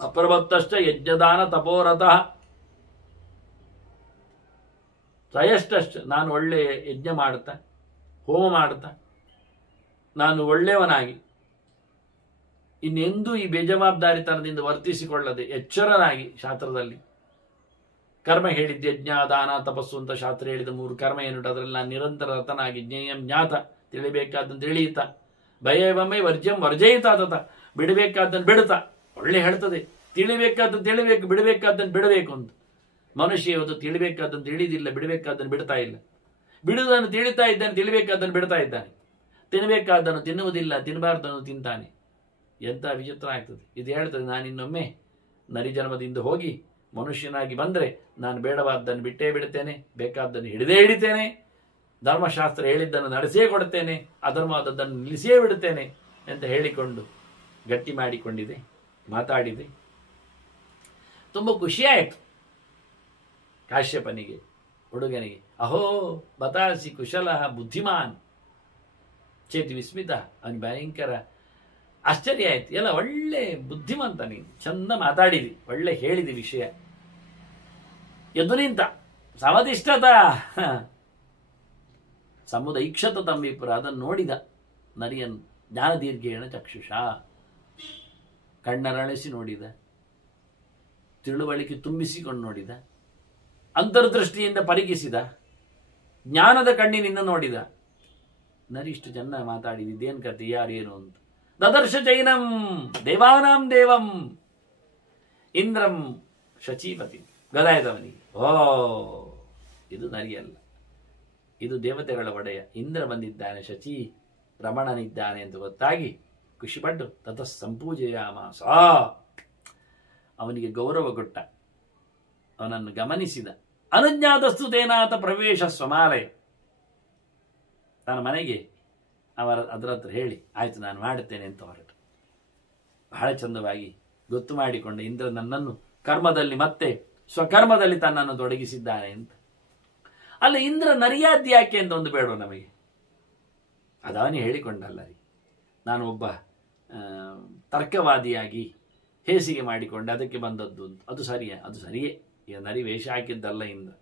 ಅಪ್ರಭತ್ತಶ್ಚ ಯಜ್ಞದಾನ ತಪೋರತಃ ಸಯಷ್ಟಶ್ಚ, ನಾನು ಒಳ್ಳೆ ಯಜ್ಞ ಮಾಡುತ್ತಾ, ಹೋಮ ಮಾಡುತ್ತಾ, ನಾನು ಒಳ್ಳೆಯವನಾಗಿ ಇನ್ನೆಂದೂ ಈ ಬೇಜವಾಬ್ದಾರಿತನದಿಂದ ವರ್ತಿಸಿಕೊಳ್ಳದೆ ಎಚ್ಚರನಾಗಿ, ಶಾಸ್ತ್ರದಲ್ಲಿ ಕರ್ಮ ಹೇಳಿದ್ದು ಯಜ್ಞ ದಾನ ತಪಸ್ಸು ಅಂತ ಶಾಸ್ತ್ರ ಹೇಳಿದ 3 ಕರ್ಮ ಏನುಂಟು ಅದರಲ್ಲಿ ನಾನು ನಿರಂತರ ರತನಾಗಿ ಜ್ಞೇಯಂ ಜ್ಞಾತ ತಿಳಿಬೇಕಾದ್ದನ್ನು ತಿಳಿಯುತ್ತಾ, ಭಯವೊಮ್ಮೆ ವರ್ಜ್ಯಂ ವರ್ಜಯಿತಾ ತತ, ಬಿಡಬೇಕಾದ್ದನ್ನು ಬಿಡುತ್ತಾ. ಒಳ್ಳೆ ಹೇಳ್ತದೆ, ತಿಳಿಬೇಕಾದ್ದನ್ನು ತಿಳಿಬೇಕು, ಬಿಡಬೇಕಾದ್ದನ್ನು ಬಿಡಬೇಕು ಅಂತ. ಮನುಷ್ಯ ಇವತ್ತು ತಿಳಿಬೇಕಾದ್ದನ್ನು ತಿಳಿದಿಲ್ಲ, ಬಿಡಬೇಕಾದ್ದನ್ನು ಬಿಡ್ತಾ ಇಲ್ಲ. ಬಿಡುವುದನ್ನು ತಿಳಿತಾ ಇದ್ದಾನೆ, ತಿಳಿಬೇಕಾದ್ದನ್ನು ಬಿಡ್ತಾ ಇದ್ದಾನೆ. ತಿನ್ನಬೇಕಾದ್ದನ್ನು ತಿನ್ನುವುದಿಲ್ಲ, ತಿನ್ನಬಾರ್ದನ್ನು ತಿಂತಾನೆ. ಎಂಥ ವಿಚಿತ್ರ ಆಗ್ತದೆ. ಇದು ಹೇಳ್ತದೆ, ನಾನಿನ್ನೊಮ್ಮೆ ನರಿಜನ್ಮದಿಂದ ಹೋಗಿ ಮನುಷ್ಯನಾಗಿ ಬಂದರೆ ನಾನು ಬೇಡವಾದ್ದನ್ನು ಬಿಟ್ಟೇ ಬಿಡುತ್ತೇನೆ, ಬೇಕಾದ್ದನ್ನು ಹಿಡಿದೇ ಹಿಡಿತೇನೆ, ಧರ್ಮಶಾಸ್ತ್ರ ಹೇಳಿದ್ದನ್ನು ನಡೆಸೇ ಕೊಡುತ್ತೇನೆ, ಅಧರ್ಮವಾದದ್ದನ್ನು ನಿಲ್ಲಿಸೇ ಬಿಡುತ್ತೇನೆ ಅಂತ ಹೇಳಿಕೊಂಡು ಗಟ್ಟಿ ಮಾಡಿಕೊಂಡಿದೆ, ಮಾತಾಡಿದೆ. ತುಂಬ ಖುಷಿಯಾಯಿತು ಕಾಶ್ಯಪನಿಗೆ, ಹುಡುಗನಿಗೆ. ಅಹೋ ಬತಾಸಿ ಕುಶಲ ಬುದ್ಧಿಮಾನ್ ಚೇತಿ ವಿಸ್ಮಿತ. ಅವನಿಗೆ ಭಯಂಕರ ಆಶ್ಚರ್ಯ ಆಯ್ತು. ಎಲ್ಲ ಒಳ್ಳೆ ಬುದ್ಧಿಮಂತ, ನೀನು ಚಂದ ಮಾತಾಡಿದಿ, ಒಳ್ಳೆ ಹೇಳಿದಿ ವಿಷಯ. ಎದ್ದು ನಿಂತ ಸಮಧಿಷ್ಠತ ಸಮುದೈಕ್ಷತ ತಂಬಿಪುರ. ಅದನ್ನು ನೋಡಿದ ನರಿಯನ್ನು ಜ್ಞಾನದೀರ್ಘೇಣ ಚಕ್ಷುಷ, ಕಣ್ಣರಳಿಸಿ ನೋಡಿದ, ತಿಳುವಳಿಕೆ ತುಂಬಿಸಿಕೊಂಡು ನೋಡಿದ, ಅಂತರ್ದೃಷ್ಟಿಯಿಂದ ಪರಿಗಿಸಿದ, ಜ್ಞಾನದ ಕಣ್ಣಿನಿಂದ ನೋಡಿದ. ನರಿ ಇಷ್ಟು ಚೆನ್ನಾಗಿ ಮಾತಾಡಿದ, ಇದೇನು ಕತೆ, ಯಾರೇನು ಅಂತ. ದದರ್ಶ ಚೈನಂ ದೇವಾನಾಂ ದೇವಂ ಇಂದ್ರಂ ಶಚೀಪತಿ. ಗದಾಯದವನಿಗೆ, ಓ ಇದು ನರಿಯಲ್ಲ, ಇದು ದೇವತೆಗಳ ಒಡೆಯ ಇಂದ್ರ ಬಂದಿದ್ದಾನೆ, ಶಚಿ ರಮಣನಿದ್ದಾನೆ ಅಂತ ಗೊತ್ತಾಗಿ ಖುಷಿಪಟ್ಟು ತತಃ ಸಂಪೂಜೆಯಾಮಾಸ. ಅವನಿಗೆ ಗೌರವ ಕೊಟ್ಟ, ಅವನನ್ನು ಗಮನಿಸಿದ. ಅನುಜ್ಞಾತಸ್ತು ತೇನಾತ ಪ್ರವೇಶ ಸ್ವಮಾಲಯ. ತನ್ನ ಮನೆಗೆ ಅದರ ಹತ್ರ ಹೇಳಿ, ಆಯ್ತು ನಾನು ಮಾಡುತ್ತೇನೆ ಅಂತ ಹೊರಟು. ಬಹಳ ಚಂದವಾಗಿ ಗೊತ್ತು ಮಾಡಿಕೊಂಡ ಇಂದ್ರ ನನ್ನನ್ನು ಕರ್ಮದಲ್ಲಿ ಮತ್ತೆ ಸ್ವಕರ್ಮದಲ್ಲಿ ತನ್ನನ್ನು ತೊಡಗಿಸಿದ್ದಾನೆ ಅಂತ. ಅಲ್ಲ, ಇಂದ್ರ ನರಿಯಾದ್ಯ ಯಾಕೆ ಅಂತ ಒಂದು ಬೇಡ ನಮಗೆ. ಅದವನೇ ಹೇಳಿಕೊಂಡಲ್ಲ, ನಾನು ಒಬ್ಬ ತರ್ಕವಾದಿಯಾಗಿ ಹೇಸಿಗೆ ಮಾಡಿಕೊಂಡೆ, ಅದಕ್ಕೆ ಬಂದದ್ದು ಅಂತ. ಅದು ಸರಿಯೇ? ಅದು ಸರಿಯೇ. ಈಗ ನರಿ ವೇಷ ಹಾಕಿದ್ದಲ್ಲ ಇಂದ್ರ.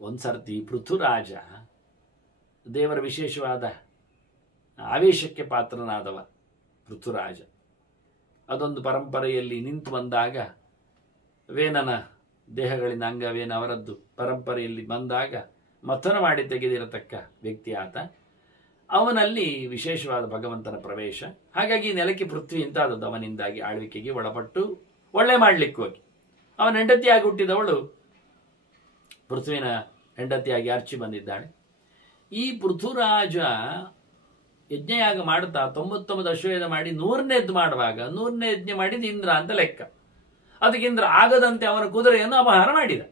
ಒಂದು ಸರ್ತಿ ಪೃಥುರಾಜ ದೇವರ ವಿಶೇಷವಾದ ಆವೇಶಕ್ಕೆ ಪಾತ್ರನಾದವ ಪೃಥುರಾಜ. ಅದೊಂದು ಪರಂಪರೆಯಲ್ಲಿ ನಿಂತು ಬಂದಾಗ, ವೇನನ ದೇಹಗಳಿಂದ ಅಂಗವೇನ ಅವರದ್ದು ಪರಂಪರೆಯಲ್ಲಿ ಬಂದಾಗ ಮಥನ ಮಾಡಿ ತೆಗೆದಿರತಕ್ಕ ವ್ಯಕ್ತಿ ಆತ. ಅವನಲ್ಲಿ ವಿಶೇಷವಾದ ಭಗವಂತನ ಪ್ರವೇಶ. ಹಾಗಾಗಿ ನೆಲಕ್ಕೆ ಪೃಥ್ವಿ ಅಂತ ಆದದ್ದು. ಅವನಿಂದಾಗಿ ಆಳ್ವಿಕೆಗೆ ಒಳಪಟ್ಟು ಒಳ್ಳೆ ಮಾಡಲಿಕ್ಕೆ ಹೋಗಿ ಅವನ ಹೆಂಡತಿಯಾಗಿ ಹುಟ್ಟಿದವಳು ಪೃಥ್ವಿನ ಹೆಂಡತಿಯಾಗಿ ಅರ್ಚಿ ಬಂದಿದ್ದಾಳೆ. ಈ ಪೃಥುರಾಜ ಯಜ್ಞಯಾಗ ಮಾಡುತ್ತಾ 99 ಅಶ್ವಮೇಧ ಮಾಡಿ 100ನೇದ್ದು ಮಾಡುವಾಗ 100ನೇ ಯಜ್ಞ ಮಾಡಿದ ಇಂದ್ರ ಅಂತ ಲೆಕ್ಕ. ಅದಕ್ಕೆ ಇಂದ್ರ ಆಗದಂತೆ ಅವನ ಕುದುರೆಯನ್ನು ಅಪಹಾರ ಮಾಡಿದ.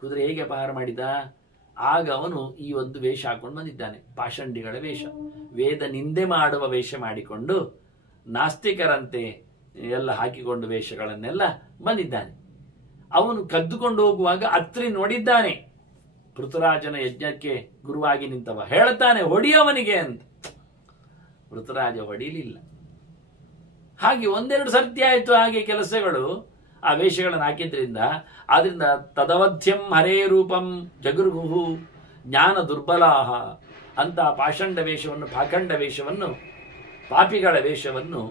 ಕುದುರೆ ಹೇಗೆ ಅಪಹಾರ ಮಾಡಿದ? ಆಗ ಅವನು ಈ ಒಂದು ವೇಷ ಹಾಕೊಂಡು ಬಂದಿದ್ದಾನೆ, ಪಾಷಂಡಿಗಳ ವೇಷ, ವೇದ ನಿಂದೆ ಮಾಡುವ ವೇಷ ಮಾಡಿಕೊಂಡು ನಾಸ್ತಿಕರಂತೆ ಎಲ್ಲ ಹಾಕಿಕೊಂಡು ವೇಷಗಳನ್ನೆಲ್ಲ ಬಂದಿದ್ದಾನೆ. ಅವನು ಕದ್ದುಕೊಂಡು ಹೋಗುವಾಗ ಅತ್ರಿ ನೋಡಿದ್ದಾನೆ, ಪೃಥುರಾಜನ ಯಜ್ಞಕ್ಕೆ ಗುರುವಾಗಿ ನಿಂತವ, ಹೇಳ್ತಾನೆ ಹೊಡಿಯವನಿಗೆ ಅಂತ. ಪೃಥುರಾಜ ಹೊಡಿಲಿಲ್ಲ. ಹಾಗೆ ಒಂದೆರಡು ಸರ್ತಿ ಆಯಿತು ಹಾಗೆ ಕೆಲಸಗಳು, ಆ ವೇಷಗಳನ್ನು ಹಾಕಿದ್ರಿಂದ. ಆದ್ರಿಂದ ತದವಧ್ಯಂ ಹರೇ ರೂಪಂ ಜಗುರ್ಗುಹು ಜ್ಞಾನ ದುರ್ಬಲಾಹ ಅಂತ ಪಾಷಂಡ ವೇಷವನ್ನು, ಪಾಖಂಡ ವೇಷವನ್ನು, ಪಾಪಿಗಳ ವೇಷವನ್ನು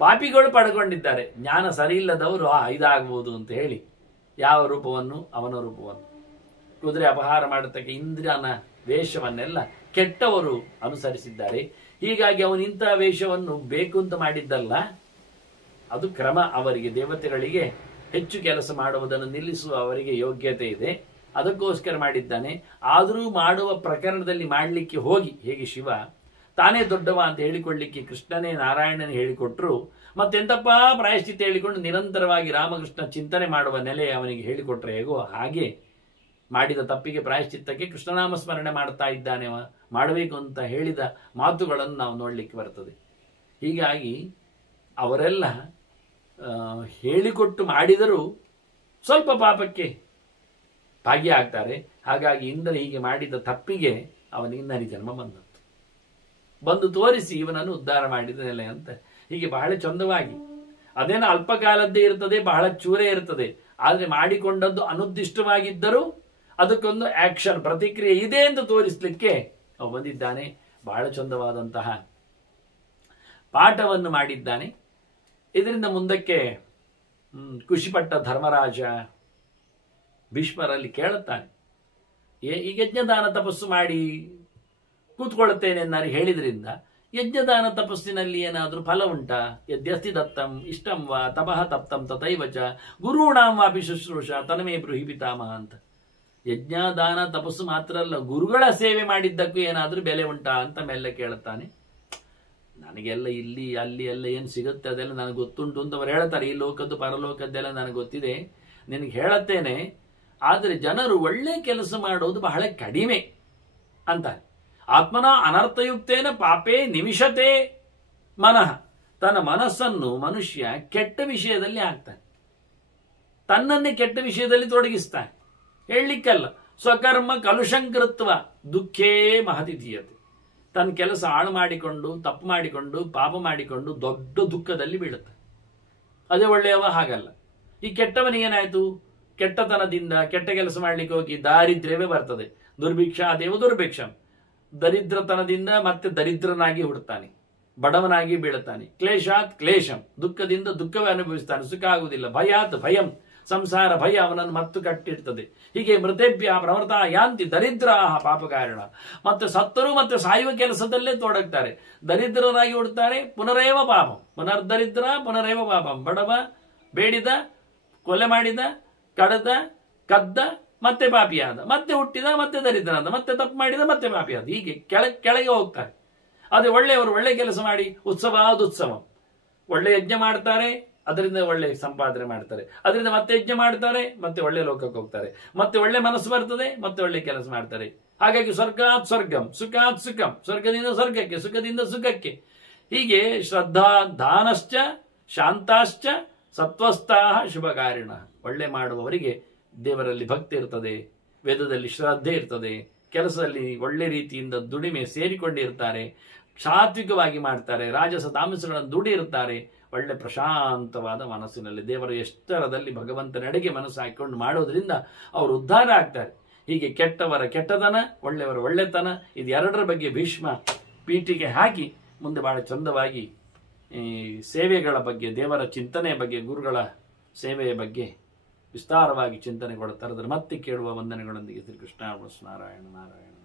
ಪಾಪಿಗಳು ಪಡ್ಕೊಂಡಿದ್ದಾರೆ. ಜ್ಞಾನ ಸರಿ ಇಲ್ಲದವರು ಇದಾಗಬಹುದು ಅಂತ ಹೇಳಿ ಯಾವ ರೂಪವನ್ನು, ಅವನ ರೂಪವನ್ನು, ಕುದುರೆ ಅಪಹಾರ ಮಾಡತಕ್ಕ ಇಂದ್ರನ ವೇಷವನ್ನೆಲ್ಲ ಕೆಟ್ಟವರು ಅನುಸರಿಸಿದ್ದಾರೆ. ಹೀಗಾಗಿ ಅವನು ಇಂತಹ ವೇಷವನ್ನು ಬೇಕು ಅಂತ ಮಾಡಿದ್ದಲ್ಲ, ಅದು ಕ್ರಮ. ಅವರಿಗೆ, ದೇವತೆಗಳಿಗೆ ಹೆಚ್ಚು ಕೆಲಸ ಮಾಡುವುದನ್ನು ನಿಲ್ಲಿಸುವ ಅವರಿಗೆ ಯೋಗ್ಯತೆ ಇದೆ, ಅದಕ್ಕೋಸ್ಕರ ಮಾಡಿದ್ದಾನೆ. ಆದರೂ ಮಾಡುವ ಪ್ರಕರಣದಲ್ಲಿ ಮಾಡಲಿಕ್ಕೆ ಹೋಗಿ, ಹೇಗೆ ಶಿವ ತಾನೇ ದೊಡ್ಡವ ಅಂತ ಹೇಳಿಕೊಳ್ಳಿಕ್ಕೆ ಕೃಷ್ಣನೇ ನಾರಾಯಣನೇ ಹೇಳಿಕೊಟ್ರು, ಮತ್ತೆಂತಪ್ಪ ಪ್ರಾಯಶ್ಚಿತ್ತ ಹೇಳಿಕೊಂಡು ನಿರಂತರವಾಗಿ ರಾಮಕೃಷ್ಣ ಚಿಂತನೆ ಮಾಡುವ ನೆಲೆ ಅವನಿಗೆ ಹೇಳಿಕೊಟ್ರೆ ಹೇಗೋ ಹಾಗೆ ಮಾಡಿದ ತಪ್ಪಿಗೆ ಪ್ರಾಯಶ್ಚಿತ್ತಕ್ಕೆ ಕೃಷ್ಣನಾಮ ಸ್ಮರಣೆ ಮಾಡ್ತಾ ಇದ್ದಾನೆ, ಮಾಡಬೇಕು ಅಂತ ಹೇಳಿದ ಮಾತುಗಳನ್ನು ನಾವು ನೋಡಲಿಕ್ಕೆ ಬರ್ತದೆ. ಹೀಗಾಗಿ ಅವರೆಲ್ಲ ಹೇಳಿಕೊಟ್ಟು ಮಾಡಿದರೂ ಸ್ವಲ್ಪ ಪಾಪಕ್ಕೆ ಭಾಗಿಯಾಗ್ತಾರೆ. ಹಾಗಾಗಿ ಇಂದ್ರ ಹೀಗೆ ಮಾಡಿದ ತಪ್ಪಿಗೆ ಅವನಿಗೆ ನರಿ ಜನ್ಮ ಬಂದು ತೋರಿಸಿ ಇವನನ್ನು ಉದ್ಧಾರ ಮಾಡಿದ ನೆಲೆ ಅಂತ. ಹೀಗೆ ಬಹಳ ಚಂದವಾಗಿ, ಅದೇನೋ ಅಲ್ಪಕಾಲದ್ದೇ ಇರ್ತದೆ, ಬಹಳ ಚೂರೇ ಇರ್ತದೆ. ಆದರೆ ಮಾಡಿಕೊಂಡದ್ದು ಅನುದ್ದಿಷ್ಟವಾಗಿದ್ದರೂ ಅದಕ್ಕೊಂದು ಆಕ್ಷನ್, ಪ್ರತಿಕ್ರಿಯೆ ಇದೆ ಎಂದು ತೋರಿಸಲಿಕ್ಕೆ ಅವ ಬಂದಿದ್ದಾನೆ. ಬಹಳ ಚಂದವಾದಂತಹ ಪಾಠವನ್ನು ಮಾಡಿದ್ದಾನೆ. ಇದರಿಂದ ಮುಂದಕ್ಕೆ ಖುಷಿಪಟ್ಟ ಧರ್ಮರಾಜ ಭೀಷ್ಮರಲ್ಲಿ ಕೇಳುತ್ತಾನೆ, ಈ ಯಜ್ಞದಾನ ತಪಸ್ಸು ಮಾಡಿ ಕೂತ್ಕೊಳ್ಳುತ್ತೇನೆ ಎನ್ನಾರು ಹೇಳಿದ್ರಿಂದ ಯಜ್ಞದಾನ ತಪಸ್ಸಿನಲ್ಲಿ ಏನಾದರೂ ಫಲ ಉಂಟಾ? ಯದ್ಯಸ್ತಿ ದತ್ತಂ ಇಷ್ಟಂ ವಾ ತಪಃ ತಪ್ತಂ ತಥೈವಚ ಗುರುಣಾಂ ವಾಪಿ ಶುಶ್ರೂಷ ತನ್ಮೇ ಬ್ರೂಹಿ ಪಿತಾಮಹ ಅಂತ. ಯಜ್ಞ ದಾನ ತಪಸ್ಸು ಮಾತ್ರ ಅಲ್ಲ, ಗುರುಗಳ ಸೇವೆ ಮಾಡಿದ್ದಕ್ಕೂ ಏನಾದರೂ ಬೆಲೆ ಉಂಟಾ ಅಂತ ಮೇಲೆ ಕೇಳುತ್ತಾನೆ. ನನಗೆಲ್ಲ ಇಲ್ಲಿ ಅಲ್ಲಿ ಎಲ್ಲ ಏನು ಸಿಗುತ್ತೆ ಅದೆಲ್ಲ ನನಗೆ ಗೊತ್ತುಂಟು ಅಂತ ಅವರು ಹೇಳ್ತಾರೆ. ಈ ಲೋಕದ್ದು ಪರಲೋಕದ್ದೆಲ್ಲ ನನಗೆ ಗೊತ್ತಿದೆ, ನಿನಗೆ ಹೇಳುತ್ತೇನೆ. ಆದರೆ ಜನರು ಒಳ್ಳೆ ಕೆಲಸ ಮಾಡೋದು ಬಹಳ ಕಡಿಮೆ ಅಂತಾರೆ. ಆತ್ಮನ ಅನರ್ಥಯುಕ್ತೇನ ಪಾಪೇ ನಿಮಿಷತೆ ಮನಃ. ತನ್ನ ಮನಸ್ಸನ್ನು ಮನುಷ್ಯ ಕೆಟ್ಟ ವಿಷಯದಲ್ಲಿ ಹಾಕ್ತಾನೆ, ತನ್ನನ್ನೇ ಕೆಟ್ಟ ವಿಷಯದಲ್ಲಿ ತೊಡಗಿಸ್ತಾನೆ. ಹೇಳಲಿಕ್ಕಲ್ಲ, ಸ್ವಕರ್ಮ ಕಲುಷಂಕೃತ್ವ ದುಃಖೇ ಮಹತಿ ಧೀಯತೆ. ತನ್ನ ಕೆಲಸ ಹಾಳು ಮಾಡಿಕೊಂಡು, ತಪ್ಪು ಮಾಡಿಕೊಂಡು, ಪಾಪ ಮಾಡಿಕೊಂಡು ದೊಡ್ಡ ದುಃಖದಲ್ಲಿ ಬೀಳುತ್ತೆ. ಅದೇ ಒಳ್ಳೆಯವ ಹಾಗಲ್ಲ. ಈ ಕೆಟ್ಟವನಿಗೇನಾಯ್ತು? ಕೆಟ್ಟತನದಿಂದ ಕೆಟ್ಟ ಕೆಲಸ ಮಾಡ್ಲಿಕ್ಕೆ ಹೋಗಿ ದಾರಿದ್ರ್ಯವೇ ಬರ್ತದೆ. ದುರ್ಭಿಕ್ಷಾದೇವ ದುರ್ಭಿಕ್ಷಂ. ದರಿದ್ರತನದಿಂದ ಮತ್ತೆ ದರಿದ್ರನಾಗಿ ಹುಡ್ತಾನೆ, ಬಡವನಾಗಿ ಬೀಳುತ್ತಾನೆ. ಕ್ಲೇಶಾತ್ ಕ್ಲೇಶಂ. ದುಃಖದಿಂದ ದುಃಖವೇ ಅನುಭವಿಸ್ತಾನೆ, ಸುಖ ಆಗುವುದಿಲ್ಲ. ಭಯಾತ್ ಭಯಂ. ಸಂಸಾರ ಭಯ ಅವನನ್ನು ಮತ್ತು ಕಟ್ಟಿರ್ತದೆ. ಹೀಗೆ ಮೃತೇಭ್ಯ ಪ್ರವೃತ್ತ ಯಾಂತಿ ದರಿದ್ರಾಹ ಪಾಪಕಾರಣ. ಮತ್ತೆ ಸತ್ತರು ಮತ್ತೆ ಸಾಯುವ ಕೆಲಸದಲ್ಲೇ ತೊಡಗ್ತಾರೆ. ದರಿದ್ರರಾಗಿ ಹುಡ್ತಾರೆ, ಪುನರೇವ ಪಾಪಂ. ಪುನರ್ದರಿದ್ರ ಪುನರೇವ ಪಾಪಂ. ಬಡವ, ಬೇಡಿದ, ಕೊಲೆ ಮಾಡಿದ, ಕಡದ, ಕದ್ದ, ಮತ್ತೆ ಪಾಪಿಯಾದ, ಮತ್ತೆ ಹುಟ್ಟಿದ, ಮತ್ತೆ ದರಿದ್ರನಾದ, ಮತ್ತೆ ತಪ್ಪು ಮಾಡಿದ, ಮತ್ತೆ ಪಾಪಿಯಾದ. ಹೀಗೆ ಕೆಳಗೆ ಹೋಗ್ತಾರೆ. ಅದೇ ಒಳ್ಳೆಯವರು ಒಳ್ಳೆ ಕೆಲಸ ಮಾಡಿ ಉತ್ಸವ, ಒಳ್ಳೆ ಯಜ್ಞ ಮಾಡ್ತಾರೆ, ಅದರಿಂದ ಒಳ್ಳೆ ಸಂಪಾದನೆ ಮಾಡ್ತಾರೆ, ಅದರಿಂದ ಮತ್ತೆ ಯಜ್ಞ ಮಾಡ್ತಾರೆ, ಮತ್ತೆ ಒಳ್ಳೆ ಲೋಕಕ್ಕೆ ಹೋಗ್ತಾರೆ, ಮತ್ತೆ ಒಳ್ಳೆ ಮನಸ್ಸು ಬರ್ತದೆ, ಮತ್ತೆ ಒಳ್ಳೆ ಕೆಲಸ ಮಾಡ್ತಾರೆ. ಹಾಗಾಗಿ ಸ್ವರ್ಗಾತ್ ಸ್ವರ್ಗಂ ಸುಖಾತ್ ಸುಖಂ. ಸ್ವರ್ಗದಿಂದ ಸ್ವರ್ಗಕ್ಕೆ, ಸುಖದಿಂದ ಸುಖಕ್ಕೆ. ಹೀಗೆ ಶ್ರದ್ಧಾ ದಾನಶ್ಚ ಶಾಂತಾಶ್ಚ ಸತ್ವಸ್ಥಾಹ ಶುಭಕಾರಿಣ. ಒಳ್ಳೆ ಮಾಡುವವರಿಗೆ ದೇವರಲ್ಲಿ ಭಕ್ತಿ ಇರ್ತದೆ, ವೇದದಲ್ಲಿ ಶ್ರದ್ಧೆ ಇರ್ತದೆ, ಕೆಲಸದಲ್ಲಿ ಒಳ್ಳೆ ರೀತಿಯಿಂದ ದುಡಿಮೆ ಸೇರಿಕೊಂಡಿರ್ತಾರೆ, ಸಾತ್ವಿಕವಾಗಿ ಮಾಡ್ತಾರೆ, ರಾಜಸ ತಾಮಸಗಳನ್ನು ದುಡಿಯಿರ್ತಾರೆ. ಒಳ್ಳೆ ಪ್ರಶಾಂತವಾದ ಮನಸ್ಸಿನಲ್ಲಿ ದೇವರ ಎಷ್ಟರದಲ್ಲಿ ಭಗವಂತನೆಡೆಗೆ ಮನಸ್ಸು ಹಾಕಿಕೊಂಡು ಮಾಡೋದ್ರಿಂದ ಅವರು ಉದ್ಧಾರ ಆಗ್ತಾರೆ. ಹೀಗೆ ಕೆಟ್ಟವರ ಕೆಟ್ಟತನ, ಒಳ್ಳೆಯವರ ಒಳ್ಳೆತನ, ಇದು ಎರಡರ ಬಗ್ಗೆ ಭೀಷ್ಮ ಪೀಠಿಗೆ ಹಾಕಿ ಮುಂದೆ ಬಹಳ ಚಂದವಾಗಿ ಈ ಸೇವೆಗಳ ಬಗ್ಗೆ, ದೇವರ ಚಿಂತನೆಯ ಬಗ್ಗೆ, ಗುರುಗಳ ಸೇವೆಯ ಬಗ್ಗೆ ವಿಸ್ತಾರವಾಗಿ ಚಿಂತನೆ ಕೊಡುತ್ತಾರೆ. ಅದರ ಮತ್ತೆ ಕೇಳುವ ವಂದನೆಗಳೊಂದಿಗೆ ಶ್ರೀಕೃಷ್ಣ ನಾರಾಯಣ ನಾರಾಯಣ.